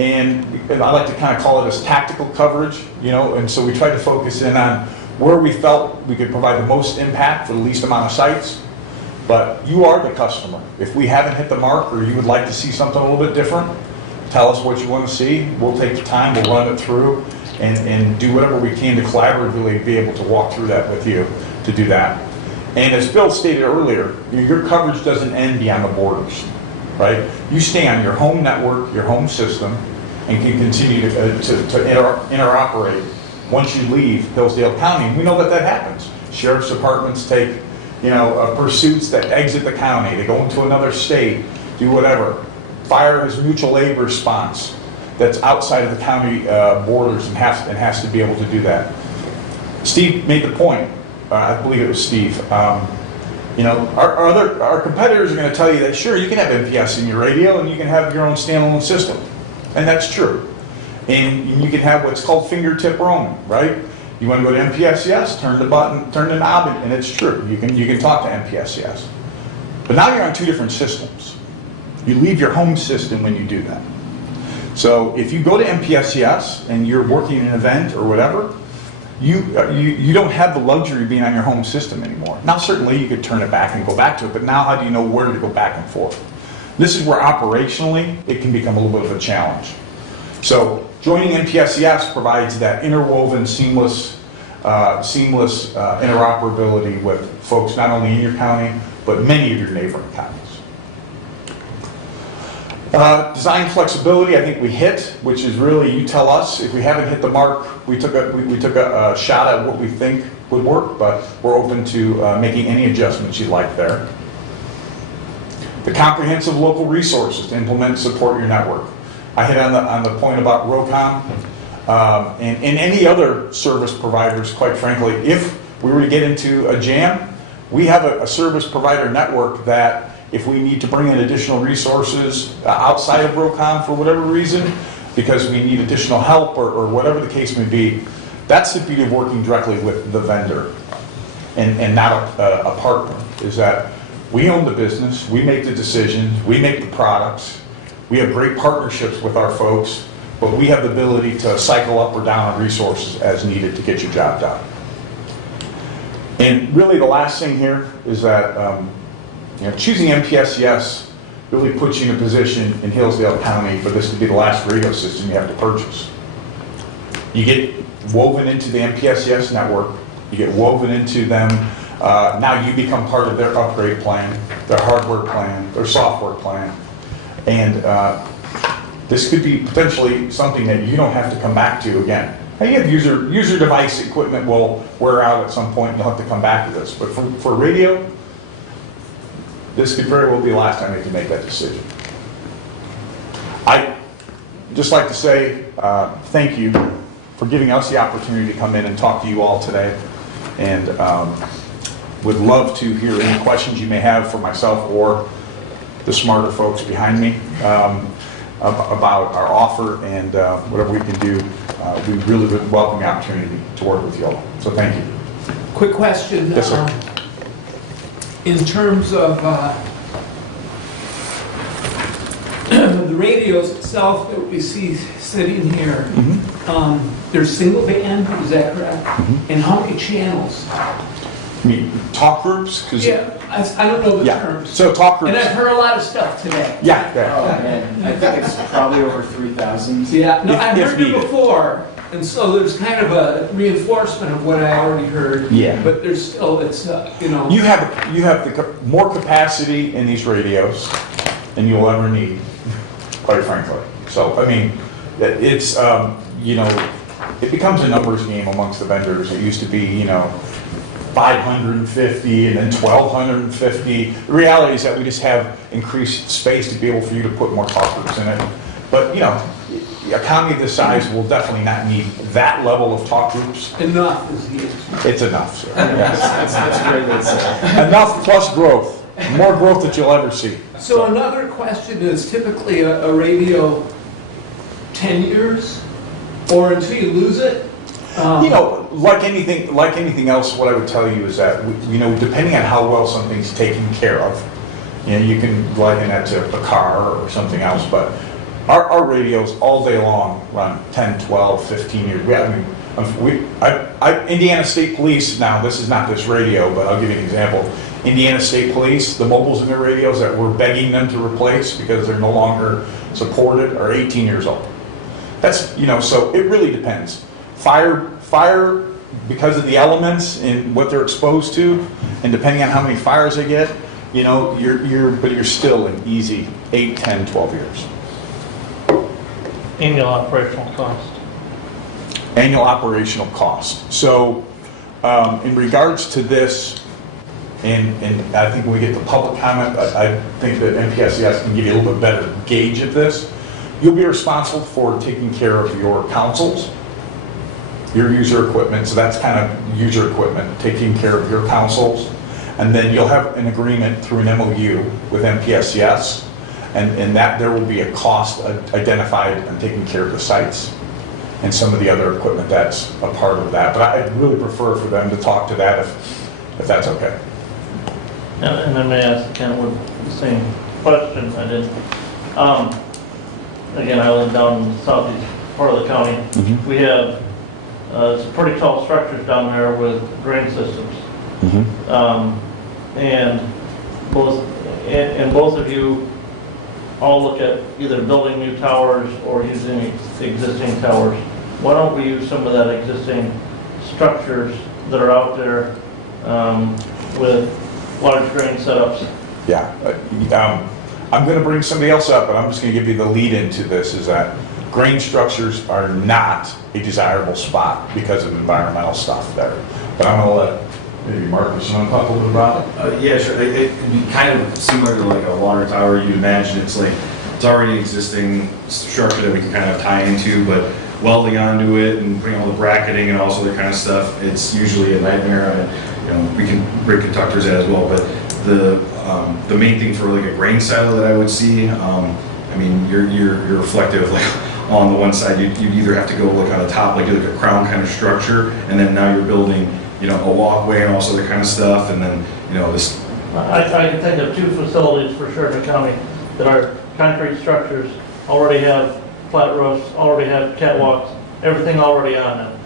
and I like to kind of call it as tactical coverage, and so we tried to focus in on where we felt we could provide the most impact for the least amount of sites. But you are the customer. If we haven't hit the mark or you would like to see something a little bit different, tell us what you want to see. We'll take the time, we'll run it through, and do whatever we can to collaboratively be able to walk through that with you to do that. And as Bill stated earlier, your coverage doesn't end beyond the borders, right? You stay on your home network, your home system, and can continue to interoperate once you leave Hillsdale County. And we know that happens. Sheriff's departments take pursuits that exit the county. They go into another state, do whatever. Fire has mutual aid response that's outside of the county borders and has to be able to do that. Steve made the point, I believe it was Steve, our competitors are going to tell you that, sure, you can have MPS in your radio and you can have your own standalone system. And that's true. And you can have what's called fingertip roaming, right? You want to go to MPSCS, turn the button, turn the knob, and it's true. You can talk to MPSCS. But now you're on two different systems. You leave your home system when you do that. So if you go to MPSCS and you're working an event or whatever, you don't have the luxury of being on your home system anymore. Now certainly you could turn it back and go back to it, but now how do you know where to go back and forth? This is where operationally it can become a little bit of a challenge. So joining MPSCS provides that interwoven, seamless interoperability with folks not only in your county, but many of your neighboring counties. Design flexibility, I think we hit, which is really, you tell us. If we haven't hit the mark, we took a shot at what we think would work, but we're open to making any adjustments you'd like there. The comprehensive local resources to implement and support your network. I hit on the point about ROCOM and any other service providers, quite frankly. If we were to get into a jam, we have a service provider network that if we need to bring in additional resources outside of ROCOM for whatever reason, because we need additional help or whatever the case may be, that's the beauty of working directly with the vendor and not a partner, is that we own the business, we make the decisions, we make the products, we have great partnerships with our folks, but we have the ability to cycle up or down on resources as needed to get your job done. And really the last thing here is that choosing MPSCS really puts you in a position in Hillsdale County for this to be the last radio system you have to purchase. You get woven into the MPSCS network, you get woven into them, now you become part of their upgrade plan, their hardware plan, their software plan, and this could be potentially something that you don't have to come back to again. Now you have user device equipment will wear out at some point and you'll have to come back to this, but for radio, this could very well be the last time they can make that decision. I'd just like to say thank you for giving us the opportunity to come in and talk to you all today, and would love to hear any questions you may have for myself or the smarter folks behind me about our offer and whatever we can do. We really would welcome the opportunity to work with you all. So thank you. Quick question. Yes, sir. In terms of the radios itself that we see sitting here, they're single band, is that correct? And how many channels? I mean, talk groups? 'Cause- Yeah, I don't know the Yeah. terms. So talk groups. And I've heard a lot of stuff today. Yeah, Oh, yeah. man, I think it's probably over 3,000. Yeah, no, If- I've if heard it needed. before, and so there's kind of a reinforcement of what I already heard. Yeah. But there's still, it's, you know. You have more capacity in these radios than you'll ever need, quite frankly. So, I mean, it's, you know, it becomes a numbers game amongst the vendors. It used to be, you know, 550 and then 1,250. The reality is that we just have increased space to be able for you to put more talk groups in it. But, you know, a county this size will definitely not need that level of talk groups. Enough is the answer. It's enough, sir. That's a great way to say it. Enough plus growth. More growth that you'll ever see. So another question is typically a radio 10 years or until you lose it? You know, like anything else, what I would tell you is that, you know, depending on how well something's taken care of, you know, you can liken that to a car or something else, but our radios all day long run 10, 12, 15 years. Indiana State Police, now this is not this radio, but I'll give you an example. Indiana State Police, the mobiles in their radios that we're begging them to replace because they're no longer supported are 18 years old. That's, you know, so it really depends. Fire, because of the elements and what they're exposed to, and depending on how many fires they get, you know, you're still an easy 8, 10, 12 years. Annual operational cost. Annual operational cost. So, in regards to this, and I think when we get the public comment, I think that MPSCS can give you a little bit better gauge of this. You'll be responsible for taking care of your consoles, your user equipment, so that's kind of user equipment, taking care of your consoles. And then you'll have an agreement through an MOU with MPSCS, and that there will be a cost identified on taking care of the sites and some of the other equipment that's a part of that. But I'd really prefer for them to talk to that if that's okay. And I may ask kind of the same question I did. Again, I live down in the southeast part of the county. We have some pretty tall structures down there with drain systems. And both of you all look at either building new towers or using existing towers. Why don't we use some of that existing structures that are out there with large drain setups? Yeah. I'm going to bring somebody else up, but I'm just going to give you the lead into this, is that grain structures are not a desirable spot because of environmental stuff there. But I'm going to let maybe Marcus, you want to talk a little bit about it? Yeah, sure. It'd be kind of similar to like a water tower. You'd imagine it's already an existing structure that we can kind of tie into, but welding onto it and putting all the bracketing and also that kind of stuff, it's usually a nightmare. And, you know, we can bring conductors in as well, but the main thing for like a grain silo that I would see, I mean, you're reflective like on the one side. You'd either have to go like on the top, like a crown kind of structure, and then now you're building, you know, a walkway and also that kind of stuff, and then, you know, this. I can think of 2 facilities for sure in the county that are concrete structures, already have flat roofs, already have catwalks, everything already on them.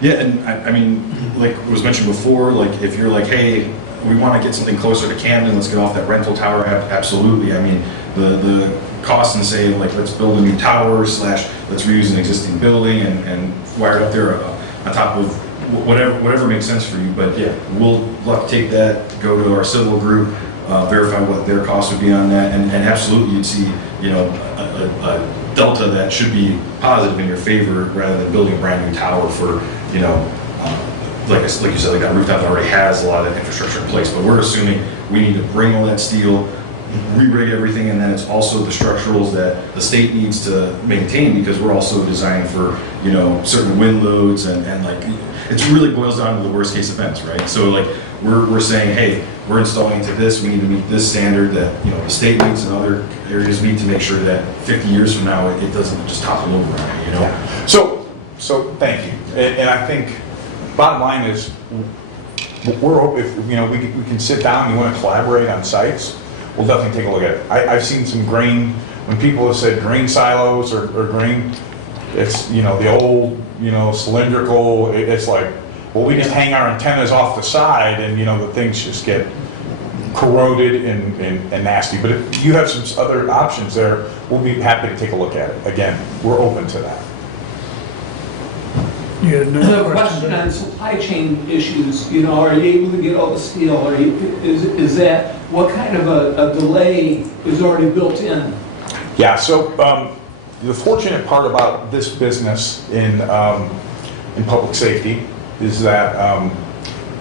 Yeah, and I mean, like was mentioned before, like if you're like, hey, we want to get something closer to Camden, let's get off that rental tower, absolutely. I mean, the cost and say, like, let's build a new tower / let's reuse an existing building and wire it up there on top of whatever makes sense for you. But yeah, we'll take that, go to our civil group, verify what their cost would be on that, and absolutely you'd see, you know, a delta that should be positive in your favor rather than building a brand new tower for, you know, like you said, like that rooftop already has a lot of infrastructure in place. But we're assuming we need to bring all that steel, re-rig everything, and then it's also the structurals that the state needs to maintain, because we're also designed for, you know, certain wind loads and like it really boils down to the worst case events, right? So like we're saying, hey, we're installing into this, we need to meet this standard that, you know, the state needs and other areas need to make sure that 50 years from now it doesn't just topple over on it, you know? So thank you. And I think bottom line is, if you know, we can sit down, you want to collaborate on sites, we'll definitely take a look at it. I've seen some grain when people have said grain silos or grain, it's, you know, the old, you know, cylindrical, it's like, well, we just hang our antennas off the side and, you know, the things just get corroded and nasty. But if you have some other options there, we'll be happy to take a look at it. Again, we're open to that. You had Another no question question? on supply chain issues, you know, are you able to get all the steel? Is that, what kind of a delay is already built in? Yeah, so the fortunate part about this business in public safety is that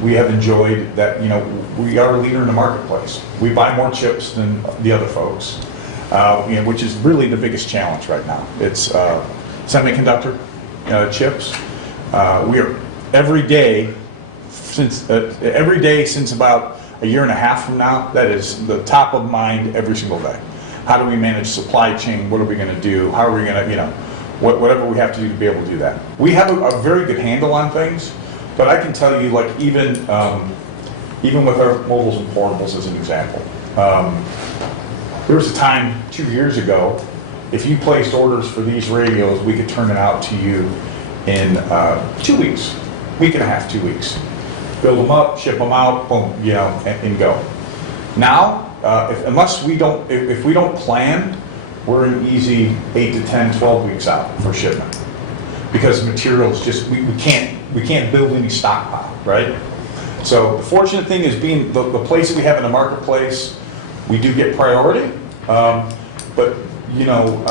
we have enjoyed that, you know, we are a leader in the marketplace. We buy more chips than the other folks, you know, which is really the biggest challenge right now. It's semiconductor chips. We are every day since about a year and a half from now, that is the top of mind every single day. How do we manage supply chain? What are we going to do? How are we going to, you know, whatever we have to do to be able to do that. We have a very good handle on things, but I can tell you, like, even with our mobiles and portables as an example, there was a time 2 years ago, if you placed orders for these radios, we could turn it out to you in 2 weeks, week and a half, 2 weeks. Build them up, ship them out, boom, you know, and go. Now, if we don't plan, we're an easy 8 to 10, 12 weeks out for shipment. Because materials just, we can't build any stockpile, right? So the fortunate thing is being the place that we have in the marketplace, we do get priority. But you know,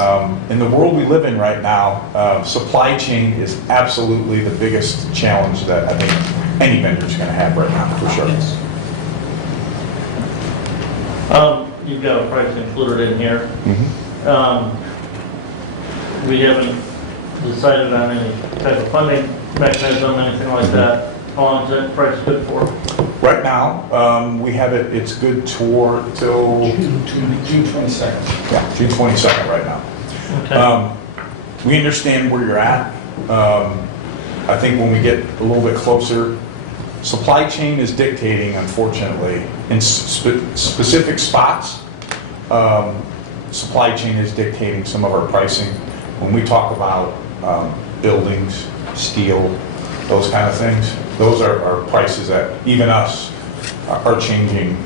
in the world we live in right now, supply chain is absolutely the biggest challenge that I think any vendor is going to have right now, for sure. You've got a price included in here. We haven't decided on any type of funding mechanism, anything like that. How long is that price good for? Right now, we have it, it's good till June 22nd. Yeah, June 22nd right now. Okay. We understand where you're at. I think when we get a little bit closer, supply chain is dictating, unfortunately, in specific spots, supply chain is dictating some of our pricing. When we talk about buildings, steel, those kind of things, those are prices that even us are changing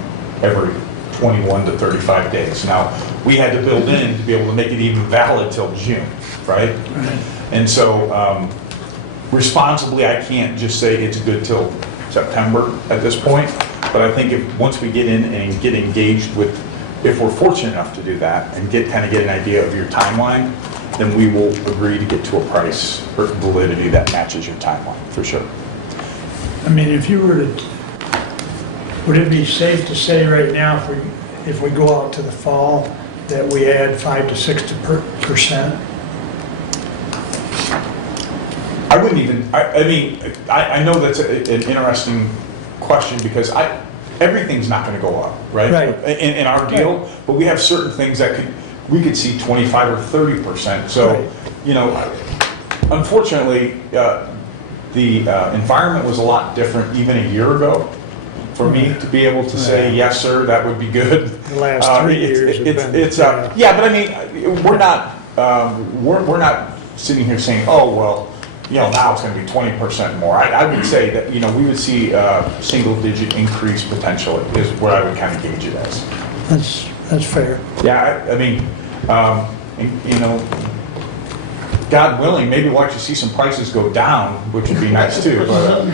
every 21 to 35 days. Now, we had to build in to be able to make it even valid till June, right? And so responsibly, I can't just say it's good till September at this point, but I think once we get in and get engaged with, if we're fortunate enough to do that and get an idea of your timeline, then we will agree to get to a price or validity that matches your timeline, for sure. I mean, if you were to, would it be safe to say right now, if we go out to the fall, that we add 5 to 6%? I wouldn't even, I mean, I know that's an interesting question because everything's not going to go up, right? In our deal, but we have certain things that we could see 25 or 30%. So, you know, unfortunately, the environment was a lot different even a year ago. For me to be able to say, yes, sir, that would be good. The last 3 years have been. Yeah, but I mean, we're not sitting here saying, oh, well, you know, now it's going to be 20% more. I would say that, you know, we would see a single-digit increase potential is what I would kind of gauge it as. That's fair. Yeah, I mean, you know, God willing, maybe we'll actually see some prices go down, which would be nice too. But,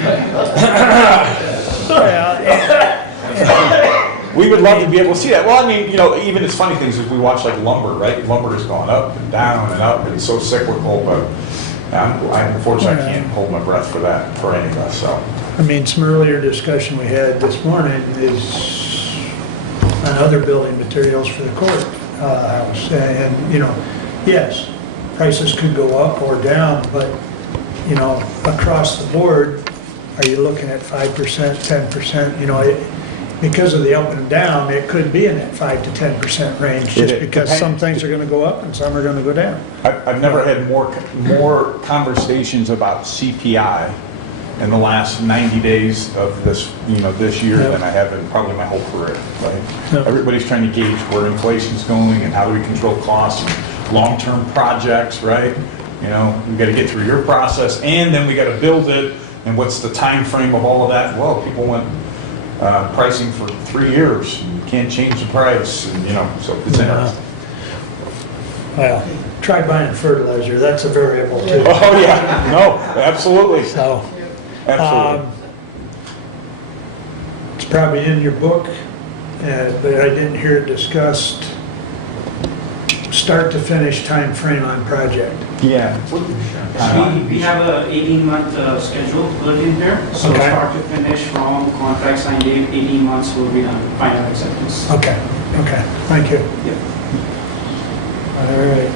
we would love to be able to see that. Well, I mean, you know, even it's funny things if we watch like lumber, right? Lumber is going up and down and up, and it's so cyclical. But unfortunately, I can't hold my breath for that for any of us. So, I mean, some earlier discussion we had this morning is on other building materials for the courthouse, and you know, yes, prices could go up or down, but you know, across the board, are you looking at 5%, 10%? You know, because of the up and down, it could be in that 5 to 10% range, just because some things are going to go up and some are going to go down. I've never had more conversations about CPI in the last 90 days of this, this year than I have in probably my whole career, right? Everybody's trying to gauge where inflation's going and how do we control costs and long-term projects, right? We got to get through your process, and then we got to build it, and what's the time frame of all of that? Well, people want pricing for 3 years, and you can't change the price, and so it's interesting. Well, try buying fertilizer, that's a variable too. Oh, yeah, no, absolutely. So, Absolutely. it's probably in your book, but I didn't hear it discussed, start to finish time frame on project. Yeah. We have a 18-month schedule built in here, so Okay. start to finish from contract sign date, 18 months will be done, final acceptance. Okay, thank you. Yep. All right.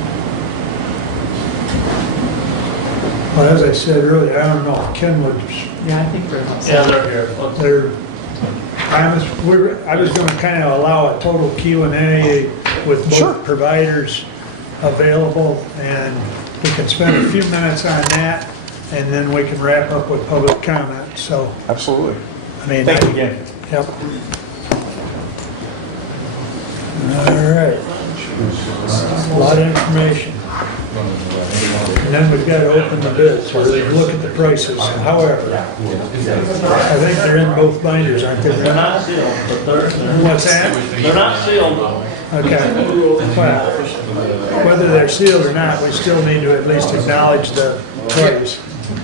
Well, as I said earlier, I don't know, Kenwood's, Yeah, I think we're all set. Yeah, they're here. they're, I was gonna kind of allow a total Q&A with both providers available, and we can spend a few minutes on that, and then we can wrap up with public comment, so, Absolutely. I mean. Thank you again. Yep. All right. A lot of information. And then we've got to open the bids, or look at the prices. However, I think they're in both binders, aren't they? They're not sealed, but they're. What's that? They're not sealed though. Okay. Well, whether they're sealed or not, we still need to at least acknowledge the price.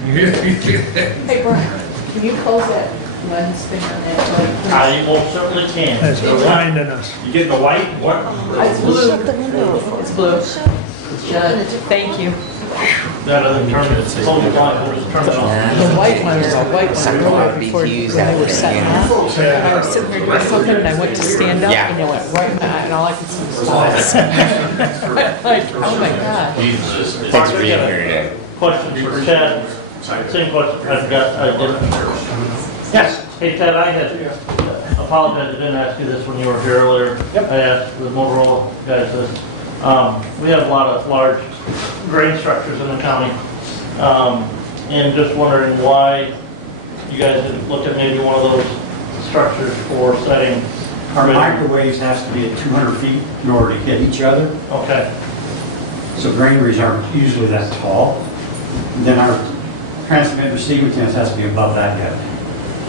Hey, Brian, can you close that lens thing on that? I most certainly can. That's reminding us. You getting the white? What? It's blue. It's blue. Shut. Thank you. That other turn it, close the light, we'll just turn it off. The white one earlier before when they were setting up. I was sitting here doing something and I went to stand up and it went right in my eye and all I could see was lights. Like, oh my God. Thanks for being here today. Question for Chad. Same question I forgot, I didn't. Yes. Hey Ted, I had apologized, I didn't ask you this when you were here earlier. I asked the Motorola guys this. We have a lot of large grain structures in the county, and just wondering why you guys didn't look at maybe one of those structures for setting. Our microwaves has to be at 200 feet in order to hit each other. Okay. So granaries aren't usually that tall. And then our transmit receiving antennas has to be above that yet.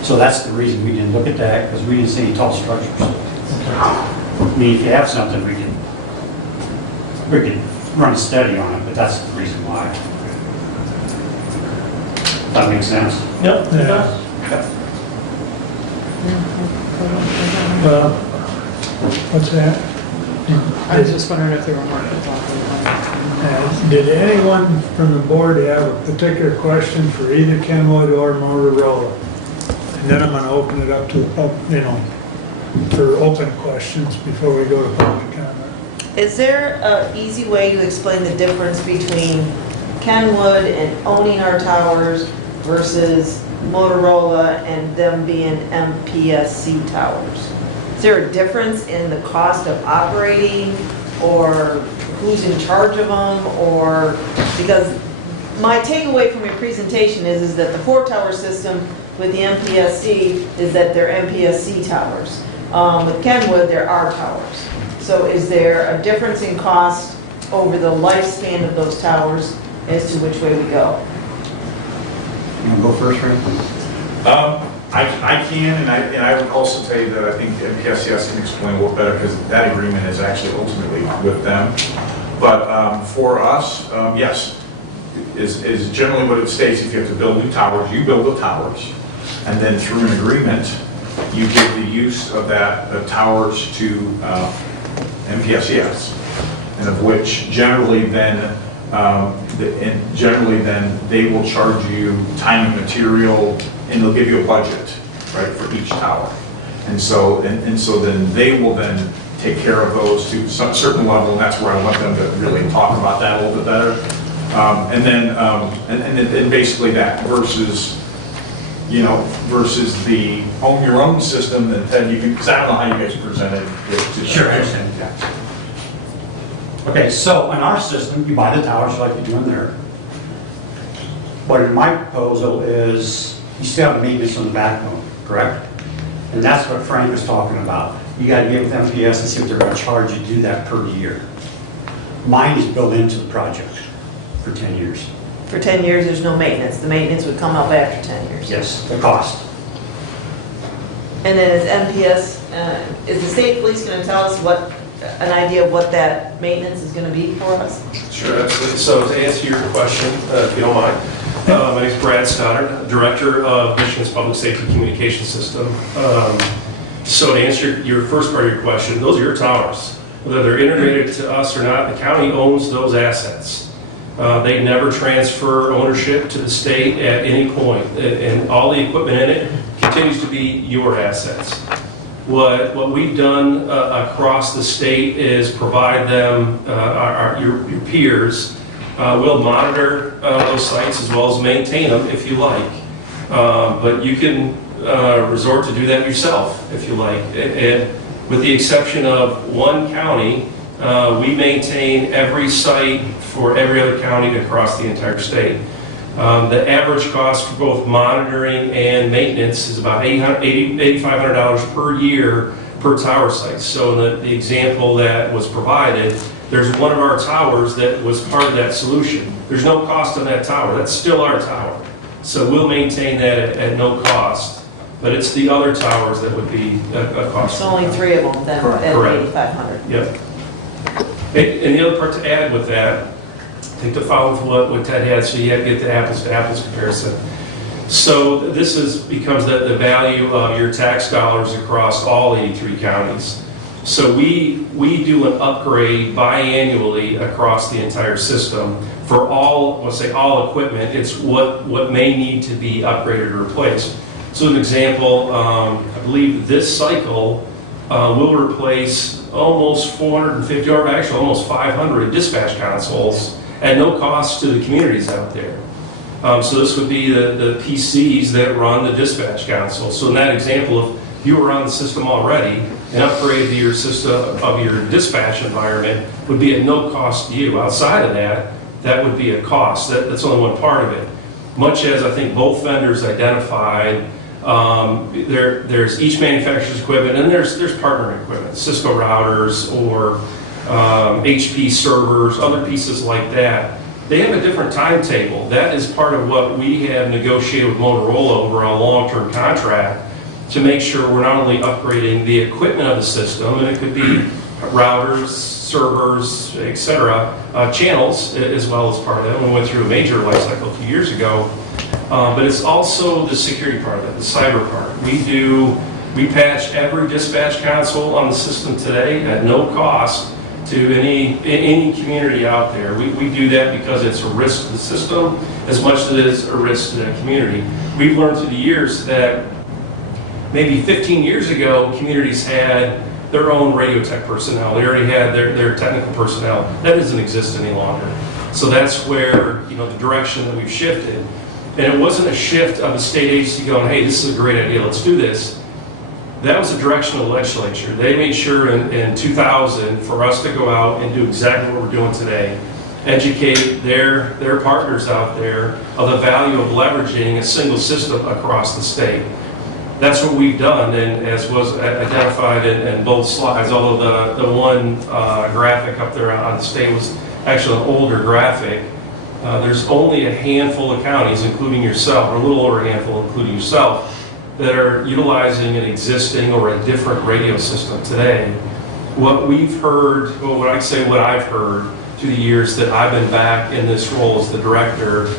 So that's the reason we didn't look at that, because we didn't see any tall structures. I mean, if you have something, we can run a study on it, but that's the reason why. That makes sense? Yep, it does. Well, what's that? I was just wondering if they were marked Did anyone from the board have a particular question for either Kenwood or Motorola? And then I'm going to open it up to, for open questions before we go to public comment. Is there an easy way to explain the difference between Kenwood and owning our towers versus Motorola and them being MPSC towers? Is there a difference in the cost of operating, or who's in charge of them, or, because my takeaway from your presentation is that the 4-tower system with the MPSC is that they're MPSC towers. With Kenwood, there are towers. So is there a difference in cost over the lifespan of those towers as to which way we go? You want to go first, Ray? I can, and I would also tell you that I think MPSCS can explain a little better, because that agreement is actually ultimately with them. But for us, yes, is generally what it states. If you have to build new towers, you build the towers, and then through an agreement, you give the use of the towers to MPSCS, and of which generally then they will charge you time and material, and they'll give you a budget, right, for each tower. And so then they will then take care of those to some certain level, and that's where I want them to really talk about that a little bit better. And then basically that versus the own your own system, and then you can, because I don't know how you guys presented it. Sure, I understand. Yeah. Okay, so in our system, you buy the towers like you do in there. But in my proposal is you still have maintenance on the backbone, correct? And that's what Frank was talking about. You gotta get with MPS and see what they're gonna charge you to do that per year. Mine is built into the project for 10 years. For 10 years, there's no maintenance. The maintenance would come up after 10 years. Yes, the cost. And then is MPS, is the state police going to tell us an idea of what that maintenance is going to be for us? Sure, absolutely. So to answer your question, if you don't mind, my name is Brad Stoddard, Director of Michigan's Public Safety Communication System. So to answer your first part of your question, those are your towers. Whether they're integrated to us or not, the county owns those assets. They never transfer ownership to the state at any point, and all the equipment in it continues to be your assets. What we've done across the state is provide them, your peers, will monitor those sites as well as maintain them if you like. But you can resort to do that yourself if you like. And with the exception of one county, we maintain every site for every other county across the entire state. The average cost for both monitoring and maintenance is about $8,500 per year per tower site. So in the example that was provided, there's one of our towers that was part of that solution. There's no cost on that tower. That's still our tower. So we'll maintain that at no cost. But it's the other towers that would be a cost. So only 3 of them then at $8,500. Yep. And the other part to add with that, I think to follow with what Ted had, so you have to get the apples to apples comparison. So this becomes the value of your tax dollars across all 83 counties. So we do an upgrade biannually across the entire system for all, let's say all equipment. It's what may need to be upgraded or replaced. So an example, I believe this cycle will replace almost 450, or actually almost 500 dispatch consoles at no cost to the communities out there. So this would be the PCs that run the dispatch console. So in that example, if you were on the system already, an upgrade to your system of your dispatch environment would be at no cost to you. Outside of that, that would be a cost. That's only one part of it. Much as I think both vendors identified, there's each manufacturer's equipment, and there's partner equipment, Cisco routers or HP servers, other pieces like that. They have a different timetable. That is part of what we have negotiated with Motorola over a long-term contract to make sure we're not only upgrading the equipment of the system, and it could be routers, servers, etc., channels as well as part of that. We went through a major life cycle a few years ago. But it's also the security part of it, the cyber part. We patch every dispatch console on the system today at no cost to any community out there. We do that because it's a risk to the system as much as it is a risk to the community. We've learned through the years that maybe 15 years ago, communities had their own radio tech personnel. They already had their technical personnel. That doesn't exist any longer. So that's where the direction that we've shifted. And it wasn't a shift of a state agency going, hey, this is a great idea, let's do this. That was the direction of the legislature. They made sure in 2000 for us to go out and do exactly what we're doing today. Educate their partners out there of the value of leveraging a single system across the state. That's what we've done, and as was identified in both slides, although the one graphic up there on the state was actually an older graphic. There's only a handful of counties, including yourself, or a little over a handful, including yourself, that are utilizing an existing or a different radio system today. What we've heard, what I've heard through the years that I've been back in this role as the director,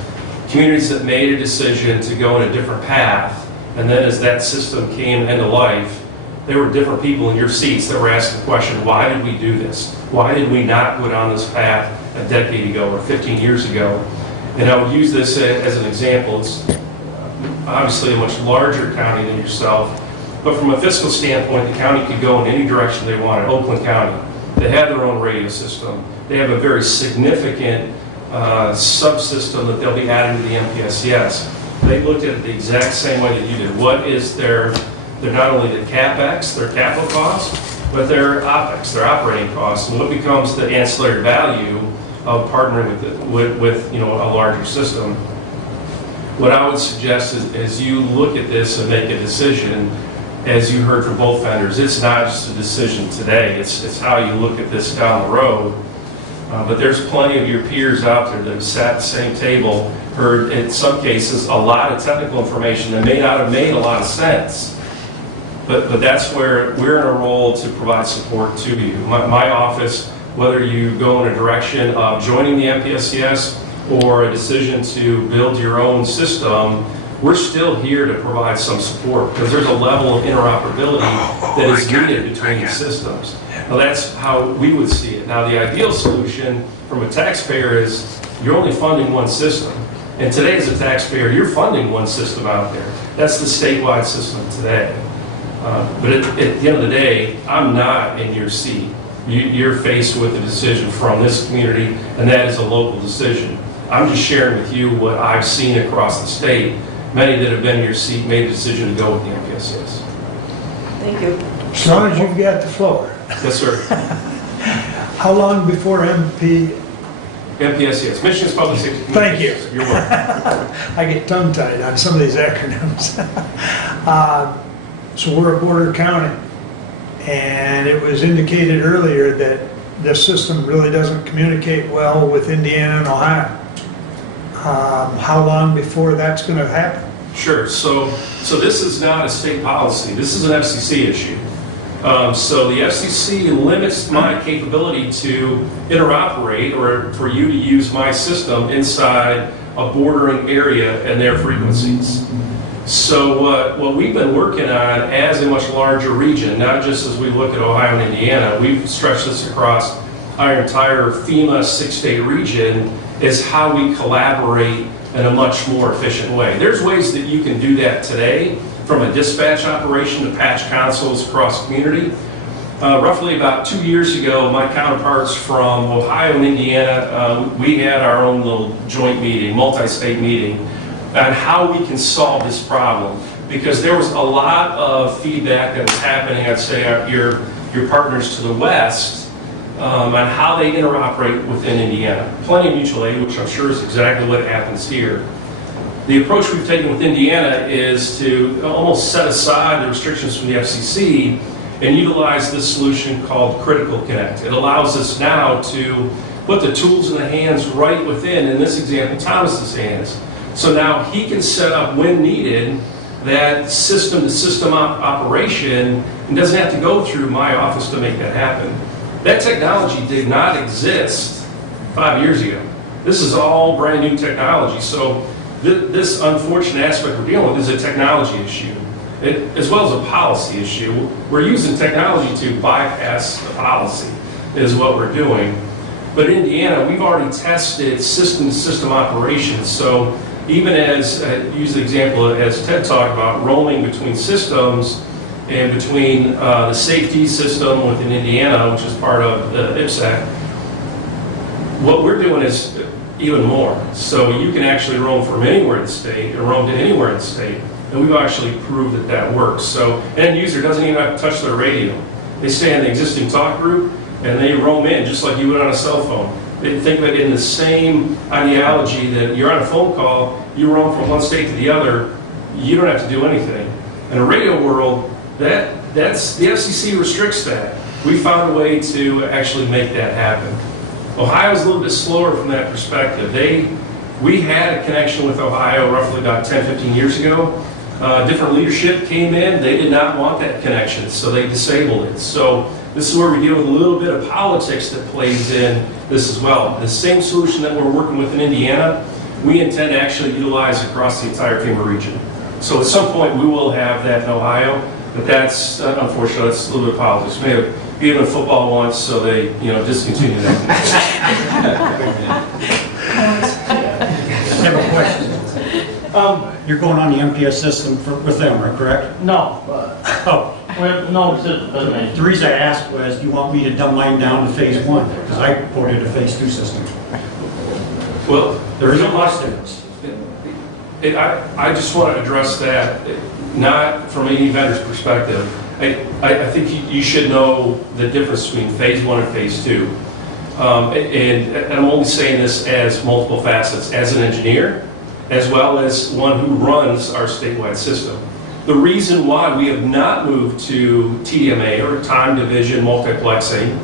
communities that made a decision to go in a different path, and then as that system came into life, there were different people in your seats that were asking the question, why did we do this? Why did we not go down this path a decade ago or 15 years ago? And I would use this as an example. It's obviously a much larger county than yourself, but from a fiscal standpoint, the county could go in any direction they wanted. Oakland County, they have their own radio system. They have a very significant subsystem that they'll be adding to the MPSCS. They looked at it the exact same way that you did. What is their not only the CapEx, their capital costs, but their OpEx, their operating costs, and what becomes the ancillary value of partnering with a larger system. What I would suggest is, as you look at this and make a decision, as you heard from both vendors, it's not just a decision today, it's how you look at this down the road. But there's plenty of your peers out there that have sat at the same table, heard in some cases a lot of technical information that may not have made a lot of sense. But that's where we're in a role to provide support to you. My office, whether you go in a direction of joining the MPSCS or a decision to build your own system, we're still here to provide some support because there's a level of interoperability that is needed between the systems. Now that's how we would see it. Now the ideal solution from a taxpayer is you're only funding one system. And today as a taxpayer, you're funding one system out there. That's the statewide system today. But at the end of the day, I'm not in your seat. You're faced with a decision from this community, and that is a local decision. I'm just sharing with you what I've seen across the state. Many that have been in your seat made a decision to go with the MPSCS. Thank you. As long as you've got the floor. Yes, sir. How long before MPSCS, Michigan's Public Safety Thank you. Communications. You're welcome. I get tongue-tied on some of these acronyms. So we're a border county, and it was indicated earlier that this system really doesn't communicate well with Indiana and Ohio. How long before that's going to happen? Sure. So this is not a state policy. This is an FCC issue. So the FCC limits my capability to interoperate or for you to use my system inside a bordering area and their frequencies. So what we've been working on as a much larger region, not just as we look at Ohio and Indiana, we've stretched this across our entire FEMA 6-state region, is how we collaborate in a much more efficient way. There's ways that you can do that today, from a dispatch operation to patch consoles across the community. Roughly about 2 years ago, my counterparts from Ohio and Indiana, we had our own little joint meeting, multi-state meeting, on how we can solve this problem. Because there was a lot of feedback that was happening, I'd say, your partners to the west, on how they interoperate within Indiana. Plenty of mutual aid, which I'm sure is exactly what happens here. The approach we've taken with Indiana is to almost set aside the restrictions from the FCC and utilize this solution called Critical Connect. It allows us now to put the tools in the hands right within, in this example, Thomas's hands. So now he can set up, when needed, that system-to-system operation and doesn't have to go through my office to make that happen. That technology did not exist 5 years ago. This is all brand new technology. So this unfortunate aspect we're dealing with is a technology issue, as well as a policy issue. We're using technology to bypass the policy, is what we're doing. But in Indiana, we've already tested system-to-system operations. So even as, use the example as Ted talked about, roaming between systems and between the safety system within Indiana, which is part of the IPSAC, what we're doing is even more. So you can actually roam from anywhere in the state or roam to anywhere in the state, and we've actually proved that that works. So an end user doesn't even have to touch their radio. They stay in the existing talk group and they roam in just like you would on a cell phone. They think of it in the same ideology that you're on a phone call, you roam from one state to the other, you don't have to do anything. In a radio world, that's the FCC restricts that. We found a way to actually make that happen. Ohio's a little bit slower from that perspective. We had a connection with Ohio roughly about 10, 15 years ago. Different leadership came in, they did not want that connection, so they disabled it. So this is where we deal with a little bit of politics that plays in this as well. The same solution that we're working with in Indiana, we intend to actually utilize across the entire FEMA region. So at some point we will have that in Ohio, but that's unfortunately, that's a little bit of politics. We may have given football once, so they discontinued that. I have a question. You're going on the MPS system with them, right, correct? No. No, The reason I asked was, do you want me to dumb mine down to phase 1? Because I ported a phase 2 system. Well, There is a cost difference. I just want to address that, not from any vendor's perspective. I think you should know the difference between phase 1 and phase 2. And I'm only saying this as multiple facets. As an engineer, as well as one who runs our statewide system. The reason why we have not moved to TDMA, or time division multiplexing,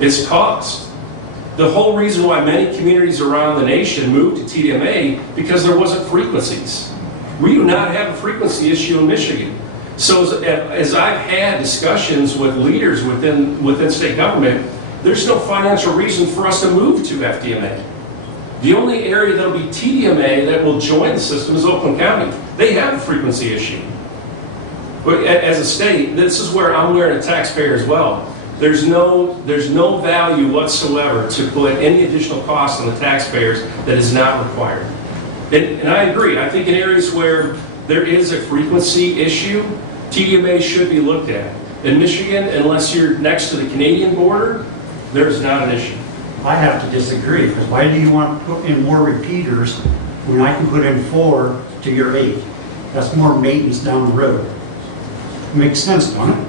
is cost. The whole reason why many communities around the nation moved to TDMA because there wasn't frequencies. We do not have a frequency issue in Michigan. So as I've had discussions with leaders within state government, there's no financial reason for us to move to FDMA. The only area that'll be TDMA that will join the system is Oakland County. They have a frequency issue. But as a state, this is where I'm wearing a taxpayer as well. There's no value whatsoever to put any additional cost on the taxpayers that is not required. And I agree. I think in areas where there is a frequency issue, TDMA should be looked at. In Michigan, unless you're next to the Canadian border, there is not an issue. I have to disagree, because why do you want to put in more repeaters when I can put in 4 to your 8? That's more maintenance down the road. Makes sense, don't it?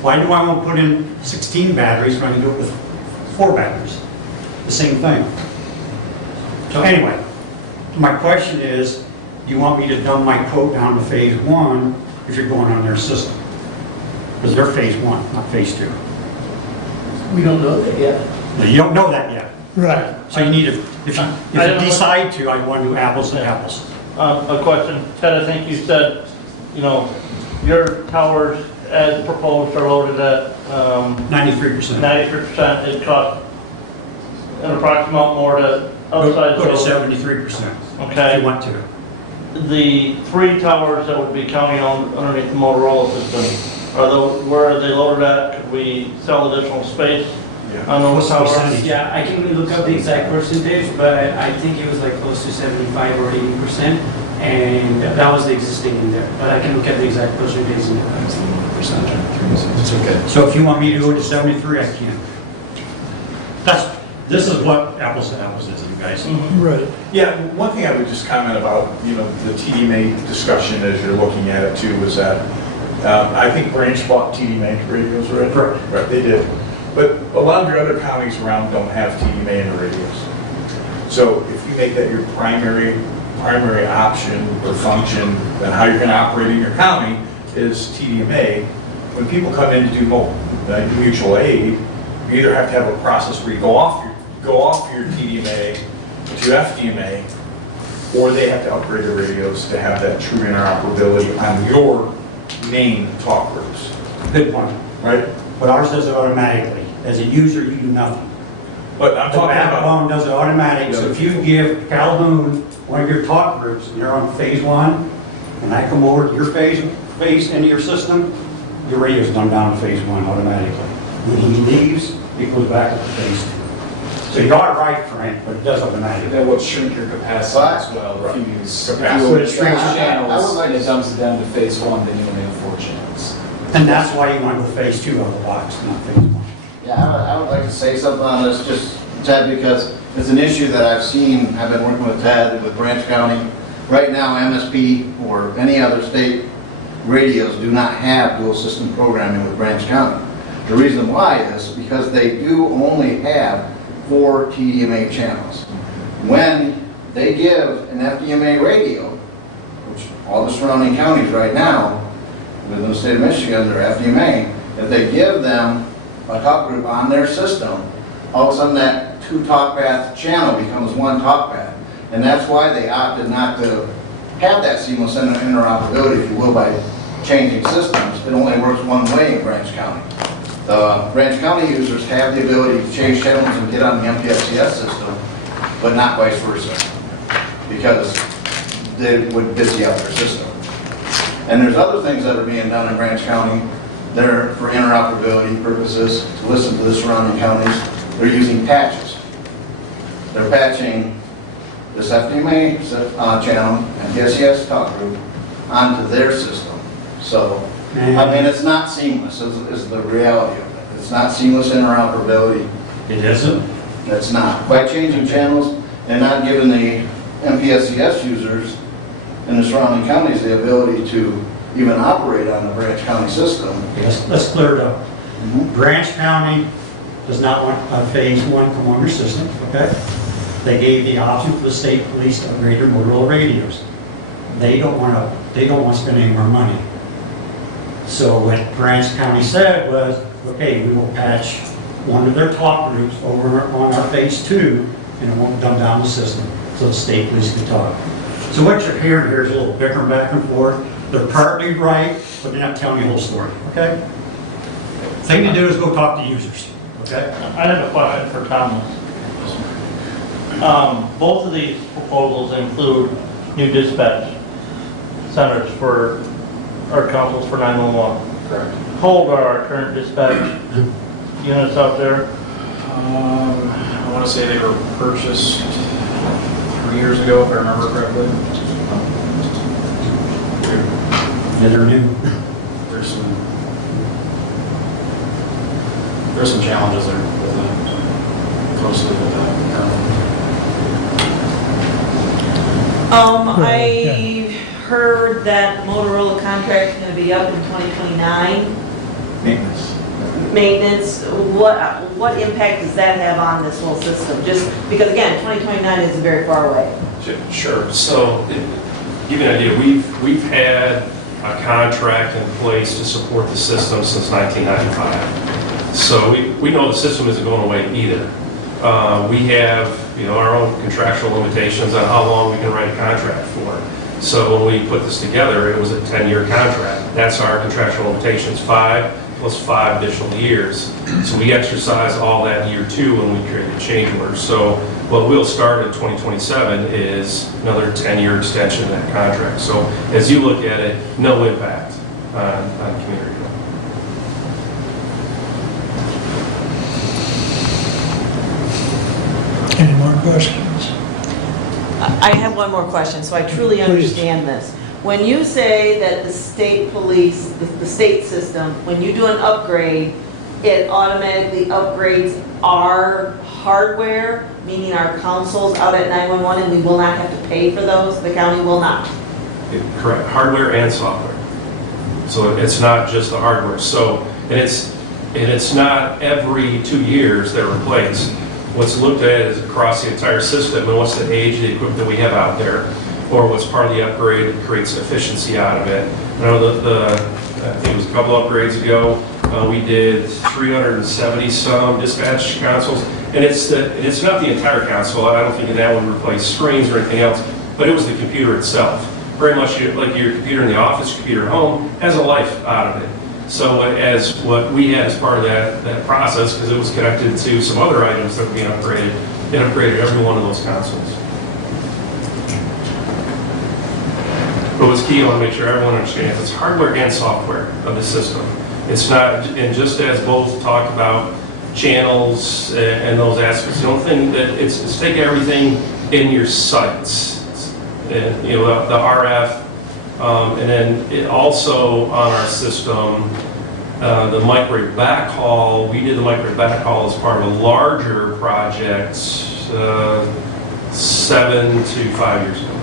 Why do I want to put in 16 batteries when I can do it with 4 batteries? The same thing. So anyway, my question is, do you want me to dumb my quote down to phase 1 if you're going on their system? Because they're phase 1, not phase 2. We don't know that yet. Now, you don't know that yet. Right. So you need to, if you decide to, I want to do apples to apples. A question, Ted, I think you said, your towers as proposed are loaded at 93%. 93%. It costs an approximate more to outside. Go to 73%. Okay. If you want to. The 3 towers that would be counting on underneath the Motorola system, where are they loaded at? Could we sell additional space on those towers? Yeah, I can look up the exact percentage, but I think it was like close to 75 or 80%, and that was the existing in there. But I can look at the exact percentage in there. It's okay. So if you want me to go to 73, I can. This is what apples to apples is, you guys. Right. Yeah, one thing I would just comment about, the TDMA discussion as you're looking at it too, is that I think Branch bought TDMA radios, right? Correct. Right, they did. But a lot of your other counties around don't have TDMA in the radios. So if you make that your primary option or function, then how you're going to operate in your county is TDMA. When people come in to do mutual aid, you either have to have a process where you go off your TDMA to FDMA, or they have to upgrade their radios to have that true interoperability on your main talk groups. Good point. Right? But ours does it automatically. As a user, you do nothing. But I'm The talking backbone about, does it automatically. So if you give Calhoun one of your talk groups, and they're on phase 1, and I come over to your phase into your system, your radio's done down to phase 1 automatically. When he leaves, it goes back to phase 2. So you got it right, Frank, but it does automatically. That would shrink your capacity as well. If you use Capacity. fewer I would channels like and it to- dumps it down to phase 1, then you only have 4 channels. And that's why you want to go phase 2 out of the box, not phase 1. Yeah, I would like to say something on this, just, Ted, because it's an issue that I've seen. I've been working with Ted, with Branch County. Right now, MSP or any other state radios do not have dual system programming with Branch County. The reason why is because they do only have 4 TDMA channels. When they give an FDMA radio, which all the surrounding counties right now, within the state of Michigan, are FDMA, if they give them a talk group on their system, all of a sudden that 2 talk path channel becomes 1 talk path. And that's why they opted not to have that seamless interoperability, if you will, by changing systems. It only works one way in Branch County. The Branch County users have the ability to change channels and get on the MPSCS system, but not vice versa, because they would busy out their system. And there's other things that are being done in Branch County. They're for interoperability purposes, to listen to the surrounding counties. They're using patches. They're patching this FDMA channel and PSCS talk group onto their system. So, I mean, it's not seamless, is the reality of it. It's not seamless interoperability. It isn't? It's not. By changing channels and not giving the MPSCS users in the surrounding counties the ability to even operate on the Branch County system. Let's clear it up. Branch County does not want phase 1 come on your system, okay? they gave the option for the state police to upgrade their Motorola radios. They don't want to spend any more money. So what Branch County said was, okay, we will patch one of their top groups over on our phase 2, and it won't dumb down the system, so the state police can talk. So what you're hearing here is a little bickering back and forth. They're partly right, but they're not telling you the whole story, okay? Thing to do is go talk to users, okay? I have a question for Thomas. Both of these proposals include new dispatch centers for our councils for 911. Correct. How old are our current dispatch units out there? I want to say they were purchased 3 years ago, if I remember correctly. Yeah, they're new. There's some challenges there with that, closely with that. I heard that Motorola contract is going to be up in 2029. Maintenance. Maintenance, what impact does that have on this whole system? Just because again, 2029 is very far away. Sure. So, give you an idea, we've had a contract in place to support the system since 1995. So we know the system isn't going away either. We have, our own contractual limitations on how long we can write a contract for. So when we put this together, it was a 10-year contract. That's our contractual limitations, 5 plus 5 additional years. So we exercise all that in year 2 when we create a change order. So what we'll start in 2027 is another 10-year extension of that contract. So as you look at it, no impact on community. Any more questions? I have one more question, so I truly understand this. When you say that the state police, the state system, when you do an upgrade, it automatically upgrades our hardware, meaning our consoles out at 911, and we will not have to pay for those? The county will not? Correct, hardware and software. So it's not just the hardware. So, and it's not every 2 years they're replaced. What's looked at is across the entire system and what's the age of the equipment that we have out there, or what's part of the upgrade that creates efficiency out of it. I know I think it was a couple upgrades ago, we did 370 some dispatch consoles, and it's not the entire console. I don't think that would replace screens or anything else, but it was the computer itself. Very much like your computer in the office, computer at home, has a life out of it. So as what we had as part of that process, because it was connected to some other items that were being upgraded, it upgraded every one of those consoles. But what's key, I want to make sure everyone understands, it's hardware and software of the system. It's not, and just as both talked about channels and those aspects, the only thing that it's take everything in your sites, and, the RF, and then it also on our system, the microwave backhaul, we did the microwave backhaul as part of a larger project 7 to 5 years ago.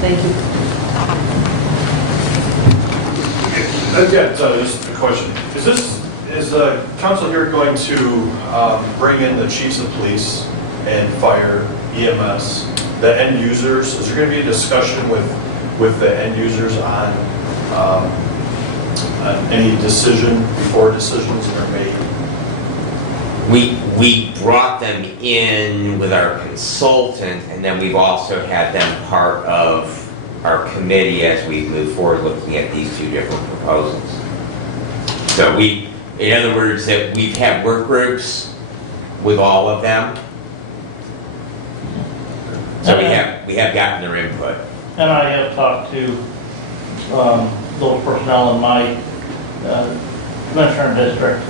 Thank you. I've got just a question. Is the council here going to bring in the chiefs of police and fire, EMS, the end users? Is there going to be a discussion with the end users on any decision before decisions are made? We brought them in with our consultant, and then we've also had them part of our committee as we move forward looking at these 2 different proposals. So in other words, that we've had work groups with all of them. So we have gotten their input. And I have talked to those personnel in my commissioner district,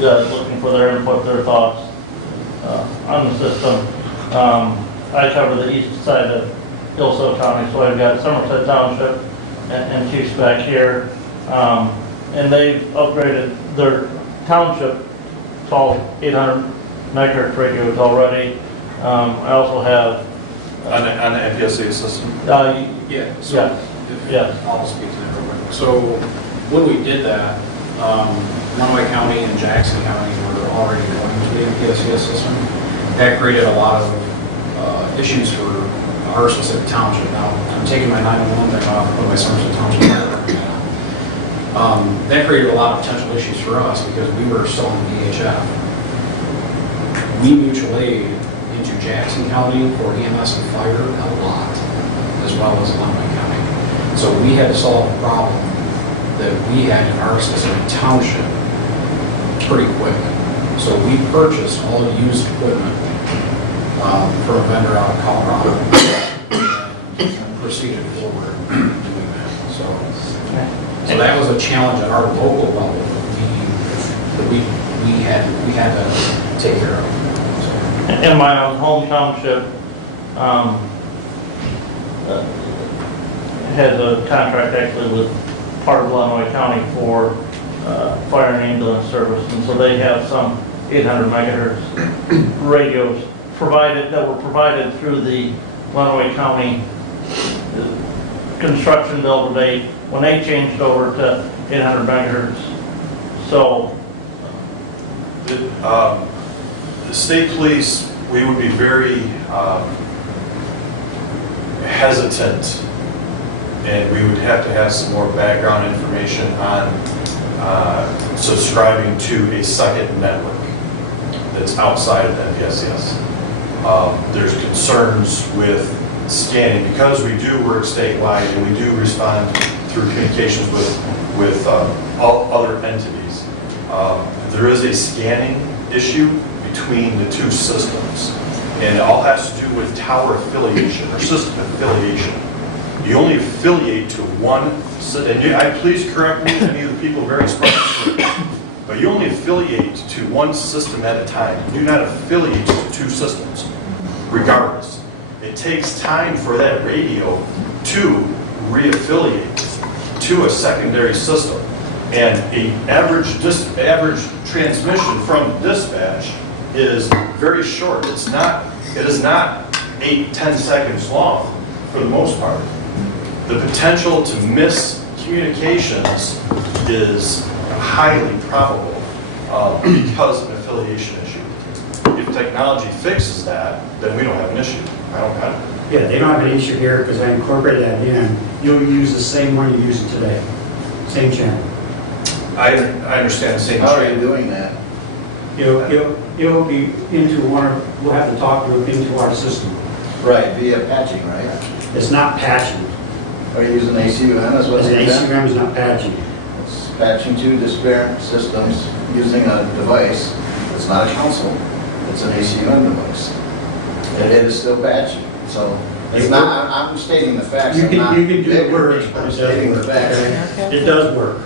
looking for their input, their thoughts on the system. I cover the east side of Hillsdale County, so I've got Somerset Township and Chiefs back here. And they've upgraded their township to all 800 megahertz radios already. I also have On the MPSA system? Yeah. So yes. I'll speak to that real quick. So when we did that, Lenawee County and Jackson County were already going to the MPSCS system. That created a lot of issues for our specific township. Now, I'm taking my 911 thing off and put my Somerset Township on. That created a lot of potential issues for us because we were still in DHF. We mutual aid into Jackson County for EMS and fire a lot, as well as Lenawee County. So we had to solve a problem that we had in our specific township pretty quick. So we purchased all used equipment from a vendor out of Colorado and proceeded forward doing that. So that was a challenge at our local level that we had to take care of. In my own home township, has a contract actually with part of Lenawee County for fire and ambulance service, and so they have some 800 megahertz radios that were provided through the Lenawee County construction bill debate when they changed over to 800 megahertz. So the state police, we would be very hesitant, and we would have to have some more background information on subscribing to a second network that's outside of NPSCS. There's concerns with scanning because we do work statewide and we do respond through communications with all other entities. There is a scanning issue between the two systems, and it all has to do with tower affiliation or system affiliation. You only affiliate to one, and please correct me, any of the people very smart, but you only affiliate to one system at a time. You do not affiliate to two systems, regardless. It takes time for that radio to re-affiliate to a secondary system. And an average transmission from dispatch is very short. It is not 8-10 seconds long for the most part. The potential to miss communications is highly probable because of an affiliation issue. If technology fixes that, then we don't have an issue. Yeah, they don't have an issue here because I incorporated that in. You'll use the same one you're using today, same channel. I understand the same. How are you doing that? It'll be into we'll have to talk to it into our system. Right, via patching, right? It's not patching. Are you using ACUM as well? ACUM is not patching. It's patching two disparate systems using a device. It's not a console. It's an ACUM device. It is still patching. So it's not. I'm stating the facts. You can do the words, but it stating the does facts. work. It does work.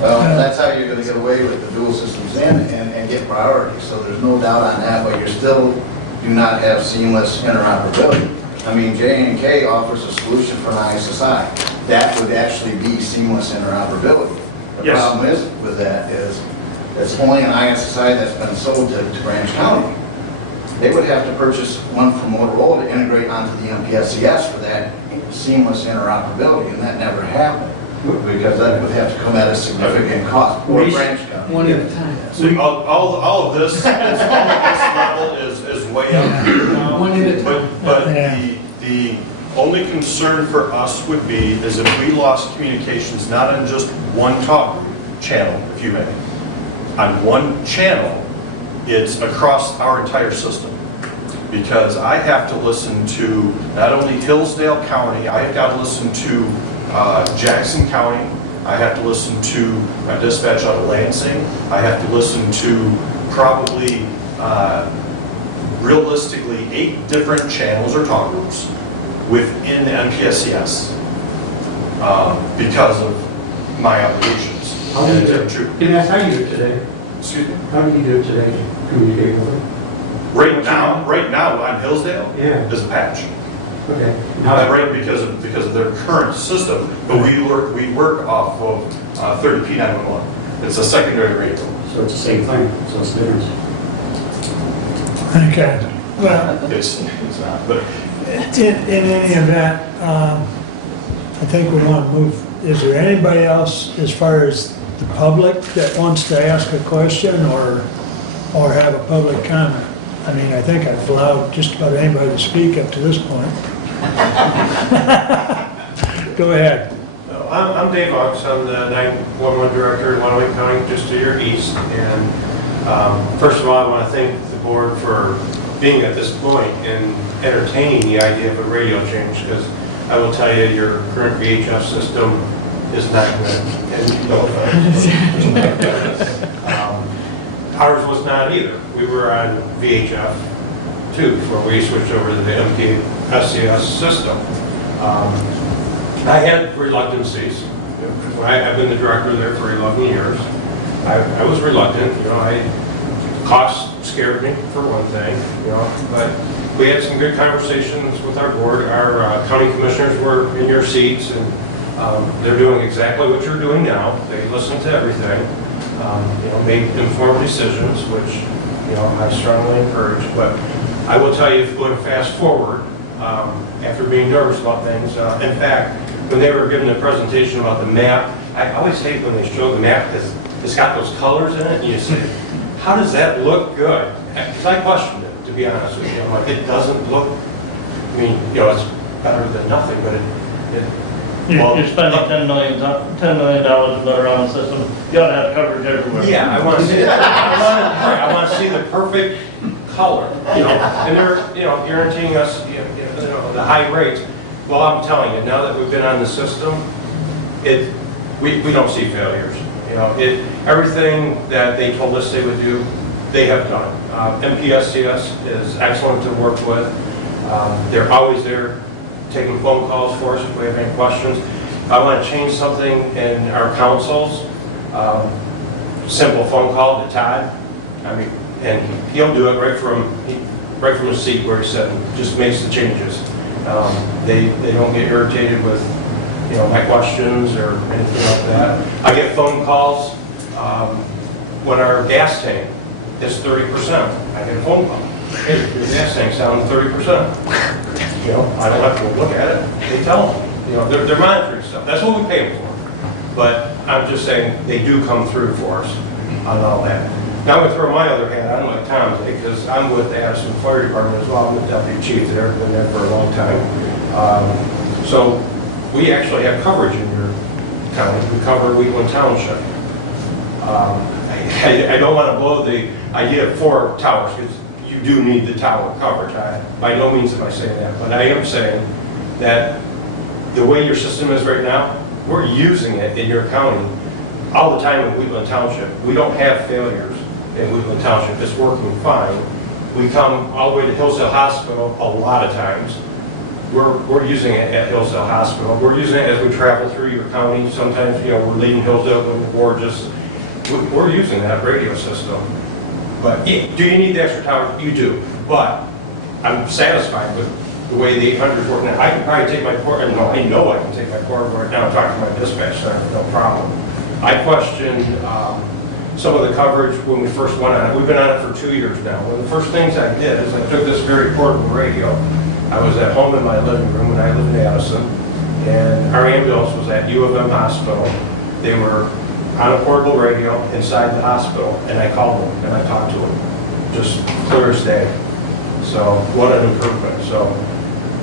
Well, that's how you're going to get away with the dual systems and get priority. So there's no doubt on that, but you still do not have seamless interoperability. I mean, J&K offers a solution for an ISSI. That would actually be seamless interoperability. The problem is with that is it's only an ISSI that's been sold to Branch County. They would have to purchase one from Motorola to integrate onto the MPSCS for that seamless interoperability, and that never happened. Because that would have to come at a significant cost or Branch County. One at a time. So all of this level is way up here now. One at a time. But the only concern for us would be is if we lost communications, not on just one talk channel, if you may. On one channel, it's across our entire system. Because I have to listen to not only Hillsdale County, I have got to listen to Jackson County, I have to listen to my dispatch out of Lansing, I have to listen to probably, realistically, 8 different channels or talk groups within the MPSCS because of my obligations. How do you do it? Can I ask how you do it today? Excuse me? How do you do it today to communicate with them? Right now on Hillsdale, is a patch. Okay. Right, because of their current system, but we work off of 30P 911. It's a secondary radio. So it's the same thing. So it's different. Okay. Well, it's not, but in any event, I think we want to move is there anybody else, as far as the public, that wants to ask a question or have a public comment? I mean, I think I've allowed just about anybody to speak up to this point. Go ahead. I'm Dave Ox. I'm the 911 director in Wanawe County, just to your east. And first of all, I want to thank the board for being at this point and entertaining the idea of a radio change, because I will tell you, your current VHF system is not good. And no offense. Ours was not either. We were on VHF too before we switched over to the MPSCS system. I had reluctancies. I've been the director there for 11 years. I was reluctant, cost scared me for one thing, but we had some good conversations with our board. Our county commissioners were in your seats, and they're doing exactly what you're doing now. They listen to everything, made informed decisions, which, I strongly encourage. But I will tell you, going fast forward, after being nervous about things, in fact, when they were giving the presentation about the map, I always hate when they show the map because it's got those colors in it, and you say, how does that look good? Because I questioned it, to be honest with you. I'm like, it doesn't look, it's better than nothing, but You're spending $10 million to put around the system. You ought to have coverage everywhere. Yeah, I want to see it. I want to see the perfect color, and they're, guaranteeing us, the high rates. Well, I'm telling you, now that we've been on the system, we don't see failures. Everything that they told us they would do, they have done. MPSCS is excellent to work with. They're always there taking phone calls for us if we have any questions. If I want to change something in our councils, simple phone call to Todd. And he'll do it right from his seat where he's sitting. Just makes the changes. They don't get irritated with my questions or anything like that. I get phone calls when our gas tank is 30%. I get a phone call. Hey, your gas tank's down to 30%. I don't have to look at it. They tell them. They're monitoring stuff. That's what we pay them for. But I'm just saying they do come through for us on all that. Now I'm going to throw my other hat on like Tom's, because I'm with the Addison Fire Department as well. I'm the deputy chief there. Been there for a long time. So we actually have coverage in your county. We cover Wheatland Township. I don't want to blow the idea of 4 towers, because you do need the tower coverage. By no means am I saying that, but I am saying that the way your system is right now, we're using it in your county all the time in Wheatland Township. We don't have failures in Wheatland Township. It's working fine. We come all the way to Hillsdale Hospital a lot of times. We're using it at Hillsdale Hospital. We're using it as we travel through your county. Sometimes, we're leaving Hillsdale and Gorgeous. We're using that radio system. But do you need the extra tower? You do. But I'm satisfied with the way the 800 is working. I can probably take my port, I know I can take my port right now and talk to my dispatch center, no problem. I questioned some of the coverage when we first went on it. We've been on it for 2 years now. One of the first things I did is I took this very portable radio. I was at home in my living room when I lived in Addison, and our ambulance was at U of M Hospital. They were on a portable radio inside the hospital, and I called them and I talked to them, just clear as day. So what an improvement. So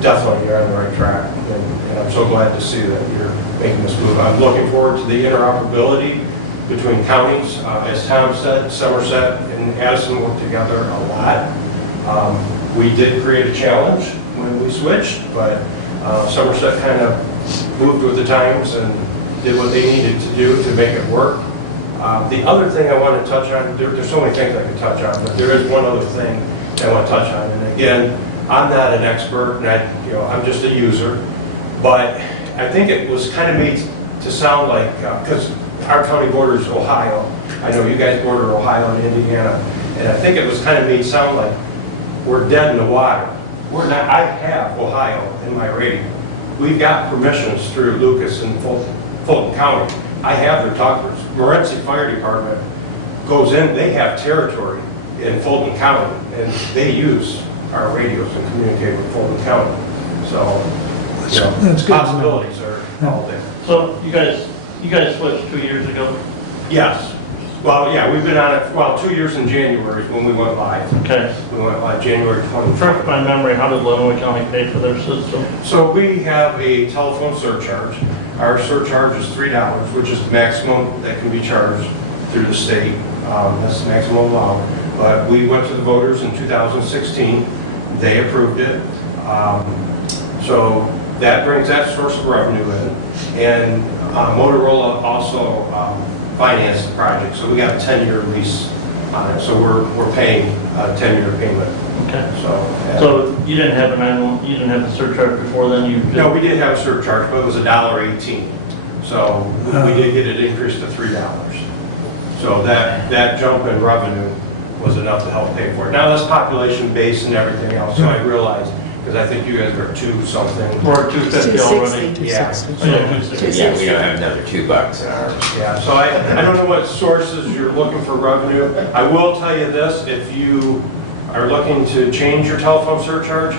definitely you're on the right track, and I'm so glad to see that you're making this move. I'm looking forward to the interoperability between counties. As Tom said, Somerset and Addison work together a lot. We did create a challenge when we switched, but Somerset kind of moved with the times and did what they needed to do to make it work. The other thing I want to touch on, there's so many things I could touch on, but there is one other thing that I want to touch on. And again, I'm not an expert, and I'm just a user, but I think it was kind of made to sound like, because our county borders Ohio, I know you guys border Ohio and Indiana, and I think it was kind of made sound like we're dead in the water. We're not. I have Ohio in my radio. We've got permissions through Lucas and Fulton County. I have their talkers. Morenci Fire Department goes in, they have territory in Fulton County, and they use our radios and communicate with Fulton County. So, that's good. Possibilities are all there. So you guys switched 2 years ago? Yes. Well, yeah, we've been on it, well, 2 years in January when we went live. Okay. We went live January 2020. Refresh my memory, how did Lenawee County pay for their system? So we have a telephone surcharge. Our surcharge is $3, which is the maximum that can be charged through the state. That's the maximum allowed. But we went to the voters in 2016. They approved it. So that brings that source of revenue in. And Motorola also financed the project. So we got a 10-year lease on it. So we're paying a 10-year payment. Okay. So So you didn't have you didn't have the surcharge before then? no, we did have a surcharge, but it was $1.18. So we did get it increased to $3. So that jump in revenue was enough to help pay for it. Now that's population based and everything else, so I realized, because I think you guys are 2 something. We're at 250 already. 260. Yeah. So yeah, 260. Yeah, we don't have another $2 in ours. Yeah, so I don't know what sources you're looking for revenue. I will tell you this, if you are looking to change your telephone surcharge,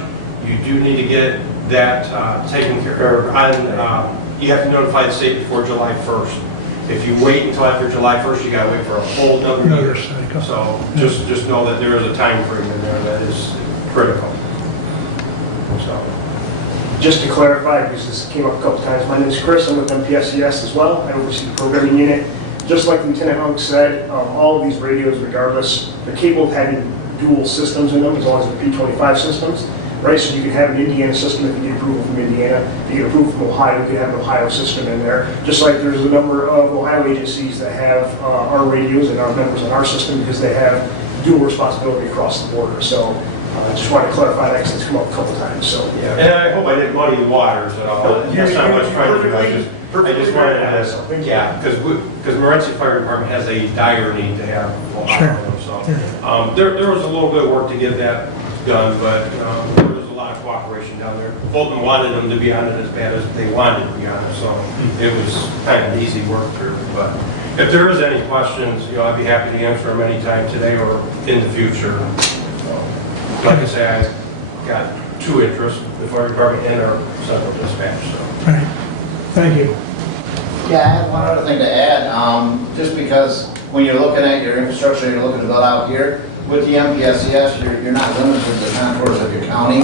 you do need to get that taken care of. You have to notify the state before July 1st. If you wait until after July 1st, you gotta wait for a whole another year. So just know that there is a time frame in there that is critical. So. Just to clarify, because this came up a couple times, my name is Chris, I'm with MPSCS as well, I oversee the programming unit. Just like Lieutenant Hunk said, all of these radios, regardless, they're capable of having dual systems in them, as long as they're P25 systems, right? So you can have an Indiana system if you get approval from Indiana. If you get approval from Ohio, you can have an Ohio system in there. Just like there's a number of Ohio agencies that have our radios and our members on our system because they have dual responsibility across the border. So I just wanted to clarify that because it's come up a couple times. So yeah. And I hope I didn't muddy the waters at all. That's not what I was trying to do. I just wanted to, yeah, because Mhz Fire Department has a dire need to have Ohio. So there was a little bit of work to get that done, but there was a lot of cooperation down there. Fulton wanted them to be on it as bad as they wanted to be on it, so it was kind of an easy work through. But if there is any questions, I'd be happy to answer them anytime today or in the future. Like I say, I got 2 interests, the fire department and our central dispatch. So. Right. Thank you. Yeah, I have one other thing to add. Just because when you're looking at your infrastructure, you're looking to build out here, with the MPSCS, you're not limited to the contours of your county.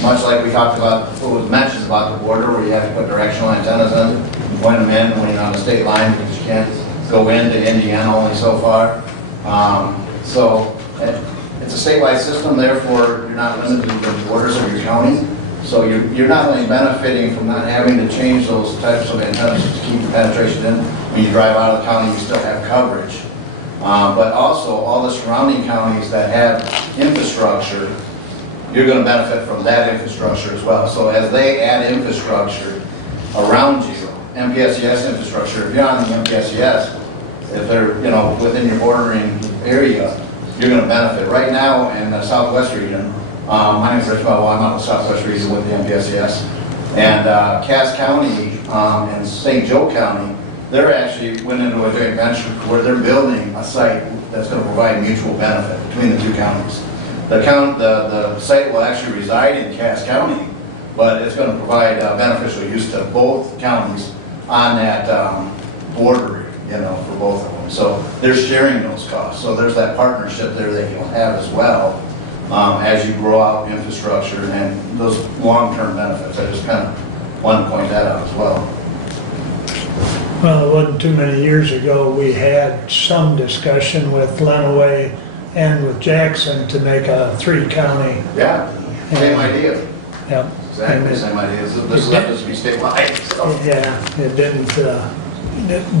Much like we talked about, what was mentioned about the border, where you have to put directional antennas in, you point them in when you're on the state line, because you can't go into Indiana only so far. So it's a statewide system, therefore you're not limited to the borders of your county. So you're not only benefiting from not having to change those types of antennas to keep the penetration in. When you drive out of the county, you still have coverage. But also, all the surrounding counties that have infrastructure, you're going to benefit from that infrastructure as well. So as they add infrastructure around you, MPSCS infrastructure, if you're on the MPSCS, if they're within your bordering area, you're going to benefit. Right now in the Southwest region, my name is Rich Bell, I'm out of the Southwest region with the MPSCS, and Cass County and St. Joe County, they're actually went into a joint venture where they're building a site that's going to provide mutual benefit between the 2 counties. The site will actually reside in Cass County, but it's going to provide beneficial use to both counties on that border, for both of them. So they're sharing those costs. So there's that partnership there that you'll have as well as you grow out infrastructure and those long-term benefits. I just kind of wanted to point that out as well. Well, it wasn't too many years ago, we had some discussion with Lenawee and with Jackson to make a 3-county. Yeah, same idea. Yep. Exactly the same idea. This is supposed to be statewide. So. Yeah, it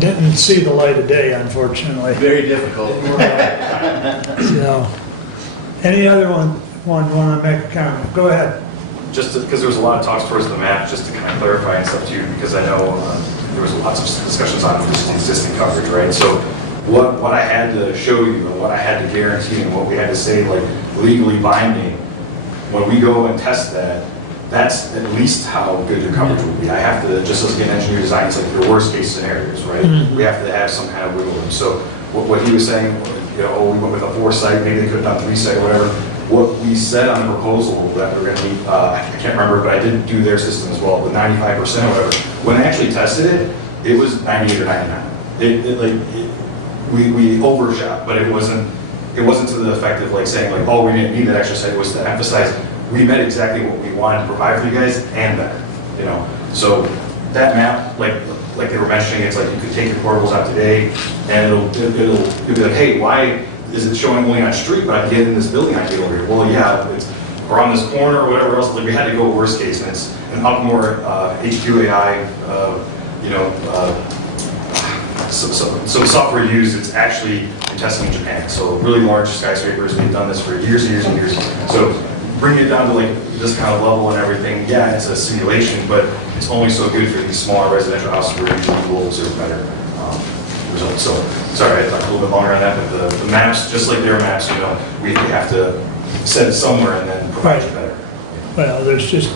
didn't see the light of day, unfortunately. Very difficult. So, any other one want to make a comment? Go ahead. Just because there was a lot of talks towards the map, just to kind of clarify and stuff too, because I know there was lots of discussions on just existing coverage, right? So what I had to show you and what I had to guarantee and what we had to say, like legally binding, when we go and test that, that's at least how good your coverage would be. I have to, just as an engineer design, it's like your worst case scenarios, right? Mm-hmm. We have to have some kind of wiggle room. So what he was saying, we went with a 4-site, maybe they could have done 3-site or whatever. What we said on the proposal that we're gonna need, I can't remember, but I did do their system as well, the 95% or whatever. When I actually tested it, it was 98 or 99. We overshot, but it wasn't to the effect of like saying like, oh, we didn't need that extra set. It was to emphasize we met exactly what we wanted to provide for you guys and better, you know. So that map, like they were mentioning, it's like you could take your portables out today, and it'll be like, hey, why is it showing only on street, but I can get in this building I get over here? Well, yeah, it's around this corner or whatever else. Like we had to go worst case, and it's an Upmore HQAI, some software used. It's actually in testing in Japan. So really large skyscrapers, we've done this for years and years and years. So bring it down to like this kind of level and everything. Yeah, it's a simulation, but it's only so good for these smaller residential houses where usually will observe better results. So sorry, I talked a little bit longer on that, but the maps, just like their maps, you know, we have to set it somewhere and then provide it better. Well, there's just,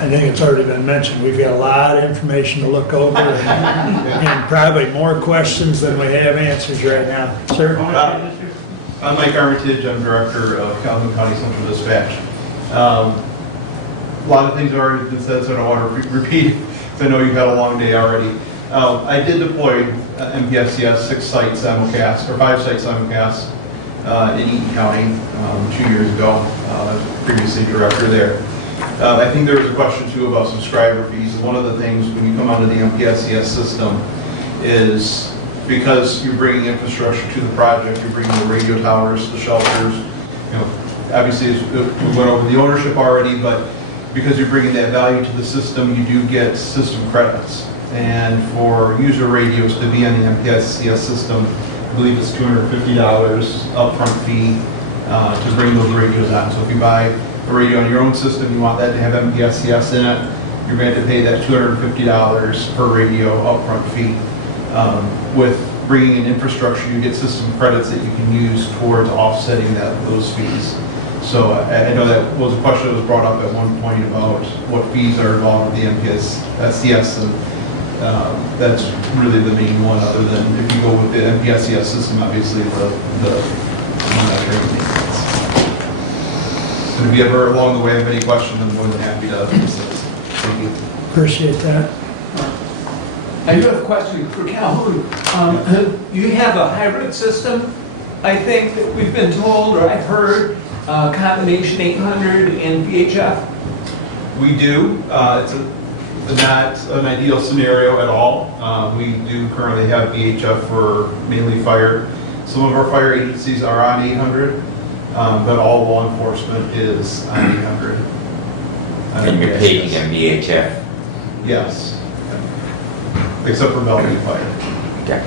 I think it's already been mentioned, we've got a lot of information to look over and probably more questions than we have answers right now. Sir? I'm Mike Armitage, I'm Director of Calhoun County Central Dispatch. A lot of things have already been said, so I don't want to repeat, because I know you've had a long day already. I did deploy MPSCS 6 sites simulcast, or 5 sites simulcast in Eaton County 2 years ago. I was previously director there. I think there was a question too about subscriber fees. One of the things when you come onto the MPSCS system is because you're bringing infrastructure to the project, you're bringing the radio towers, the shelters, you know, obviously we went over the ownership already, but because you're bringing that value to the system, you do get system credits. And for user radios to be on the MPSCS system, I believe it's $250 upfront fee to bring those radios on. So if you buy a radio on your own system, you want that to have MPSCS in it, you're going to pay that $250 per radio upfront fee. With bringing in infrastructure, you get system credits that you can use towards offsetting those fees. So I know that was a question that was brought up at one point about what fees are involved with the MPSCS, and that's really the main one, other than if you go with the MPSCS system, obviously the monitoring maintenance. And if you ever along the way have any questions, I'm more than happy to assist. Thank you. Appreciate that. I do have a question for Calhoun. You have a hybrid system, I think, that we've been told, or I've heard, combination 800 and VHF. We do. It's not an ideal scenario at all. We do currently have VHF for mainly fire. Some of our fire agencies are on 800, but all law enforcement is on 800. And you're taking a VHF? Yes. Except for Bellevue Fire. Okay.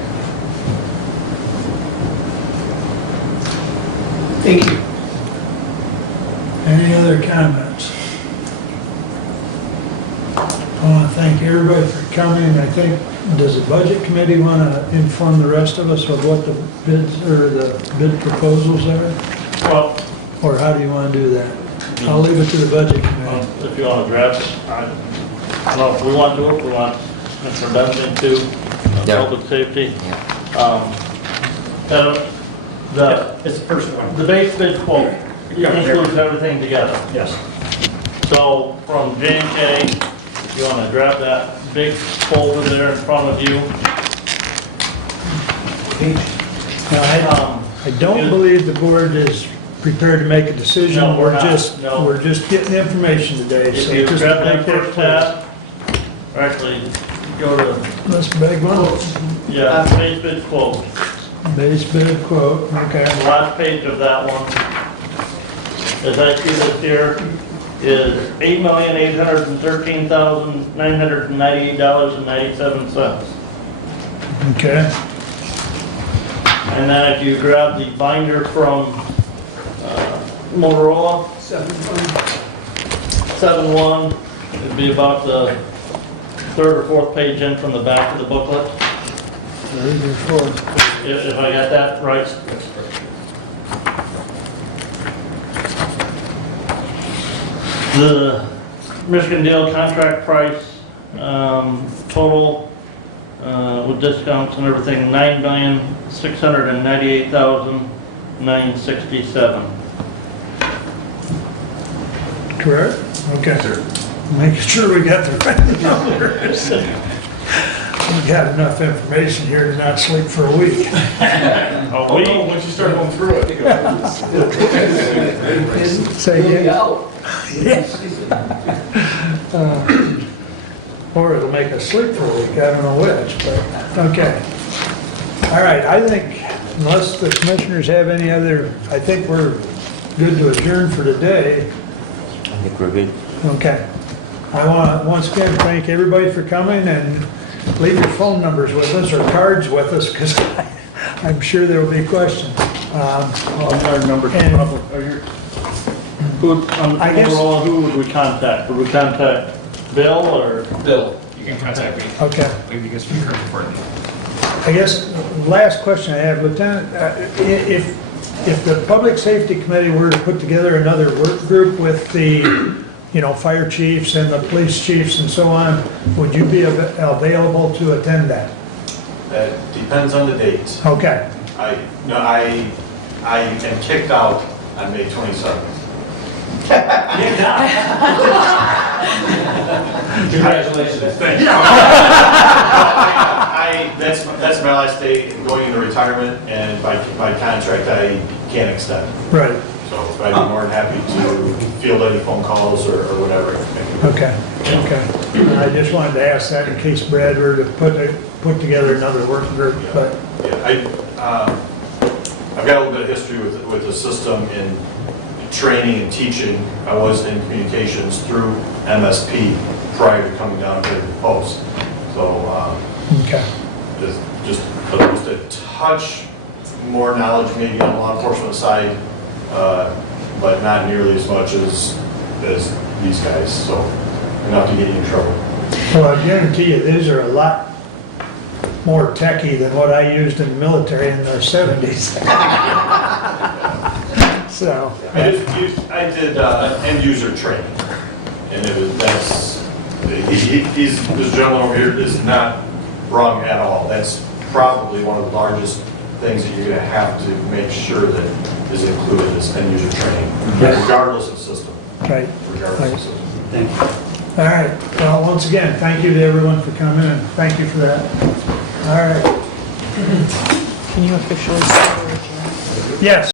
Thank you. Any other comments? I want to thank everybody for coming. I think, does the budget committee want to inform the rest of us of what the bids or the bid proposals are? Well, or how do you want to do that? I'll leave it to the budget committee. If you want to address, I don't know if we want to do it, we want Mr. Benson to public safety. It's the first one. The base bid quote includes everything together. Yes. So from J&K, if you want to grab that big folder there in front of you. Now, I don't believe the board is prepared to make a decision. No, we're not. We're just getting information today. If So you just grab that make first tab, or actually go to, Let's beg one. yeah, base bid quote. Base bid quote, okay. The last page of that one, as I see this here, is $8,813,998.97. Okay. And then if you grab the binder from Motorola, 7.1, it'd be about the third or fourth page in from the back of the booklet. Third or fourth. If I got that right. The Michigan Deal contract price, total, with discounts and everything, $9,698,967. correct? Okay. Making sure we got the right numbers. We got enough information here to not sleep for a week. Oh, no, once you start going through it. Say again? Yes. Or it'll make us sleep for a week, I don't know which, but, okay. All right, I think unless the commissioners have any other, I think we're good to adjourn for today. I think we're good. Okay. I want to once again thank everybody for coming and leave your phone numbers with us or cards with us because I'm sure there will be questions. Our number, and- I guess- overall, who would we contact? Would we contact Bill or? Bill, you can contact me. Okay. Maybe you guys can correct for me. I guess, last question I have, Lieutenant, if the Public Safety Committee were to put together another work group with the, fire chiefs and the police chiefs and so on, would you be available to attend that? That depends on the date. Okay. I am kicked out on May 27th. Congratulations. Thank you. That's my last day going into retirement, and by contract, I can't extend. Right. So I'd be more than happy to field any phone calls or whatever. Okay. I just wanted to ask that in case Brad were to put together another work group, but. Yeah, I've got a little bit of history with the system in training and teaching. I was in communications through MSP prior to coming down to the post. So Okay. just a touch more knowledge maybe on the law enforcement side, but not nearly as much as these guys. So enough to get you in trouble. Well, I guarantee you, these are a lot more techy than what I used in the military in the 70s. So. I did end user training, and this gentleman over here is not wrong at all. That's probably one of the largest things that you're going to have to make sure that is included is end user training, regardless of system. Right. Regardless of system. Thank you. All right. Well, once again, thank you to everyone for coming, and thank you for that. All right. Can you officially say we're adjourned? Yes.